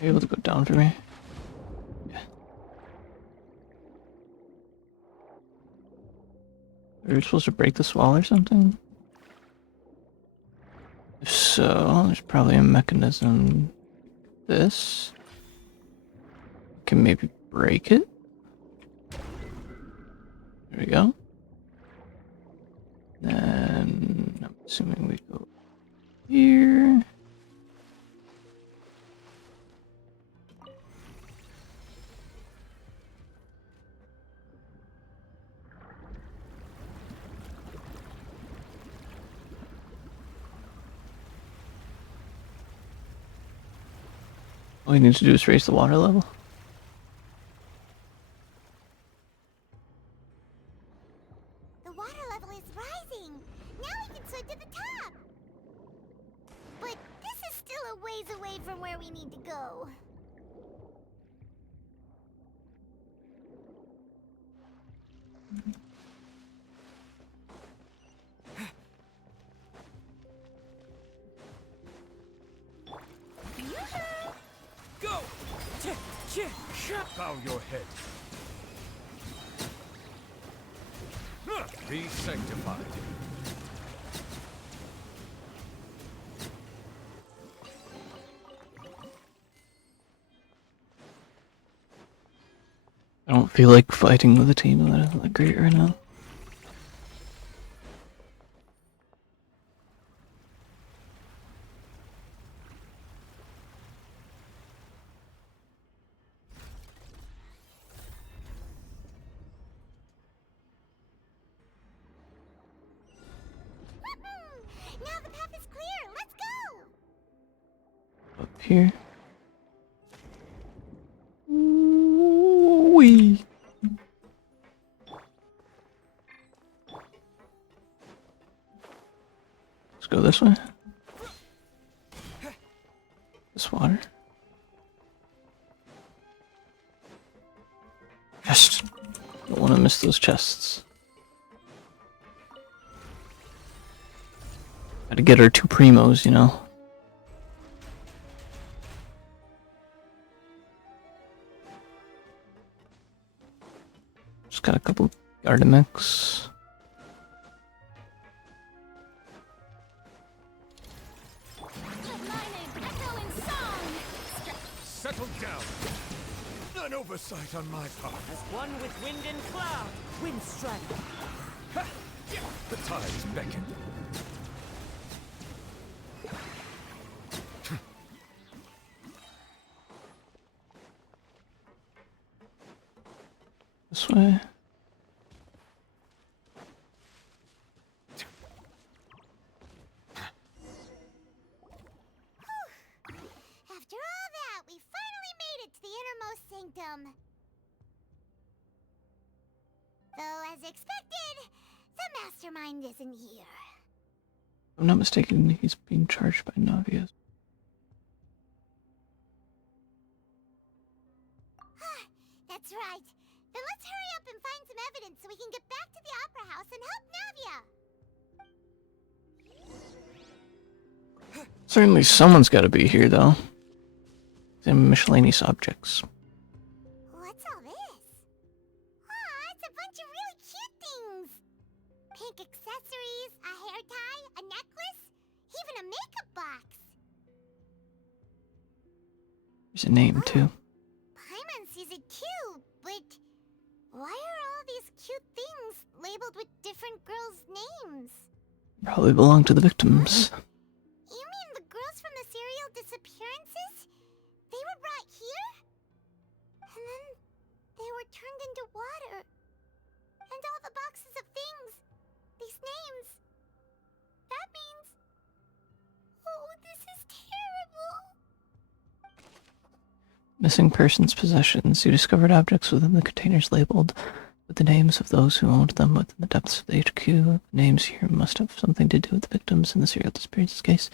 Are you able to go down for me? Yeah. Are we supposed to break this wall or something? If so, there's probably a mechanism. This. Can maybe break it? There we go. Then I'm assuming we go here. All you need to do is raise the water level. The water level is rising. Now we can swim to the top. But this is still a ways away from where we need to go. Go! Bow your head. Be sanctified. I don't feel like fighting with a team that isn't that great right now. Now the path is clear. Let's go. Up here. Wee. Let's go this way. This water. Yes. Don't want to miss those chests. Gotta get our 2 primos, you know. Just got a couple Gardemex. Settle down. An oversight on my part. As one with wind and cloud, wind strategy. The tides beckon. This way. After all that, we finally made it to the innermost sanctum. Though, as expected, the mastermind isn't here. If I'm not mistaken, he's being charged by Navia. That's right. Then let's hurry up and find some evidence so we can get back to the Opera House and help Navia. Certainly someone's gotta be here, though. Some miscellaneous objects. What's all this? Aw, it's a bunch of really cute things. Pink accessories, a hair tie, a necklace, even a makeup box. There's a name, too. Paimon sees it too, but why are all these cute things labeled with different girls' names? Probably belong to the victims. You mean the girls from the serial disappearances? They were brought here? And then they were turned into water. And all the boxes of things, these names, that means... Oh, this is terrible. Missing persons' possessions. You discovered objects within the containers labeled with the names of those who owned them within the depths of the HQ. The names here must have something to do with the victims in the serial disappearances case.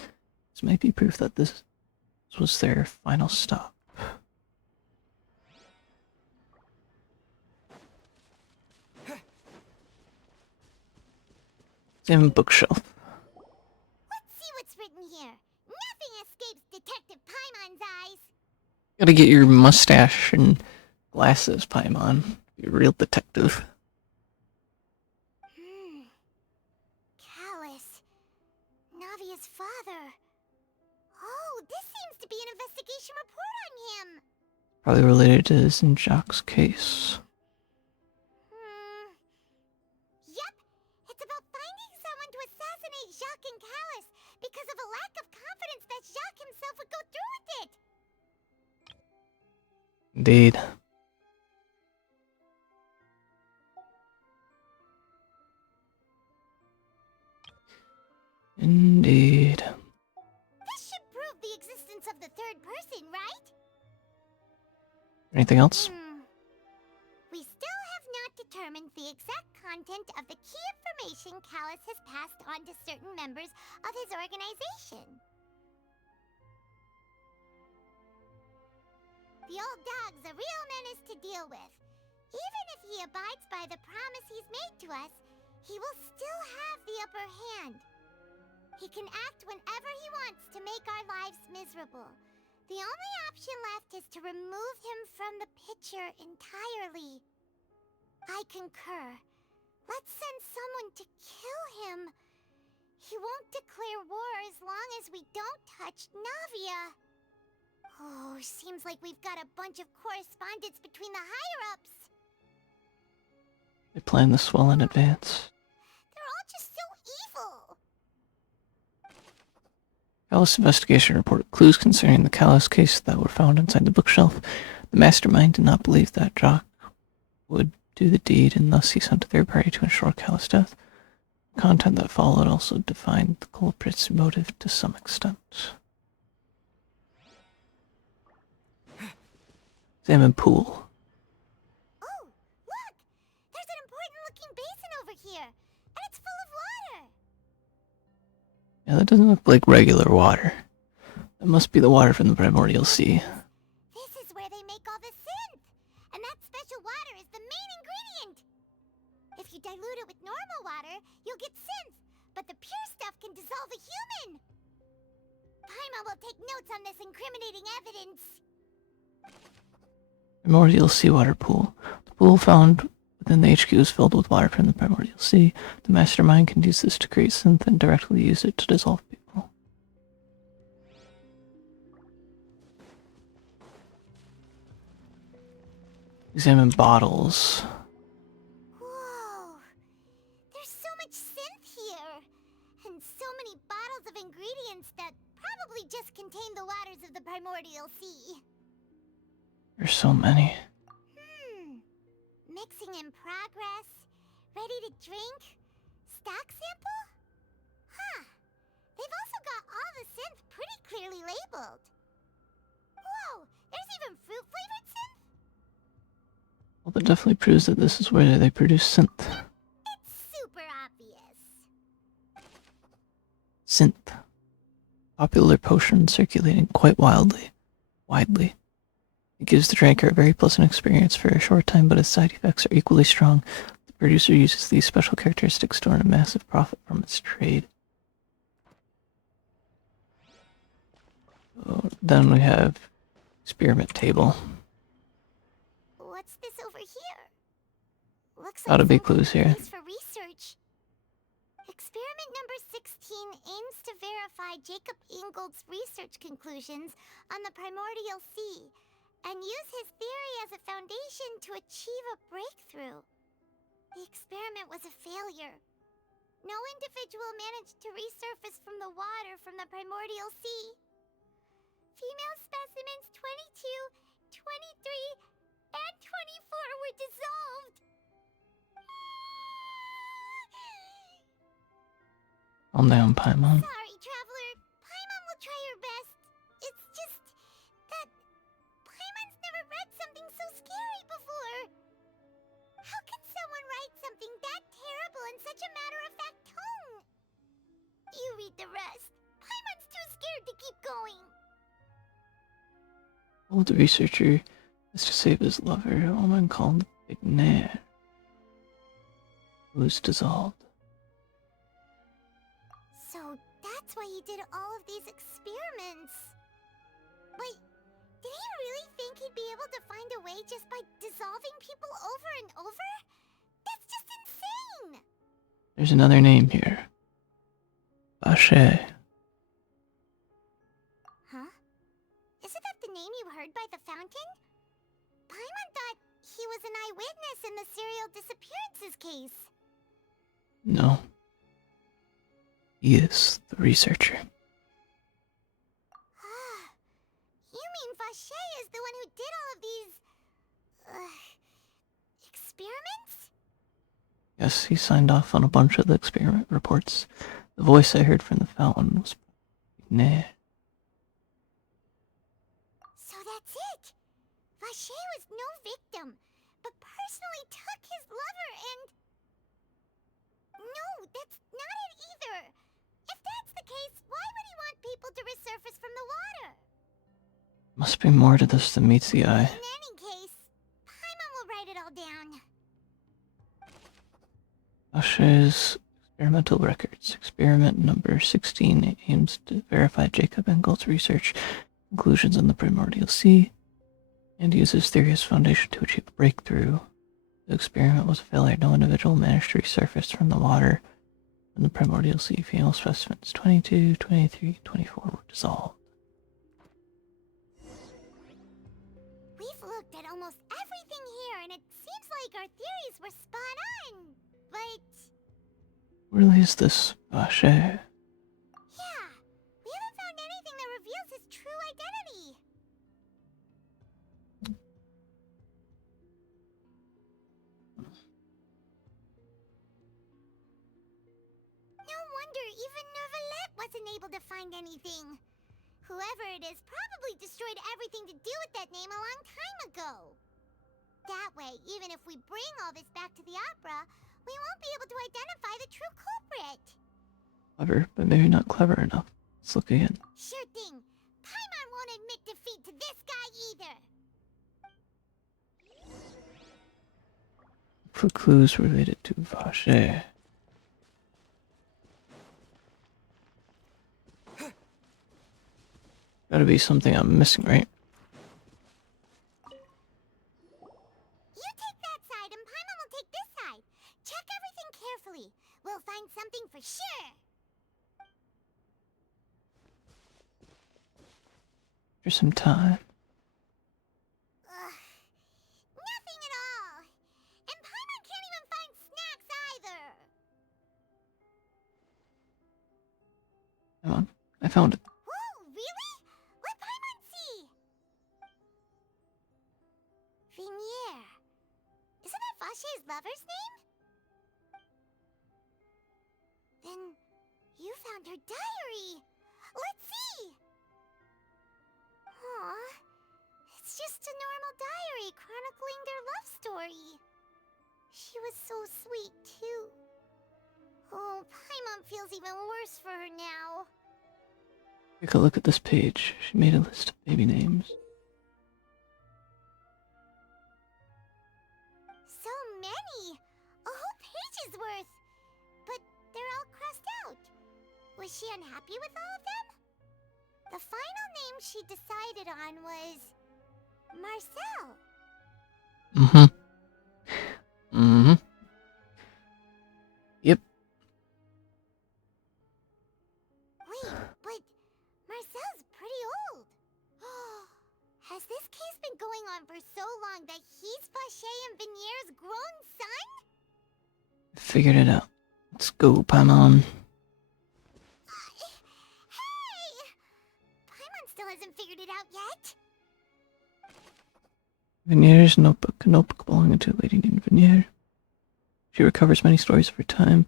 This might be proof that this was their final stop. Same bookshelf. Let's see what's written here. Nothing escapes Detective Paimon's eyes. Gotta get your mustache and glasses, Paimon. You're a real detective. Callus. Navia's father. Oh, this seems to be an investigation report on him. Probably related to Zinjak's case. Yep, it's about finding someone to assassinate Jacques and Callus because of a lack of confidence that Jacques himself would go through with it. Indeed. Indeed. This should prove the existence of the third person, right? Anything else? We still have not determined the exact content of the key information Callus has passed on to certain members of his organization. The old dog's a real menace to deal with. Even if he abides by the promise he's made to us, he will still have the upper hand. He can act whenever he wants to make our lives miserable. The only option left is to remove him from the picture entirely. I concur. Let's send someone to kill him. He won't declare war as long as we don't touch Navia. Oh, seems like we've got a bunch of correspondence between the higher-ups. They plan this well in advance. They're all just so evil. Callus investigation reported clues concerning the Callus case that were found inside the bookshelf. The mastermind did not believe that Jock would do the deed, and thus he sent a third party to ensure Callus' death. The content that followed also defined the culprit's motive to some extent. Examine pool. Oh, look! There's an important-looking basin over here, and it's full of water. Yeah, that doesn't look like regular water. That must be the water from the primordial sea. This is where they make all the synth, and that special water is the main ingredient. If you dilute it with normal water, you'll get synth, but the pure stuff can dissolve a human. Paimon will take notes on this incriminating evidence. Primordial seawater pool. The pool found within the HQ is filled with water from the primordial sea. The mastermind can use this to create synth and directly use it to dissolve people. Examine bottles. Whoa! There's so much synth here, and so many bottles of ingredients that probably just contain the waters of the primordial sea. There's so many. Mixing in progress, ready to drink, stock sample? Huh. They've also got all the synth pretty clearly labeled. Whoa, there's even fruit-flavored synth? Well, that definitely proves that this is where they produce synth. It's super obvious. Synth. Popular potion circulating quite widely. It gives the drinker a very pleasant experience for a short time, but its side effects are equally strong. The producer uses these special characteristics to earn a massive profit from its trade. So then we have experiment table. What's this over here? Looks Gotta like be some clues here. place for research. Experiment number 16 aims to verify Jacob Ingold's research conclusions on the primordial sea, and use his theory as a foundation to achieve a breakthrough. The experiment was a failure. No individual managed to resurface from the water from the primordial sea. Female specimens 22, 23, and 24 were dissolved. Calm down, Paimon. Sorry, Traveler. Paimon will try her best. It's just that Paimon's never read something so scary before. How can someone write something that terrible in such a matter-of-fact tone? You read the rest. Paimon's too scared to keep going. Well, the researcher is to save his lover, a woman called Big Nair, who was dissolved. So that's why he did all of these experiments. Wait, did he really think he'd be able to find a way just by dissolving people over and over? That's just insane! There's another name here. Vache. Huh? Isn't that the name you heard by the fountain? Paimon thought he was an eyewitness in the serial disappearances case. No. He is the researcher. You mean Vache is the one who did all of these... experiments? Yes, he signed off on a bunch of the experiment reports. The voice I heard from the fountain was Big Nair. So that's it! Vache was intentionally took his lover and... No, that's not it either. If that's the case, why would he want people to resurface from the water? Must be more to this than meets the eye. In any case, Paimon will write it all down. Vache's experimental records. Experiment number 16 aims to verify Jacob Engel's research conclusions on the primordial sea and uses theory as foundation to achieve a breakthrough. The experiment was a failure. No individual managed to resurface from the water from the primordial sea. Female specimens 22, 23, 24 were dissolved. We've looked at almost everything here, and it seems like our theories were spot on. But... Really is this Vache? yeah, we haven't found anything that reveals his true identity. No wonder even Nervalette wasn't able to find anything. Whoever it is probably destroyed everything to do with that name a long time ago. That way, even if we bring all this back to the opera, we won't be able to identify the true culprit. Clever, but maybe not clever enough. Let's look again. Sure thing. Paimon won't admit defeat to this guy either. For clues related to Vache. Gotta be something I'm missing, right? You take that side and Paimon will take this side. Check everything carefully. We'll find something for sure. For some time. Nothing at all. And Paimon can't even find snacks either. Come on, I found it. Whoa, really? What Paimon see? Vinier. Isn't that Vache's lover's name? Then you found her diary. Let's see. Aw, it's just a normal diary chronicling their love story. She was so sweet, too. Oh, Paimon feels even worse for her now. Take a look at this page. She made a list of baby names. So many! A whole page's worth! But they're all crossed out. Was she unhappy with all of them? The final name she decided on was... Marcel. Yep. Wait, but Marcel's pretty old. Has this case been going on for so long that he's Vache and Vinier's grown son? Figured it out. Let's go, Paimon. Hey! Paimon still hasn't figured it out yet. Vinier's notebook. A notebook belonging to a lady named Vinier. She recovers many stories of her time.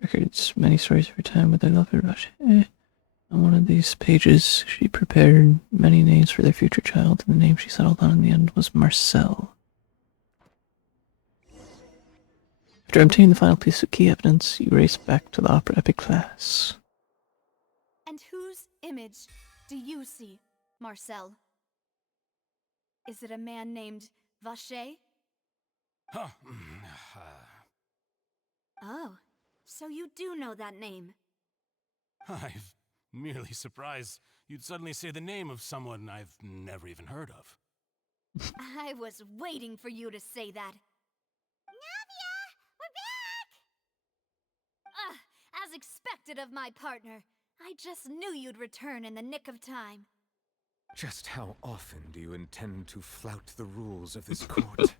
Records many stories of her time with her lover, Vache. On one of these pages, she prepared many names for their future child, and the name she settled on in the end was Marcel. After obtaining the final piece of key evidence, you race back to the opera epic class. And whose image do you see, Marcel? Is it a man named Vache? Huh. Oh, so you do know that name. I'm merely surprised you'd suddenly say the name of someone I've never even heard of. I was waiting for you to say that. Navia! We're back! As expected of my partner. I just knew you'd return in the nick of time. Just how often do you intend to flout the rules of this court?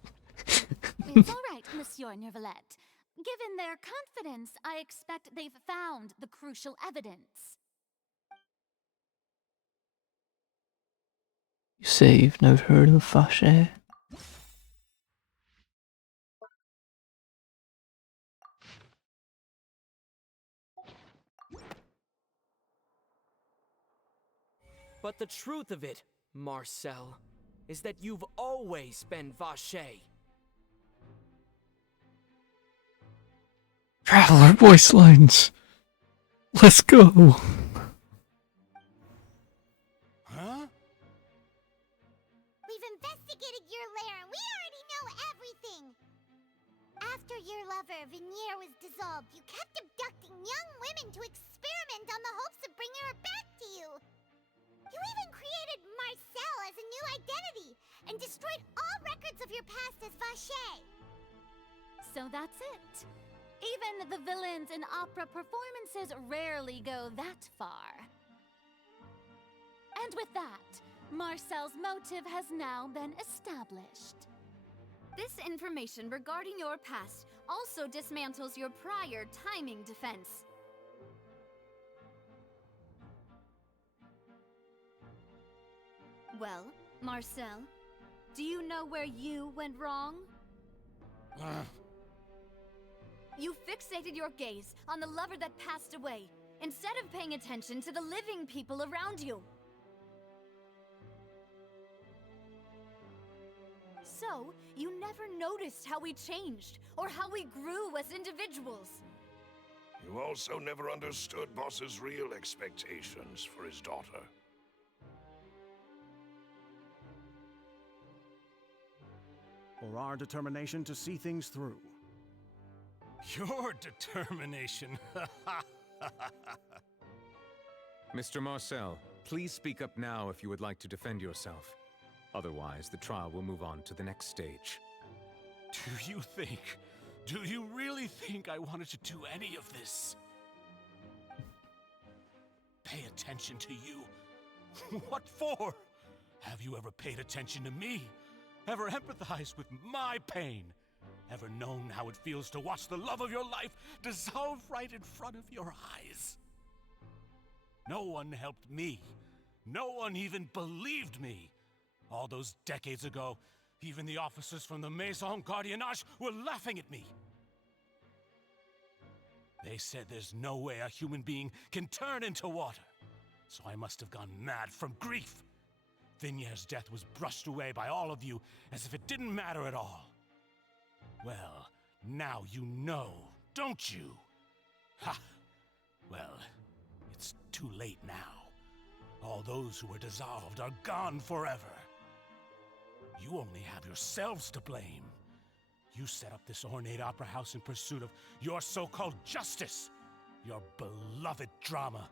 It's all right, Monsieur Nervalette. Given their confidence, I expect they've found the crucial evidence. You say you've never heard of Vache? But the truth of it, Marcel, is that you've always been Vache. Traveler voice lines. Let's go. Huh? We've investigated your lair and we already know everything! After your lover, Venier, was dissolved, you kept abducting young women to experiment on the hopes of bringing her back to you! You even created Marcel as a new identity, and destroyed all records of your past as Vacher! So that's it. Even the villains in opera performances rarely go that far. And with that, Marcel's motive has now been established. This information regarding your past also dismantles your prior timing defense. Well, Marcel, do you know where you went wrong? You fixated your gaze on the lover that passed away, instead of paying attention to the living people around you. So, you never noticed how we changed, or how we grew as individuals. You also never understood Boss's real expectations for his daughter. Or our determination to see things through. Your determination. Mr. Marcel, please speak up now if you would like to defend yourself. Otherwise, the trial will move on to the next stage. Do you really think I wanted to do any of this? Pay attention to you? What for? Have you ever paid attention to me? Ever empathized with my pain? Ever known how it feels to watch the love of your life dissolve right in front of your eyes? No one helped me. No one even believed me. All those decades ago, even the officers from the Maison Gardiennage were laughing at me. They said there's no way a human being can turn into water. So I must have gone mad from grief. Vinier's death was brushed away by all of you as if it didn't matter at all. Well, now you know, don't you? Ha! Well, it's too late now. All those who were dissolved are gone forever. You only have yourselves to blame. You set up this ornate opera house in pursuit of your so-called justice, your beloved drama,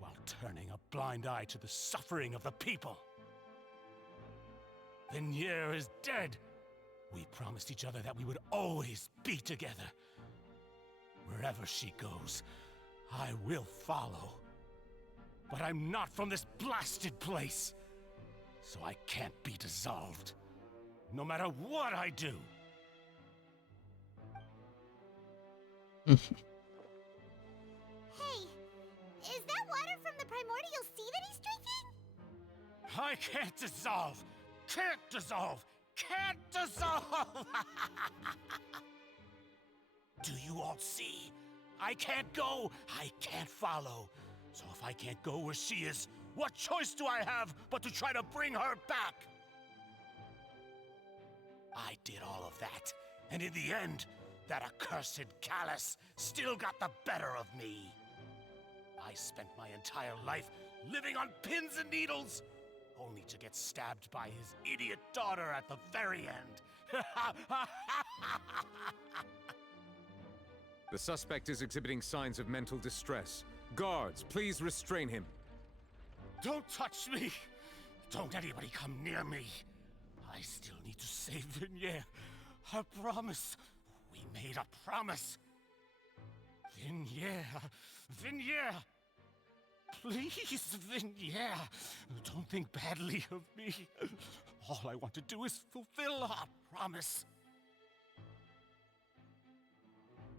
while turning a blind eye to the suffering of the people. Venier is dead. We promised each other that we would always be together. Wherever she goes, I will follow. But I'm not from this blasted place, so I can't be dissolved, no matter what I do. Hey, is that water from the primordial sea that he's drinking? I can't dissolve! Can't dissolve! Can't dissolve! Do you all see? I can't go, I can't follow. So if I can't go where she is, what choice do I have but to try to bring her back? I did all of that, and in the end, that accursed Callus still got the better of me. I spent my entire life living on pins and needles, only to get stabbed by his idiot daughter at the very end. The suspect is exhibiting signs of mental distress. Guards, please restrain him. Don't touch me! Don't anybody come near me! I still need to save Venier. I promise. We made a promise. Venier. Venier! Please, Venier. Don't think badly of me. All I want to do is fulfill our promise.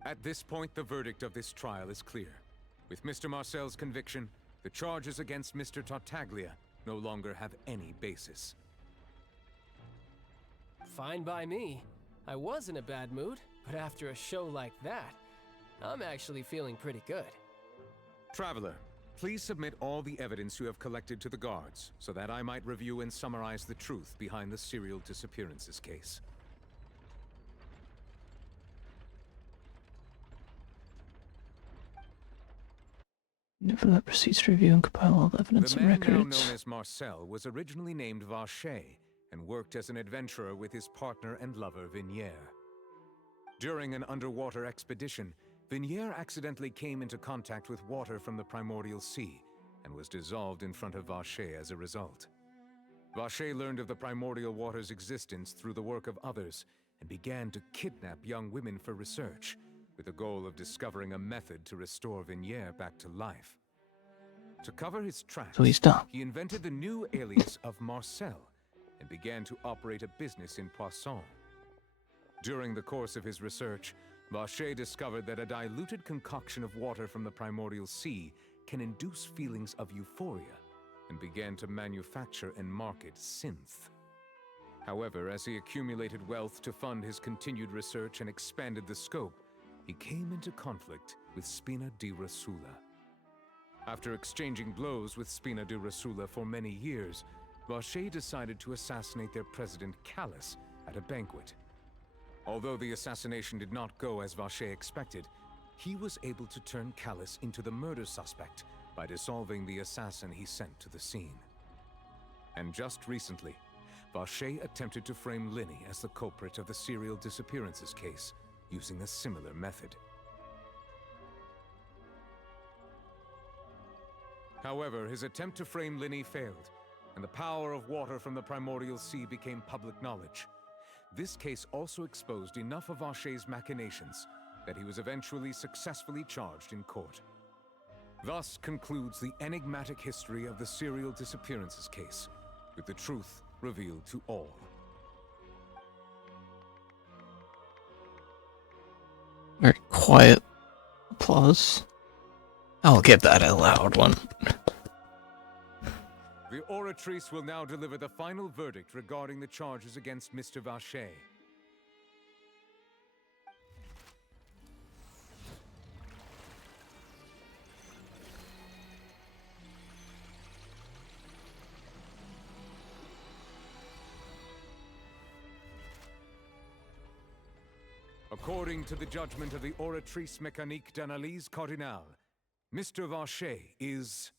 At this point, the verdict of this trial is clear. With Mr. Marcel's conviction, the charges against Mr. Tartaglia no longer have any basis. Fine by me. I was in a bad mood, but after a show like that, I'm actually feeling pretty good. Traveler, please submit all the evidence you have collected to the guards, so that I might review and summarize the truth behind the serial disappearances case. For that proceeds to review and compile all the evidence The and man now known records. as Marcel was originally named Vacher and worked as an adventurer with his partner and lover Vignier. During an underwater expedition, Vignier accidentally came into contact with water from the primordial sea and was dissolved in front of Vacher as a result. Vacher learned of the primordial water's existence through the work of others and began to kidnap young women for research, with the goal of discovering a method to restore Vignier back to life. To cover his tracks, So he's done. he invented the new alias of Marcel and began to operate a business in Poisson. During the course of his research, Vacher discovered that a diluted concoction of water from the primordial sea can induce feelings of euphoria, and began to manufacture and market synth. However, as he accumulated wealth to fund his continued research and expanded the scope, he came into conflict with Spina di Rosula. After exchanging blows with Spina di Rosula for many years, Vacher decided to assassinate their president Callus at a banquet. Although the assassination did not go as Vacher expected, he was able to turn Callus into the murder suspect by dissolving the assassin he sent to the scene. And just recently, Vacher attempted to frame Linny as the culprit of the serial disappearances case, using a similar method. However, his attempt to frame Linny failed, and the power of water from the primordial sea became public knowledge. This case also exposed enough of Vacher's machinations that he was eventually successfully charged in court. Thus concludes the enigmatic history of the serial disappearances case, with the truth revealed to all. Very quiet applause. I'll give that a loud one. The oratrice will now deliver the final verdict regarding the charges against Mr. Vacher. According to the judgment of the oratrice mécanique d'analyse cardinale, Mr. Vacher is...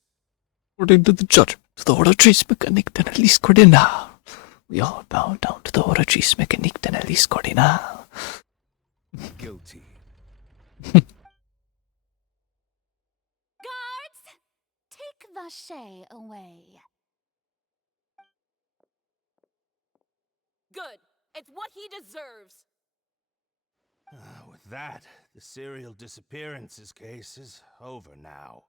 According to the judgment of the oratrice mécanique d'analyse cardinale, we all bow down to the oratrice mécanique d'analyse cardinale. guilty. Guards! Take Vacher away. Good. It's what he deserves. With that, the serial disappearances case is over now.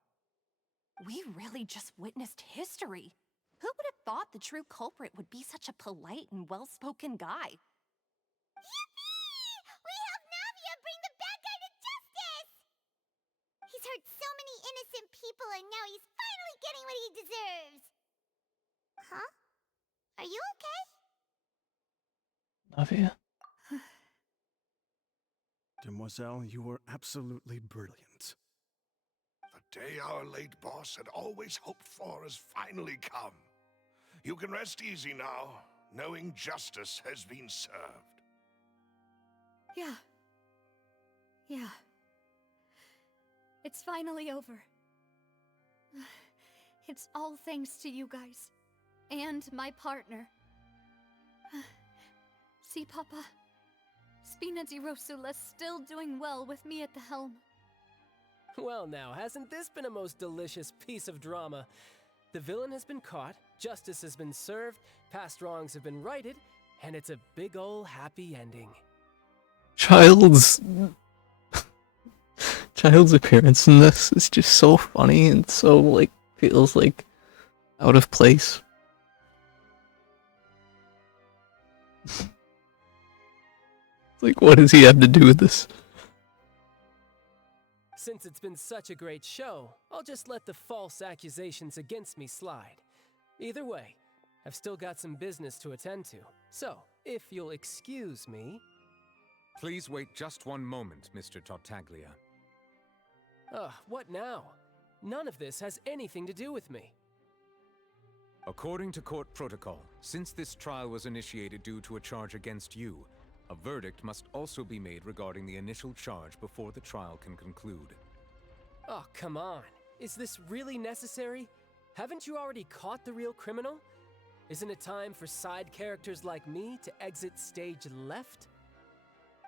We really just witnessed history. Who would have thought the true culprit would be such a polite and well-spoken guy? Yippee! We helped Navia bring the bad guy to justice! He's hurt so many innocent people and now he's finally getting what he deserves! Huh? Are you okay? Navia? Demoiselle, you were absolutely brilliant. The day our late boss had always hoped for has finally come. You can rest easy now, knowing justice has been served. Yeah. Yeah. It's finally over. It's all thanks to you guys. And my partner. See, Papa? Spina di Rosula's still doing well with me at the helm. Well now, hasn't this been a most delicious piece of drama? The villain has been caught, justice has been served, past wrongs have been righted, and it's a big ol' happy ending. Child's appearance in this is just so funny and so, like, feels, like, out of place. Like, what does he have to do with this? Since it's been such a great show, I'll just let the false accusations against me slide. Either way, I've still got some business to attend to, so if you'll excuse me... Please wait just one moment, Mr. Tartaglia. Ugh, what now? None of this has anything to do with me. According to court protocol, since this trial was initiated due to a charge against you, a verdict must also be made regarding the initial charge before the trial can conclude. Oh, come on. Is this really necessary? Haven't you already caught the real criminal? Isn't it time for side characters like me to exit stage left?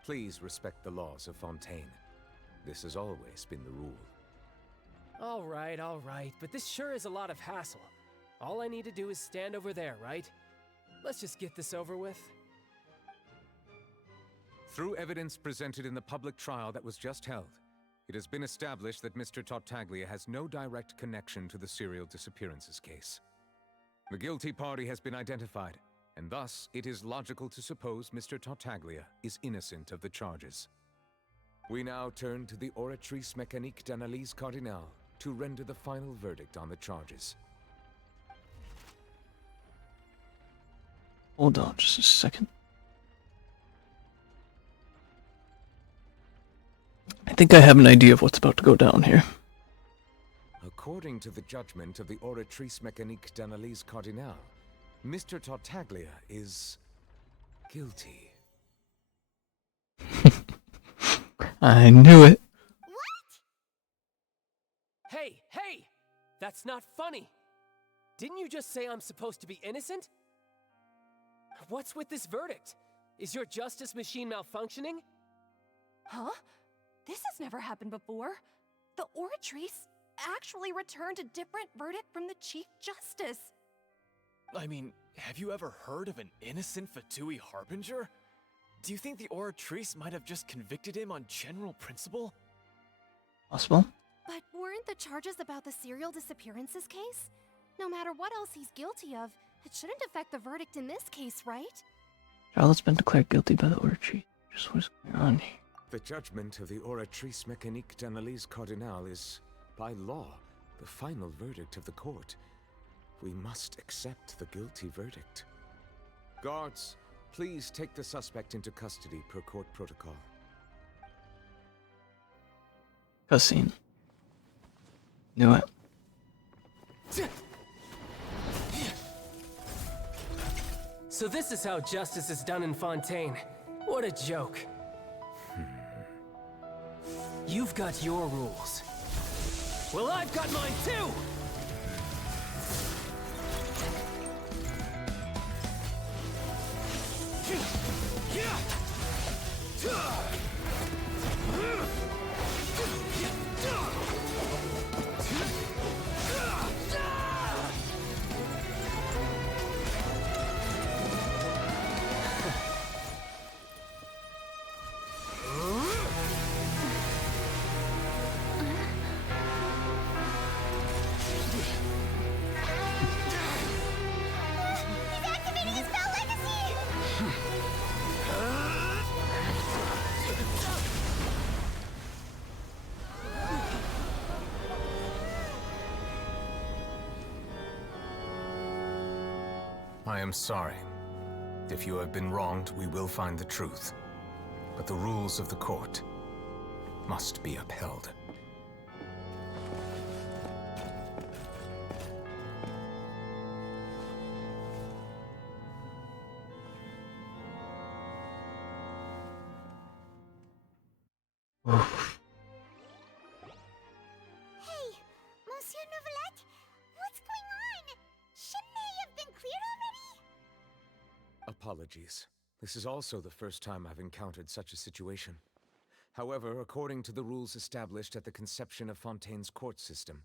Please respect the laws of Fontaine. This has always been the rule. All right, but this sure is a lot of hassle. All I need to do is stand over there, right? Let's just get this over with. Through evidence presented in the public trial that was just held, it has been established that Mr. Tartaglia has no direct connection to the serial disappearances case. The guilty party has been identified, and thus it is logical to suppose Mr. Tartaglia is innocent of the charges. We now turn to the Oratrice Mécanique d'Analyse Cardinale to render the final verdict on the charges. Hold on just a second. I think I have an idea of what's about to go down here. According to the judgment of the Oratrice Mécanique d'Analyse Cardinale, Mr. Tartaglia is guilty. I knew it. Hey! That's not funny! Didn't you just say I'm supposed to be innocent? What's with this verdict? Is your justice machine malfunctioning? Huh? This has never happened before. The Oratrice actually returned a different verdict from the Chief Justice. I mean, have you ever heard of an innocent Fatui Harbinger? Do you think the Oratrice might have just convicted him on general principle? Possible. But weren't the charges about the serial disappearances case? No matter what else he's guilty of, it shouldn't affect the verdict in this case, right? Charlotte's been declared guilty by the Oratrice. Just what's going on here? The judgment of the Oratrice Mécanique d'Analyse Cardinale is, by law, the final verdict of the court. We must accept the guilty verdict. Guards, please take the suspect into custody per court protocol. Cutscene. Knew it. So this is how justice is done in Fontaine. What a joke. You've got your rules. Well, I've got mine too! I am sorry. If you have been wronged, we will find the truth. But the rules of the court must be upheld. Hey, Monsieur Neuvillette, what's going on? Shouldn't they have been cleared already? Apologies. This is also the first time I've encountered such a situation. However, according to the rules established at the conception of Fontaine's court system,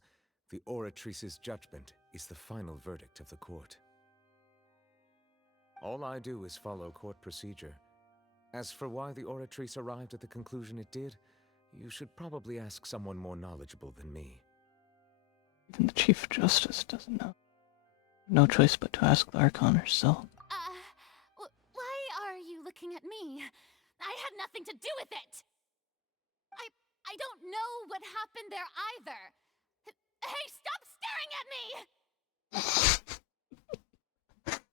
the Oratrice's judgment is the final verdict of the court. All I do is follow court procedure. As for why the Oratrice arrived at the conclusion it did, you should probably ask someone more knowledgeable than me. Even the Chief Justice doesn't know. No choice but to ask the Archon herself. Why are you looking at me? I had nothing to do with it! I don't know what happened there either. Hey, stop staring at me!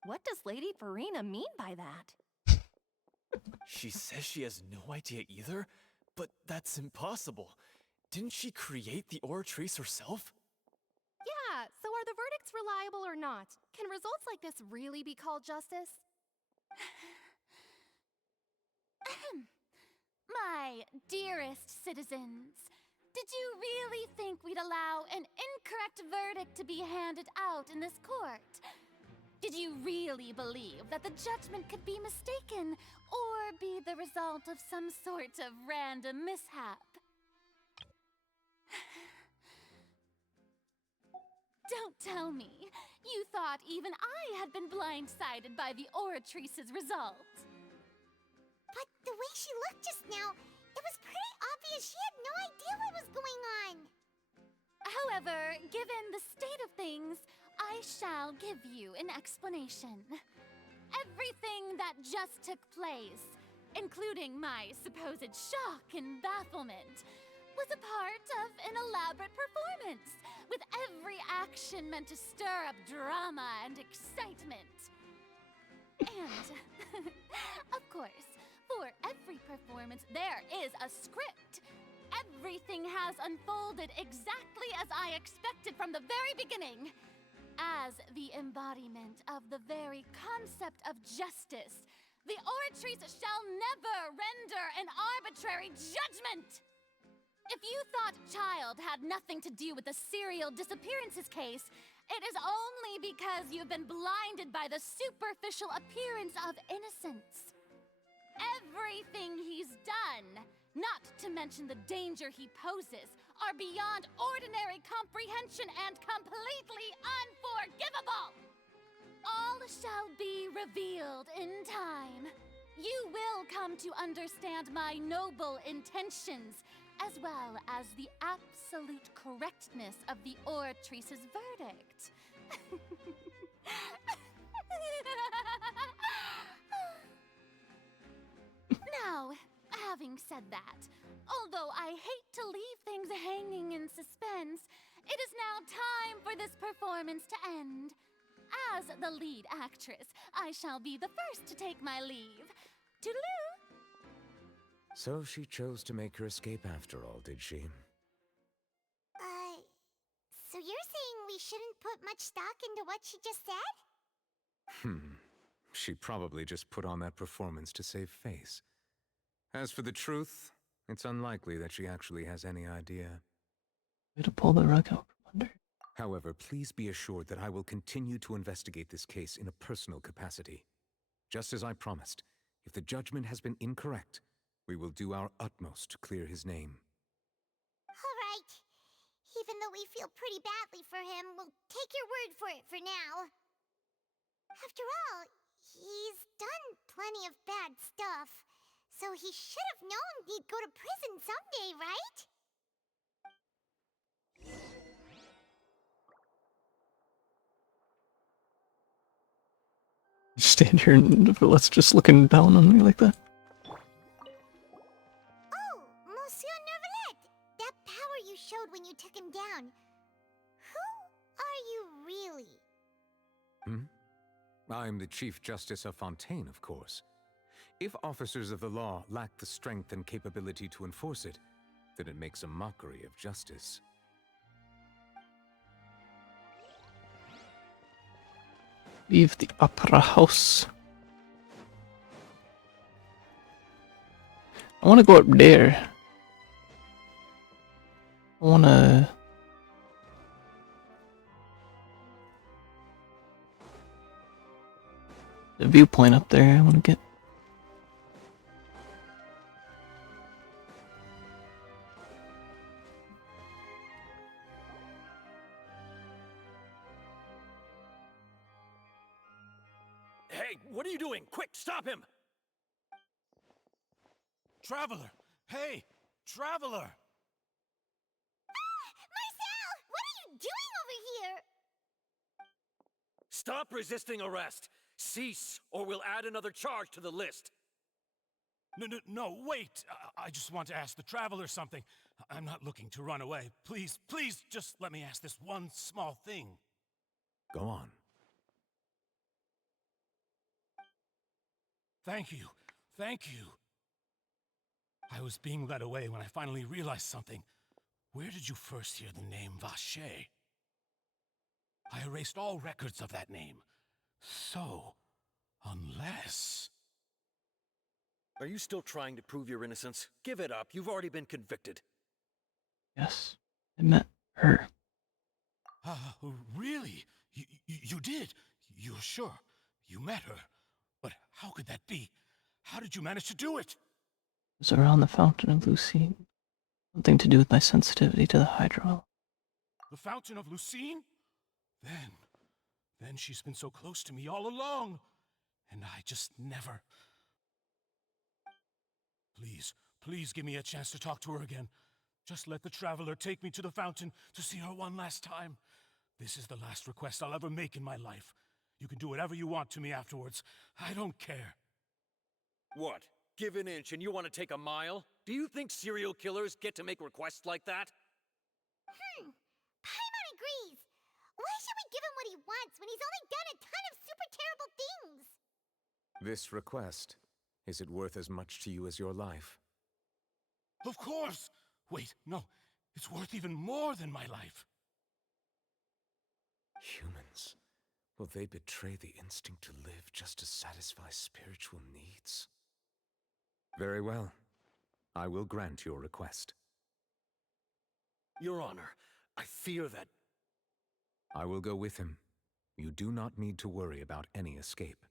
What does Lady Farina mean by that? She says she has no idea either, but that's impossible. Didn't she create the Oratrice herself? Yeah, so are the verdicts reliable or not? Can results like this really be called justice? My dearest citizens, Did you really think we'd allow an incorrect verdict to be handed out in this court? Did you really believe that the judgment could be mistaken or be the result of some sort of random mishap? Don't tell me you thought even I had been blindsided by the Oratrice's result. But the way she looked just now, it was pretty obvious she had no idea what was going on. However, given the state of things, I shall give you an explanation. Everything that just took place, including my supposed shock and bafflement, was a part of an elaborate performance, with every action meant to stir up drama and excitement. And, of course, for every performance, there is a script. Everything has unfolded exactly as I expected from the very beginning. As the embodiment of the very concept of justice, the Oratrice shall never render an arbitrary judgment! If you thought Child had nothing to do with the serial disappearances case, it is only because you've been blinded by the superficial appearance of innocence. Everything he's done, not to mention the danger he poses, are beyond ordinary comprehension and completely unforgivable! All shall be revealed in time. You will come to understand my noble intentions, as well as the absolute correctness of the Oratrice's verdict. Now, having said that, although I hate to leave things hanging in suspense, it is now time for this performance to end. As the lead actress, I shall be the first to take my leave. Toodaloo! So she chose to make her escape after all, did she? So you're saying we shouldn't put much stock into what she just said? She probably just put on that performance to save face. As for the truth, it's unlikely that she actually has any idea. Way to pull the rug out from under. However, please be assured that I will continue to investigate this case in a personal capacity. Just as I promised, if the judgment has been incorrect, we will do our utmost to clear his name. All right. Even though we feel pretty badly for him, we'll take your word for it for now. After all, he's done plenty of bad stuff, so he should have known he'd go to prison someday, right? You stand here and let's just looking down on me like that. Oh, Monsieur Nervalette! That power you showed when you took him down. Who are you really? I'm the Chief Justice of Fontaine, of course. If officers of the law lack the strength and capability to enforce it, then it makes a mockery of justice. Leave the opera house. I want to go up there. I want to... The viewpoint up there, I want to get... Hey, what are you doing? Quick, stop him! Traveler! Hey! Traveler! Marcel! What are you doing over here? Stop resisting arrest! Cease, or we'll add another charge to the list. No, wait! I just want to ask the Traveler something. I'm not looking to run away. Please, just let me ask this one small thing. Go on. Thank you. I was being led away when I finally realized something. Where did you first hear the name Vacher? I erased all records of that name. So, unless... Are you still trying to prove your innocence? Give it up. You've already been convicted. Yes, I met her. Really? You did? You're sure? You met her? But how could that be? How did you manage to do it? It was around the Fountain of Lucine. Something to do with my sensitivity to the hydro. The Fountain of Lucine? Then she's been so close to me all along. And I just never... Please give me a chance to talk to her again. Just let the Traveler take me to the fountain to see her one last time. This is the last request I'll ever make in my life. You can do whatever you want to me afterwards. I don't care. What? Give an inch and you want to take a mile? Do you think serial killers get to make requests like that? Paimon agrees. Why should we give him what he wants when he's only done a ton of super terrible things? This request, is it worth as much to you as your life? Of course! Wait, no. It's worth even more than my life. Humans. Will they betray the instinct to live just to satisfy spiritual needs? Very well. I will grant your request. Your Honor, I fear that... I will go with him. You do not need to worry about any escape.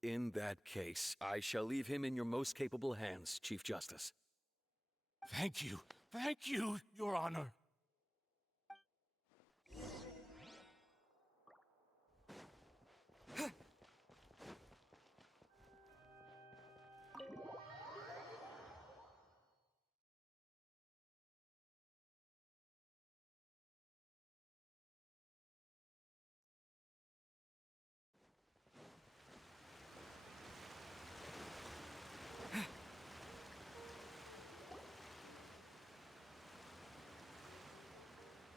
In that case, I shall leave him in your most capable hands, Chief Justice. Thank you, Your Honor.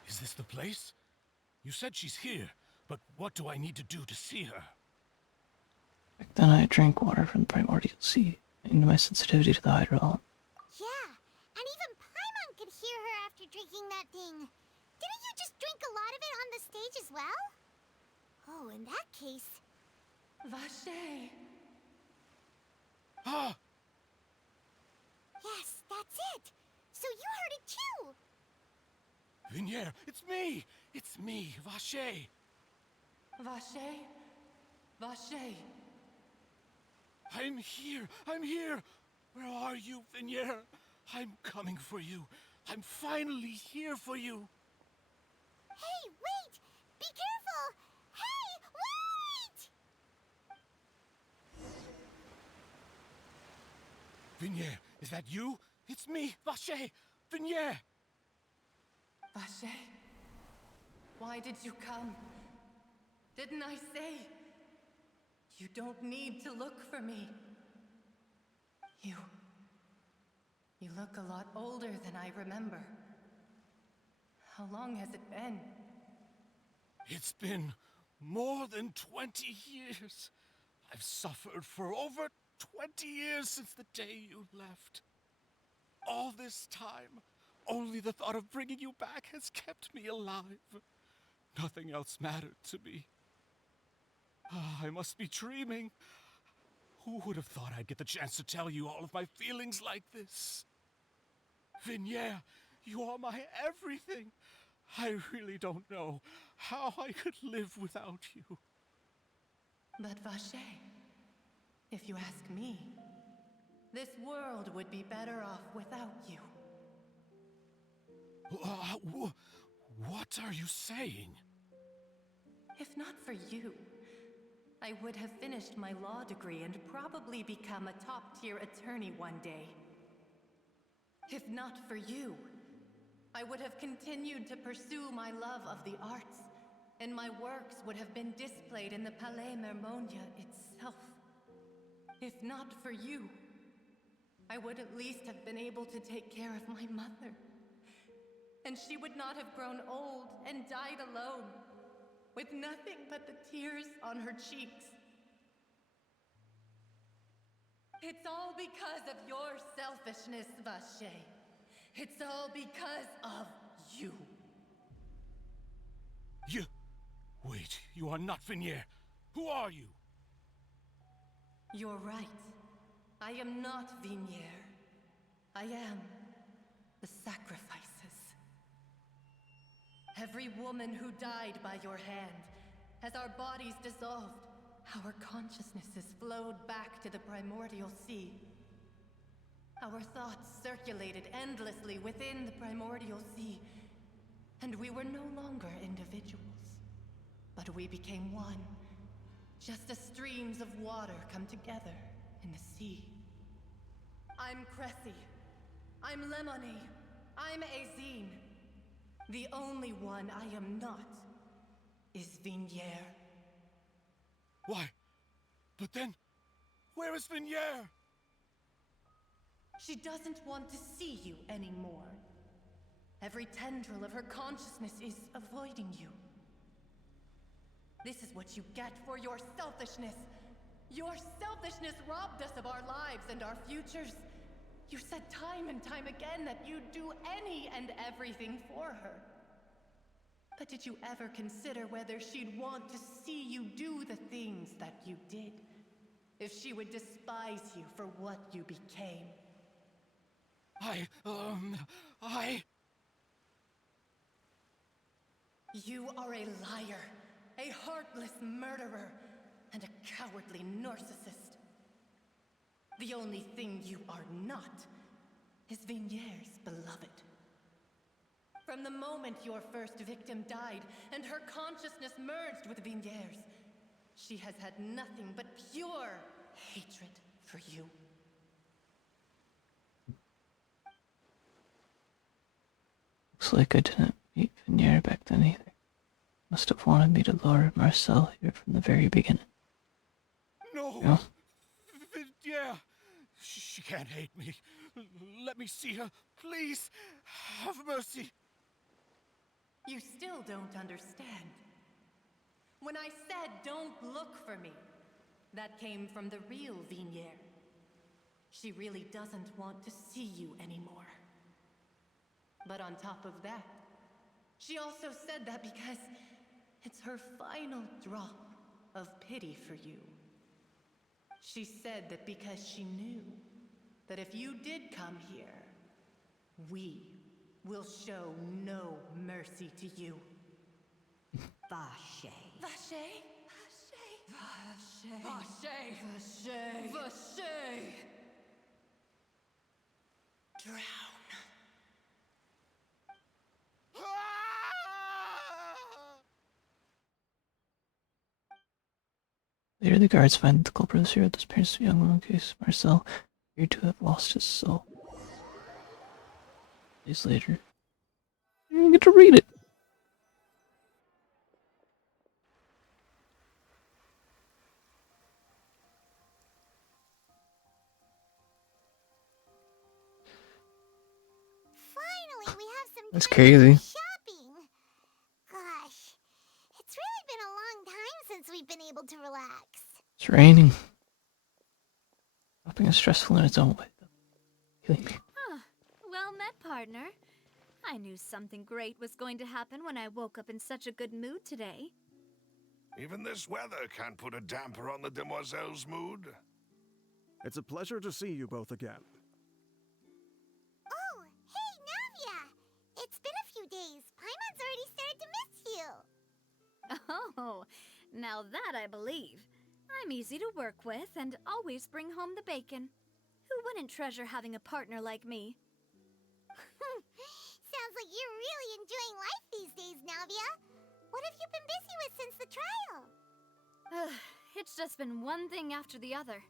Is this the place? You said she's here, but what do I need to do to see her? Back then I drank water from the primordial sea, into my sensitivity to the hydro element. Yeah, and even Paimon could hear her after drinking that thing. Didn't you just drink a lot of it on the stage as well? Oh, in that case... Vache! Ah! Yes, that's it! So you heard it too! Vignier, it's me! It's me, Vache! Vache? Vache? I'm here! Where are you, Vignier? I'm coming for you. I'm finally here for you. Hey, wait! Be careful! Hey, wait! Vignier, is that you? It's me, Vache! Vignier! Vache? Why did you come? Didn't I say? You don't need to look for me. You look a lot older than I remember. How long has it been? It's been more than 20 years. I've suffered for over 20 years since the day you left. All this time, only the thought of bringing you back has kept me alive. Nothing else mattered to me. I must be dreaming. Who would have thought I'd get the chance to tell you all of my feelings like this? Vignier, you are my everything. I really don't know how I could live without you. But Vache, if you ask me, this world would be better off without you. What are you saying? If not for you, I would have finished my law degree and probably become a top-tier attorney one day. If not for you, I would have continued to pursue my love of the arts, and my works would have been displayed in the Palais Mermonia itself. If not for you, I would at least have been able to take care of my mother. And she would not have grown old and died alone, with nothing but the tears on her cheeks. It's all because of your selfishness, Vache. It's all because of you. Wait, you are not Vignier. Who are you? You're right. I am not Vignier. I am the sacrifices. Every woman who died by your hand, as our bodies dissolved, our consciousnesses flowed back to the primordial sea. Our thoughts circulated endlessly within the primordial sea, and we were no longer individuals, but we became one, just as streams of water come together in the sea. I'm Cressy. I'm Lemony. I'm Azine. The only one I am not is Vignier. Why? But then, where is Vignier? She doesn't want to see you anymore. Every tendril of her consciousness is avoiding you. This is what you get for your selfishness. Your selfishness robbed us of our lives and our futures. You said time and time again that you'd do any and everything for her. But did you ever consider whether she'd want to see you do the things that you did? If she would despise you for what you became? You are a liar, a heartless murderer, and a cowardly narcissist. The only thing you are not is Vignier's beloved. From the moment your first victim died and her consciousness merged with Vignier's, she has had nothing but pure hatred for you. Looks like I didn't meet Vignier back then either. Must have wanted me to lure Marcel here from the very beginning. No! Yeah. Vignier! She can't hate me. Let me see her. Please, have mercy. You still don't understand. When I said don't look for me, that came from the real Vignier. She really doesn't want to see you anymore. But on top of that, she also said that because it's her final drop of pity for you. She said that because she knew that if you did come here, we will show no mercy to you. Vache. Vache? Vache. Vache. Vache. Vache. Drown. Later, the guards find that the culprit is here at this parents' young woman case. Marcel appeared to have lost his soul. Days later, I didn't get to read it. Finally, we have some That's time crazy. for shopping. Gosh, it's really been a long time since we've been able to relax. It's raining. Shopping is stressful in its own way, though. Killing me. Well met, partner. I knew something great was going to happen when I woke up in such a good mood today. Even this weather can't put a damper on the demoiselle's mood. It's a pleasure to see you both again. Oh, hey, Navia! It's been a few days. Paimon's already started to miss you. Oh, now that I believe. I'm easy to work with and always bring home the bacon. Who wouldn't treasure having a partner like me? Sounds like you're really enjoying life these days, Navia. What have you been busy with since the trial? It's just been one thing after the other.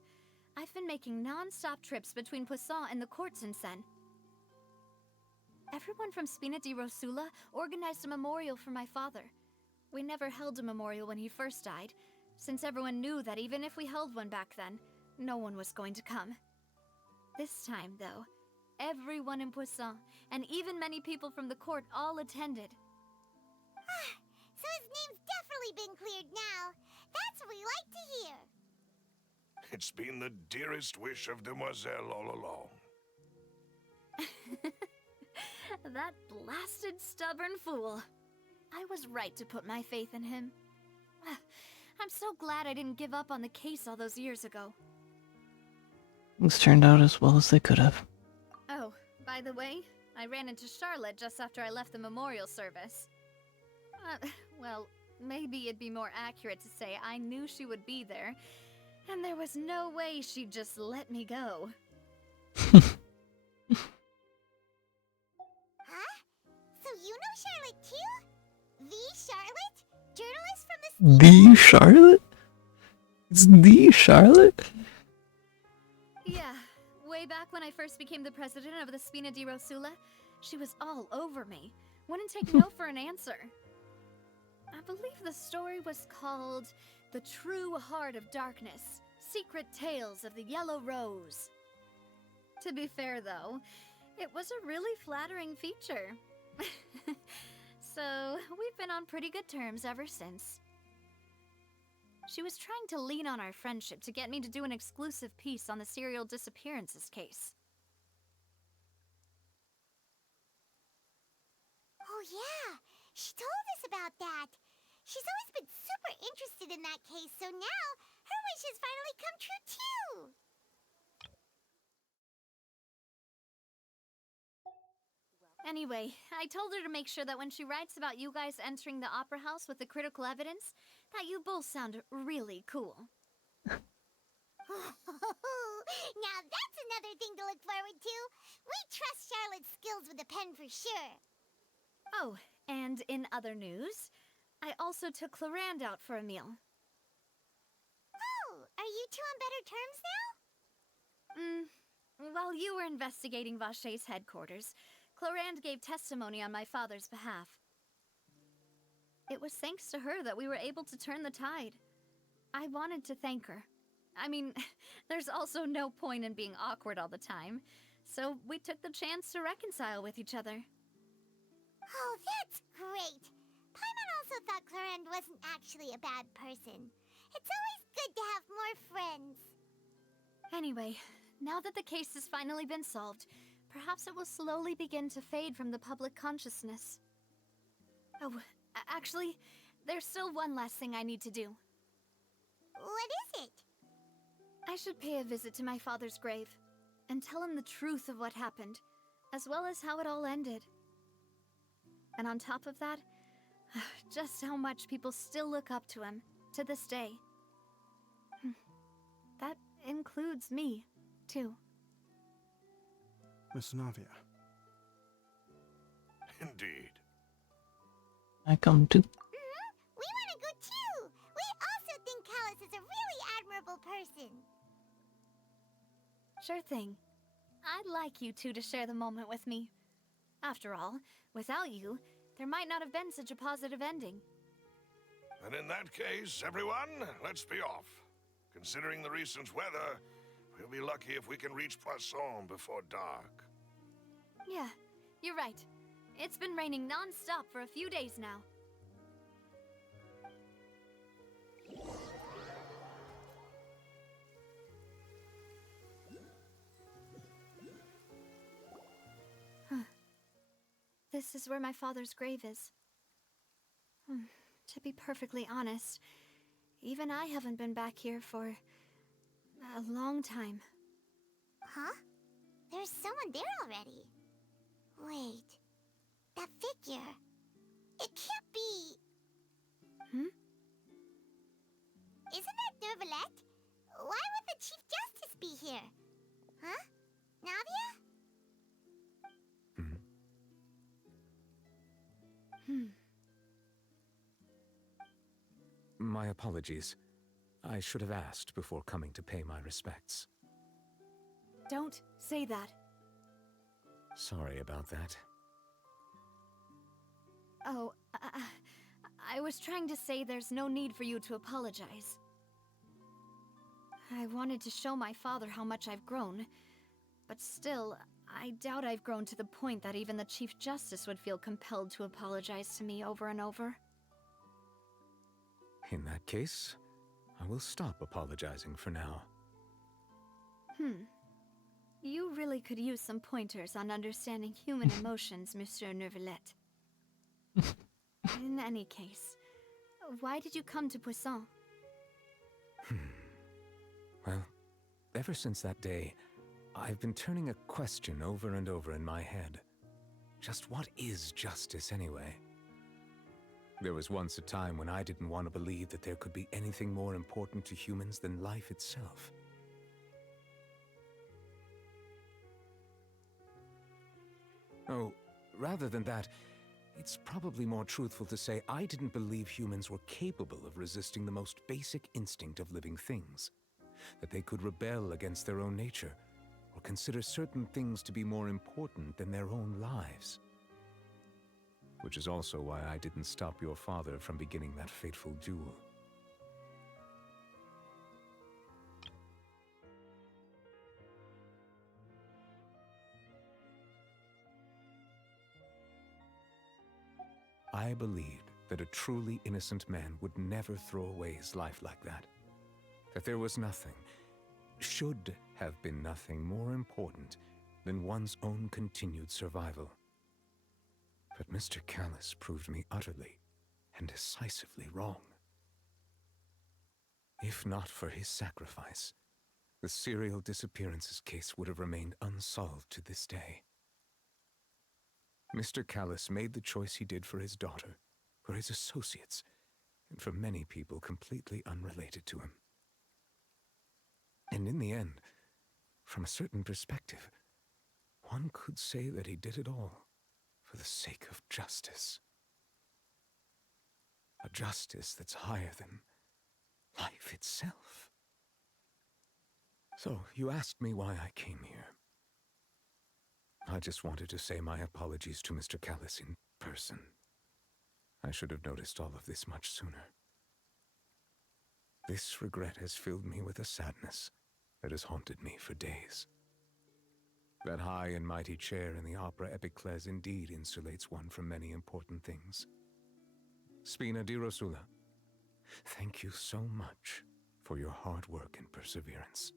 I've been making non-stop trips between Poisson and the courts in Sen. Everyone from Spina di Rosula organized a memorial for my father. We never held a memorial when he first died, since everyone knew that even if we held one back then, no one was going to come. This time, though, everyone in Poisson, and even many people from the court, all attended. So his name's definitely been cleared now. That's what we like to hear. It's been the dearest wish of Demoiselle all along. That blasted stubborn fool. I was right to put my faith in him. I'm so glad I didn't give up on the case all those years ago. Things turned out as well as they could have. Oh, by the way, I ran into Charlotte just after I left the memorial service. Well, maybe it'd be more accurate to say I knew she would be there, and there was no way she'd just let me go. Huh? So you know Charlotte too? The Charlotte? Journalist from the... The Charlotte? It's the Charlotte? Yeah, way back when I first became the president of the Spina di Rosula, she was all over me. Wouldn't take no for an answer. I believe the story was called The True Heart of Darkness, Secret Tales of the Yellow Rose. To be fair though, it was a really flattering feature. So, we've been on pretty good terms ever since. She was trying to lean on our friendship to get me to do an exclusive piece on the serial disappearances case. Oh yeah, she told us about that. She's always been super interested in that case, so now her wish has finally come true too. Anyway, I told her to make sure that when she writes about you guys entering the opera house with the critical evidence, that you both sound really cool. Now that's another thing to look forward to. We trust Charlotte's skills with a pen for sure. Oh, and in other news, I also took Clarand out for a meal. Oh, are you two on better terms now? While you were investigating Vache's headquarters, Clarand gave testimony on my father's behalf. It was thanks to her that we were able to turn the tide. I wanted to thank her. I mean, there's also no point in being awkward all the time, so we took the chance to reconcile with each other. Oh, that's great. Paimon also thought Clarand wasn't actually a bad person. It's always good to have more friends. Anyway, now that the case has finally been solved, perhaps it will slowly begin to fade from the public consciousness. Oh, actually, there's still one last thing I need to do. What is it? I should pay a visit to my father's grave, and tell him the truth of what happened, as well as how it all ended. And on top of that, just how much people still look up to him, to this day. That includes me, too. Miss Navia. Indeed. I come to... We want to go too! We also think Callus is a really admirable person. Sure thing. I'd like you two to share the moment with me. After all, without you, there might not have been such a positive ending. And in that case, everyone, let's be off. Considering the recent weather, we'll be lucky if we can reach Poisson before dark. Yeah, you're right. It's been raining non-stop for a few days now. This is where my father's grave is. To be perfectly honest, even I haven't been back here for a long time. Huh? There's someone there already. Wait. That figure. It can't be... Isn't that Nervalette? Why would the Chief Justice be here? Huh? Navia? My apologies. I should have asked before coming to pay my respects. Don't say that. Sorry about that. Oh, I was trying to say there's no need for you to apologize. I wanted to show my father how much I've grown, but still, I doubt I've grown to the point that even the Chief Justice would feel compelled to apologize to me over and over. In that case, I will stop apologizing for now. You really could use some pointers on understanding human emotions, Monsieur Nervalette. In any case, why did you come to Poisson? Well, ever since that day, I've been turning a question over and over in my head. Just what is justice anyway? There was once a time when I didn't want to believe that there could be anything more important to humans than life itself. Oh, rather than that, it's probably more truthful to say I didn't believe humans were capable of resisting the most basic instinct of living things. That they could rebel against their own nature, or consider certain things to be more important than their own lives. Which is also why I didn't stop your father from beginning that fateful duel. I believed that a truly innocent man would never throw away his life like that. That there was nothing, should have been nothing more important than one's own continued survival. But Mr. Callus proved me utterly and decisively wrong. If not for his sacrifice, the serial disappearances case would have remained unsolved to this day. Mr. Callus made the choice he did for his daughter, for his associates, and for many people completely unrelated to him. And in the end, from a certain perspective, one could say that he did it all for the sake of justice. A justice that's higher than life itself. So, you asked me why I came here. I just wanted to say my apologies to Mr. Callus in person. I should have noticed all of this much sooner. This regret has filled me with a sadness that has haunted me for days. That high and mighty chair in the opera Epiclese indeed insulates one from many important things. Spina di Rosula, thank you so much for your hard work and perseverance.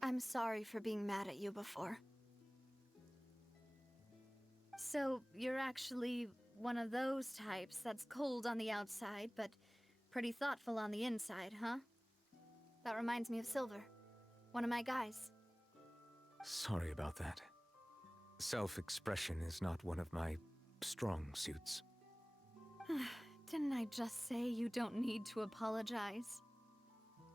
I'm sorry for being mad at you before. So, you're actually one of those types that's cold on the outside, but pretty thoughtful on the inside, huh? That reminds me of Silver, one of my guys. Sorry about that. Self-expression is not one of my strong suits. Didn't I just say you don't need to apologize?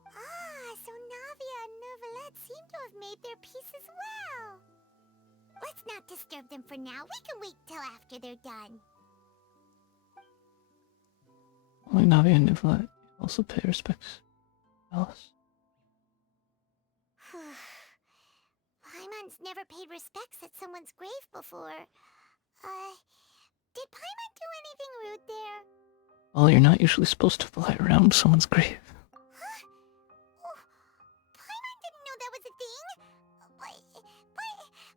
Ah, so Navia and Neuvillette seem to have made their peace as well. Let's not disturb them for now. We can wait till after they're done. Only Navi and Neuvillette also pay respects. Alice. Paimon's never paid respects at someone's grave before. Did Paimon do anything rude there? Well, you're not usually supposed to fly around someone's grave. Huh? Oh, Paimon didn't know that was a thing. But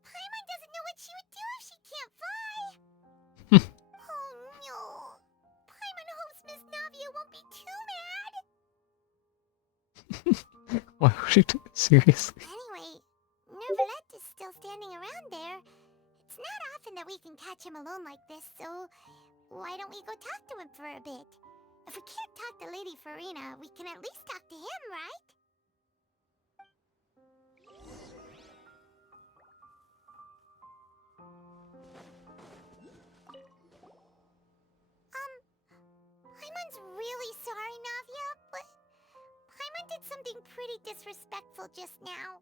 Paimon doesn't know what she would do if she can't fly. Oh no. Paimon hopes Miss Navia won't be too mad. Why would you take it seriously? Anyway, Neuvillette is still standing around there. It's not often that we can catch him alone like this, so why don't we go talk to him for a bit? If we can't talk to Lady Farina, we can at least talk to him, right? Paimon's really sorry, Navia, but Paimon did something pretty disrespectful just now.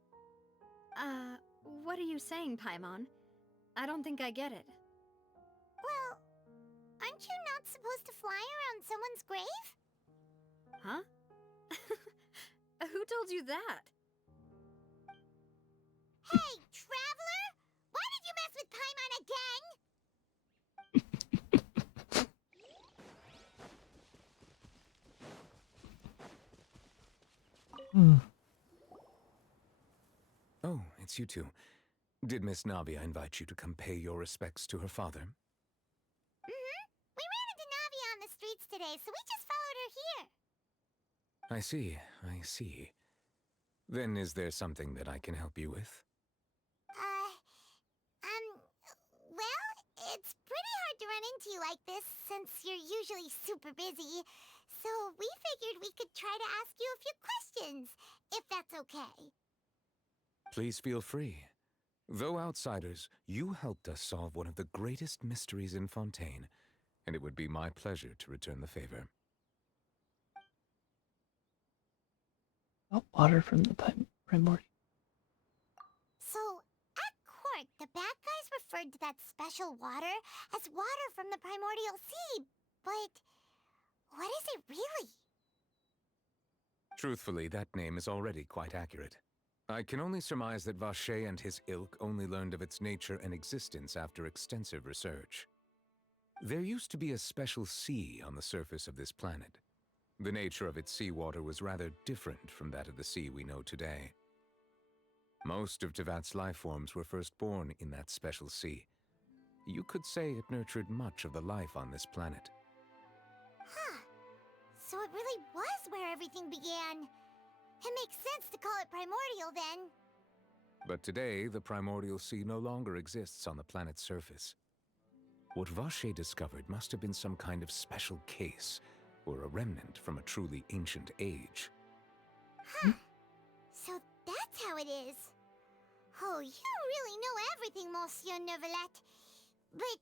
What are you saying, Paimon? I don't think I get it. Well, aren't you not supposed to fly around someone's grave? Huh? Who told you that? Hey, Traveler! Why did you mess with Paimon again? Oh, it's you two. Did Miss Navia invite you to come pay your respects to her father? Mm-hmm. We ran into Navia on the streets today, so we just followed her here. I see. Then is there something that I can help you with? Well, it's pretty hard to run into you like this since you're usually super busy. So we figured we could try try to ask you a few questions, if that's okay. Please feel free. Though outsiders, you helped us solve one of the greatest mysteries in Fontaine, and it would be my pleasure to return the favor. Oh, water from the primordial. So, at court, the bad guys referred to that special water as water from the primordial sea, but what is it really? Truthfully, that name is already quite accurate. I can only surmise that Vacher and his ilk only learned of its nature and existence after extensive research. There used to be a special sea on the surface of this planet. The nature of its seawater was rather different from that of the sea we know today. Most of Tevat's life forms were first born in that special sea. You could say it nurtured much of the life on this planet. Huh. So it really was where everything began. It makes sense to call it primordial then. But today, the primordial sea no longer exists on the planet's surface. What Vacher discovered must have been some kind of special case, or a remnant from a truly ancient age. Huh. So that's how it is. Oh, you really know everything, Monsieur Neuvillette. But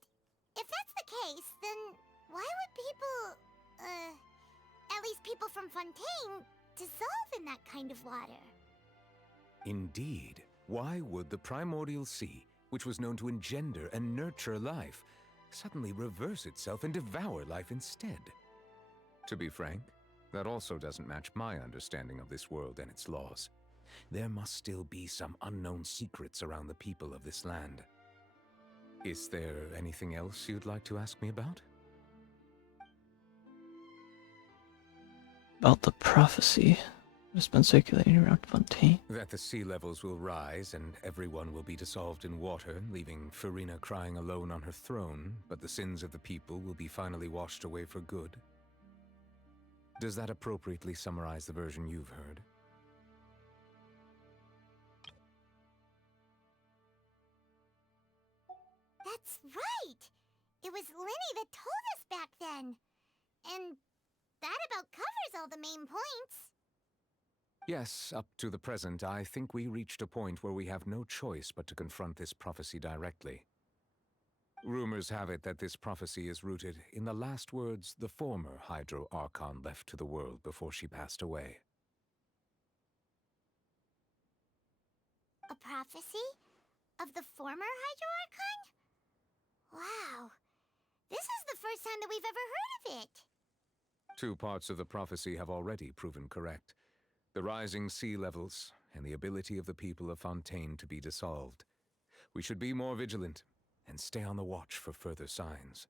if that's the case, then why would people, at least people from Fontaine, dissolve in that kind of water? Indeed. Why would the primordial sea, which was known to engender and nurture life, suddenly reverse itself and devour life instead? To be frank, that also doesn't match my understanding of this world and its laws. There must still be some unknown secrets around the people of this land. Is there anything else you'd like to ask me about? About the prophecy that's been circulating around Fontaine. That the sea levels will rise and everyone will be dissolved in water, leaving Farina crying alone on her throne, but the sins of the people will be finally washed away for good. Does that appropriately summarize the version you've heard? That's right! It was Linny that told us back then. And that about covers all the main points. Yes, up to the present, I think we reached a point where we have no choice but to confront this prophecy directly. Rumors have it that this prophecy is rooted in the last words the former Hydro Archon left to the world before she passed away. A prophecy? Of the former Hydro Archon? Wow. This is the first time that we've ever heard of it. Two parts of the prophecy have already proven correct. The rising sea levels and the ability of the people of Fontaine to be dissolved. We should be more vigilant and stay on the watch for further signs.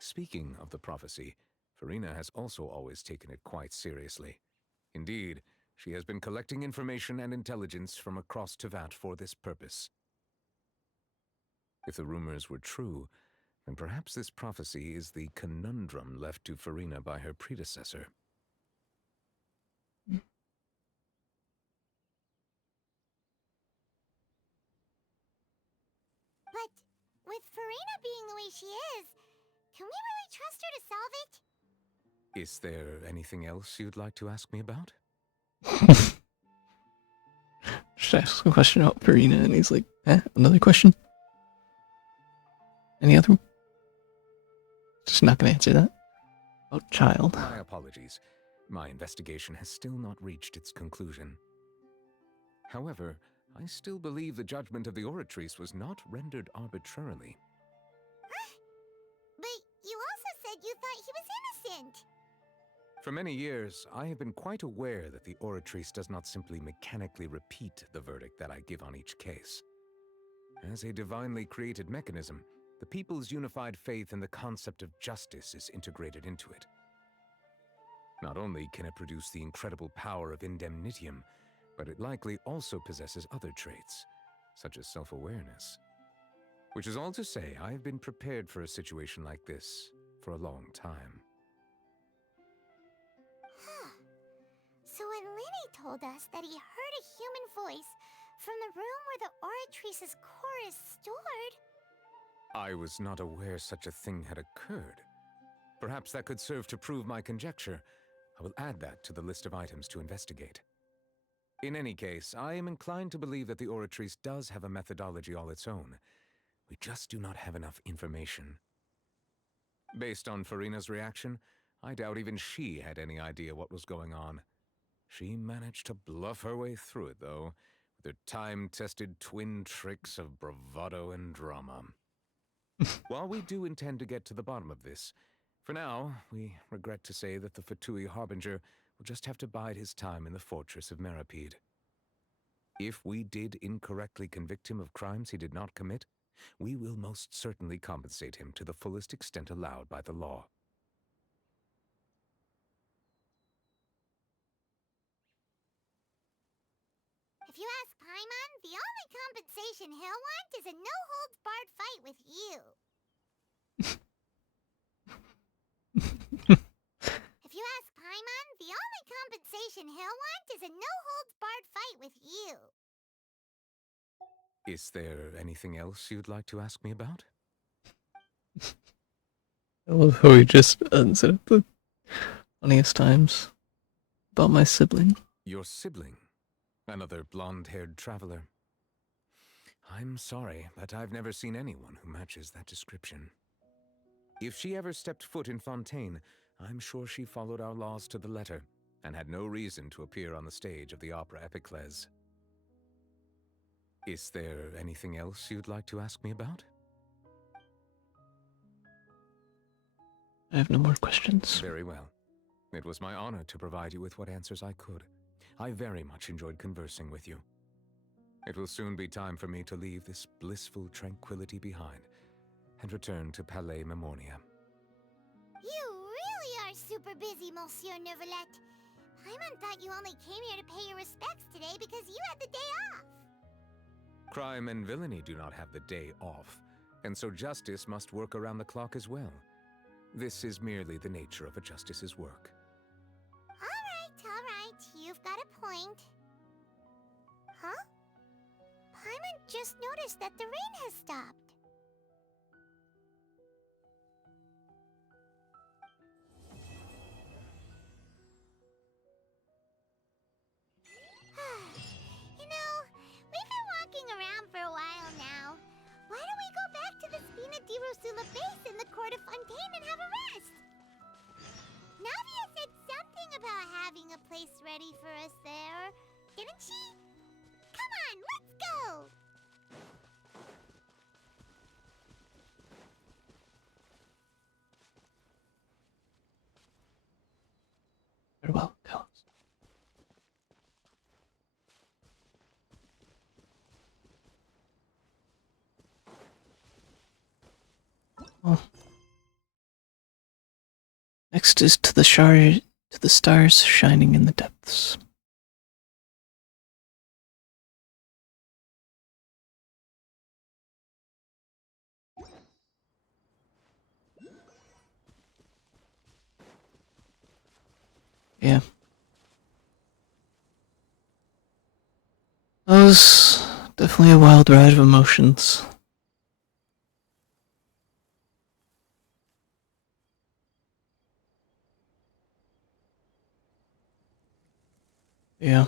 Speaking of the prophecy, Farina has also always taken it quite seriously. Indeed, she has been collecting information and intelligence from across Tevat for this purpose. If the rumors were true, then perhaps this prophecy is the conundrum left to Farina by her predecessor. But with Farina being the way she is, can we really trust her to solve it? Is there anything else you'd like to ask me about? Just ask a question about Farina, and he's like, another question? Any other one? Just not gonna answer that. Oh, child. My apologies. My investigation has still not reached its conclusion. However, I still believe the judgment of the Oratrice was not rendered arbitrarily. But you also said you thought he was innocent. For many years, I have been quite aware that the Oratrice does not simply mechanically repeat the verdict that I give on each case. As a divinely created mechanism, the people's unified faith in the concept of justice is integrated into it. Not only can it produce the incredible power of indemnitium, but it likely also possesses other traits, such as self-awareness. Which is all to say, I have been prepared for a situation like this for a long time. Huh. So when Linny told us that he heard a human voice from the room where the Oratrice's core is stored... I was not aware such a thing had occurred. Perhaps that could serve to prove my conjecture. I will add that to the list of items to investigate. In any case, I am inclined to believe that the Oratrice does have a methodology all its own. We just do not have enough information. Based on Farina's reaction, I doubt even she had any idea what was going on. She managed to bluff her way through it, though, with her time-tested twin tricks of bravado and drama. While we do intend to get to the bottom of this, for now, we regret to say that the Fatui Harbinger will just have to bide his time in the fortress of Meripede. If we did incorrectly convict him of crimes he did not commit, we will most certainly compensate him to the fullest extent allowed by the law. If you ask Paimon, the only compensation he'll want is a no-holds-barred fight with you. If you ask Paimon, the only compensation he'll want is a no-holds-barred fight with you. Is there anything else you'd like to ask me about? I love how he just said it the funniest times. About my sibling. Your sibling? Another blonde-haired traveler. I'm sorry, but I've never seen anyone who matches that description. If she ever stepped foot in Fontaine, I'm sure she followed our laws to the letter, and had no reason to appear on the stage of the opera Epiclese. Is there anything else you'd like to ask me about? I have no more questions. Very well. It was my honor to provide you with what answers I could. I very much enjoyed conversing with you. It will soon be time for me to leave this blissful tranquility behind and return to Palais Memornia. You really are super busy, Monsieur Neuvillette. Paimon thought you only came here to pay your respects today because you had the day off. Crime and villainy do not have the day off, and so justice must work around the clock as well. This is merely the nature of a justice's work. All right, you've got a point. Huh? Paimon just noticed that the rain has stopped. You know, we've been walking around for a while now. Why don't we go back to the Spina di Rosula base in the court of Fontaine and have a rest? Navia said something about having a place ready for us there, didn't she? Come on, let's go! Farewell, Calus. Well, next is to the stars shining in the depths. Yeah. That was definitely a wild ride of emotions. Yeah.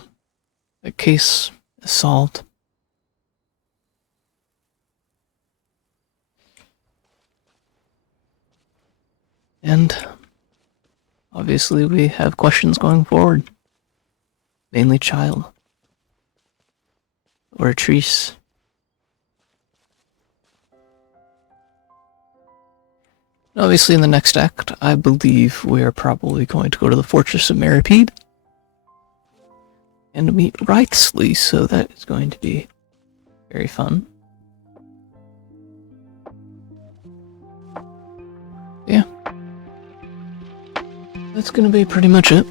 The case is solved. And obviously we have questions going forward. Mainly Child. Or Treese. Obviously in the next act, I believe we are probably going to go to the Fortress of Meripede. And meet Writhsley, so that is going to be very fun. Yeah. That's gonna be pretty much it.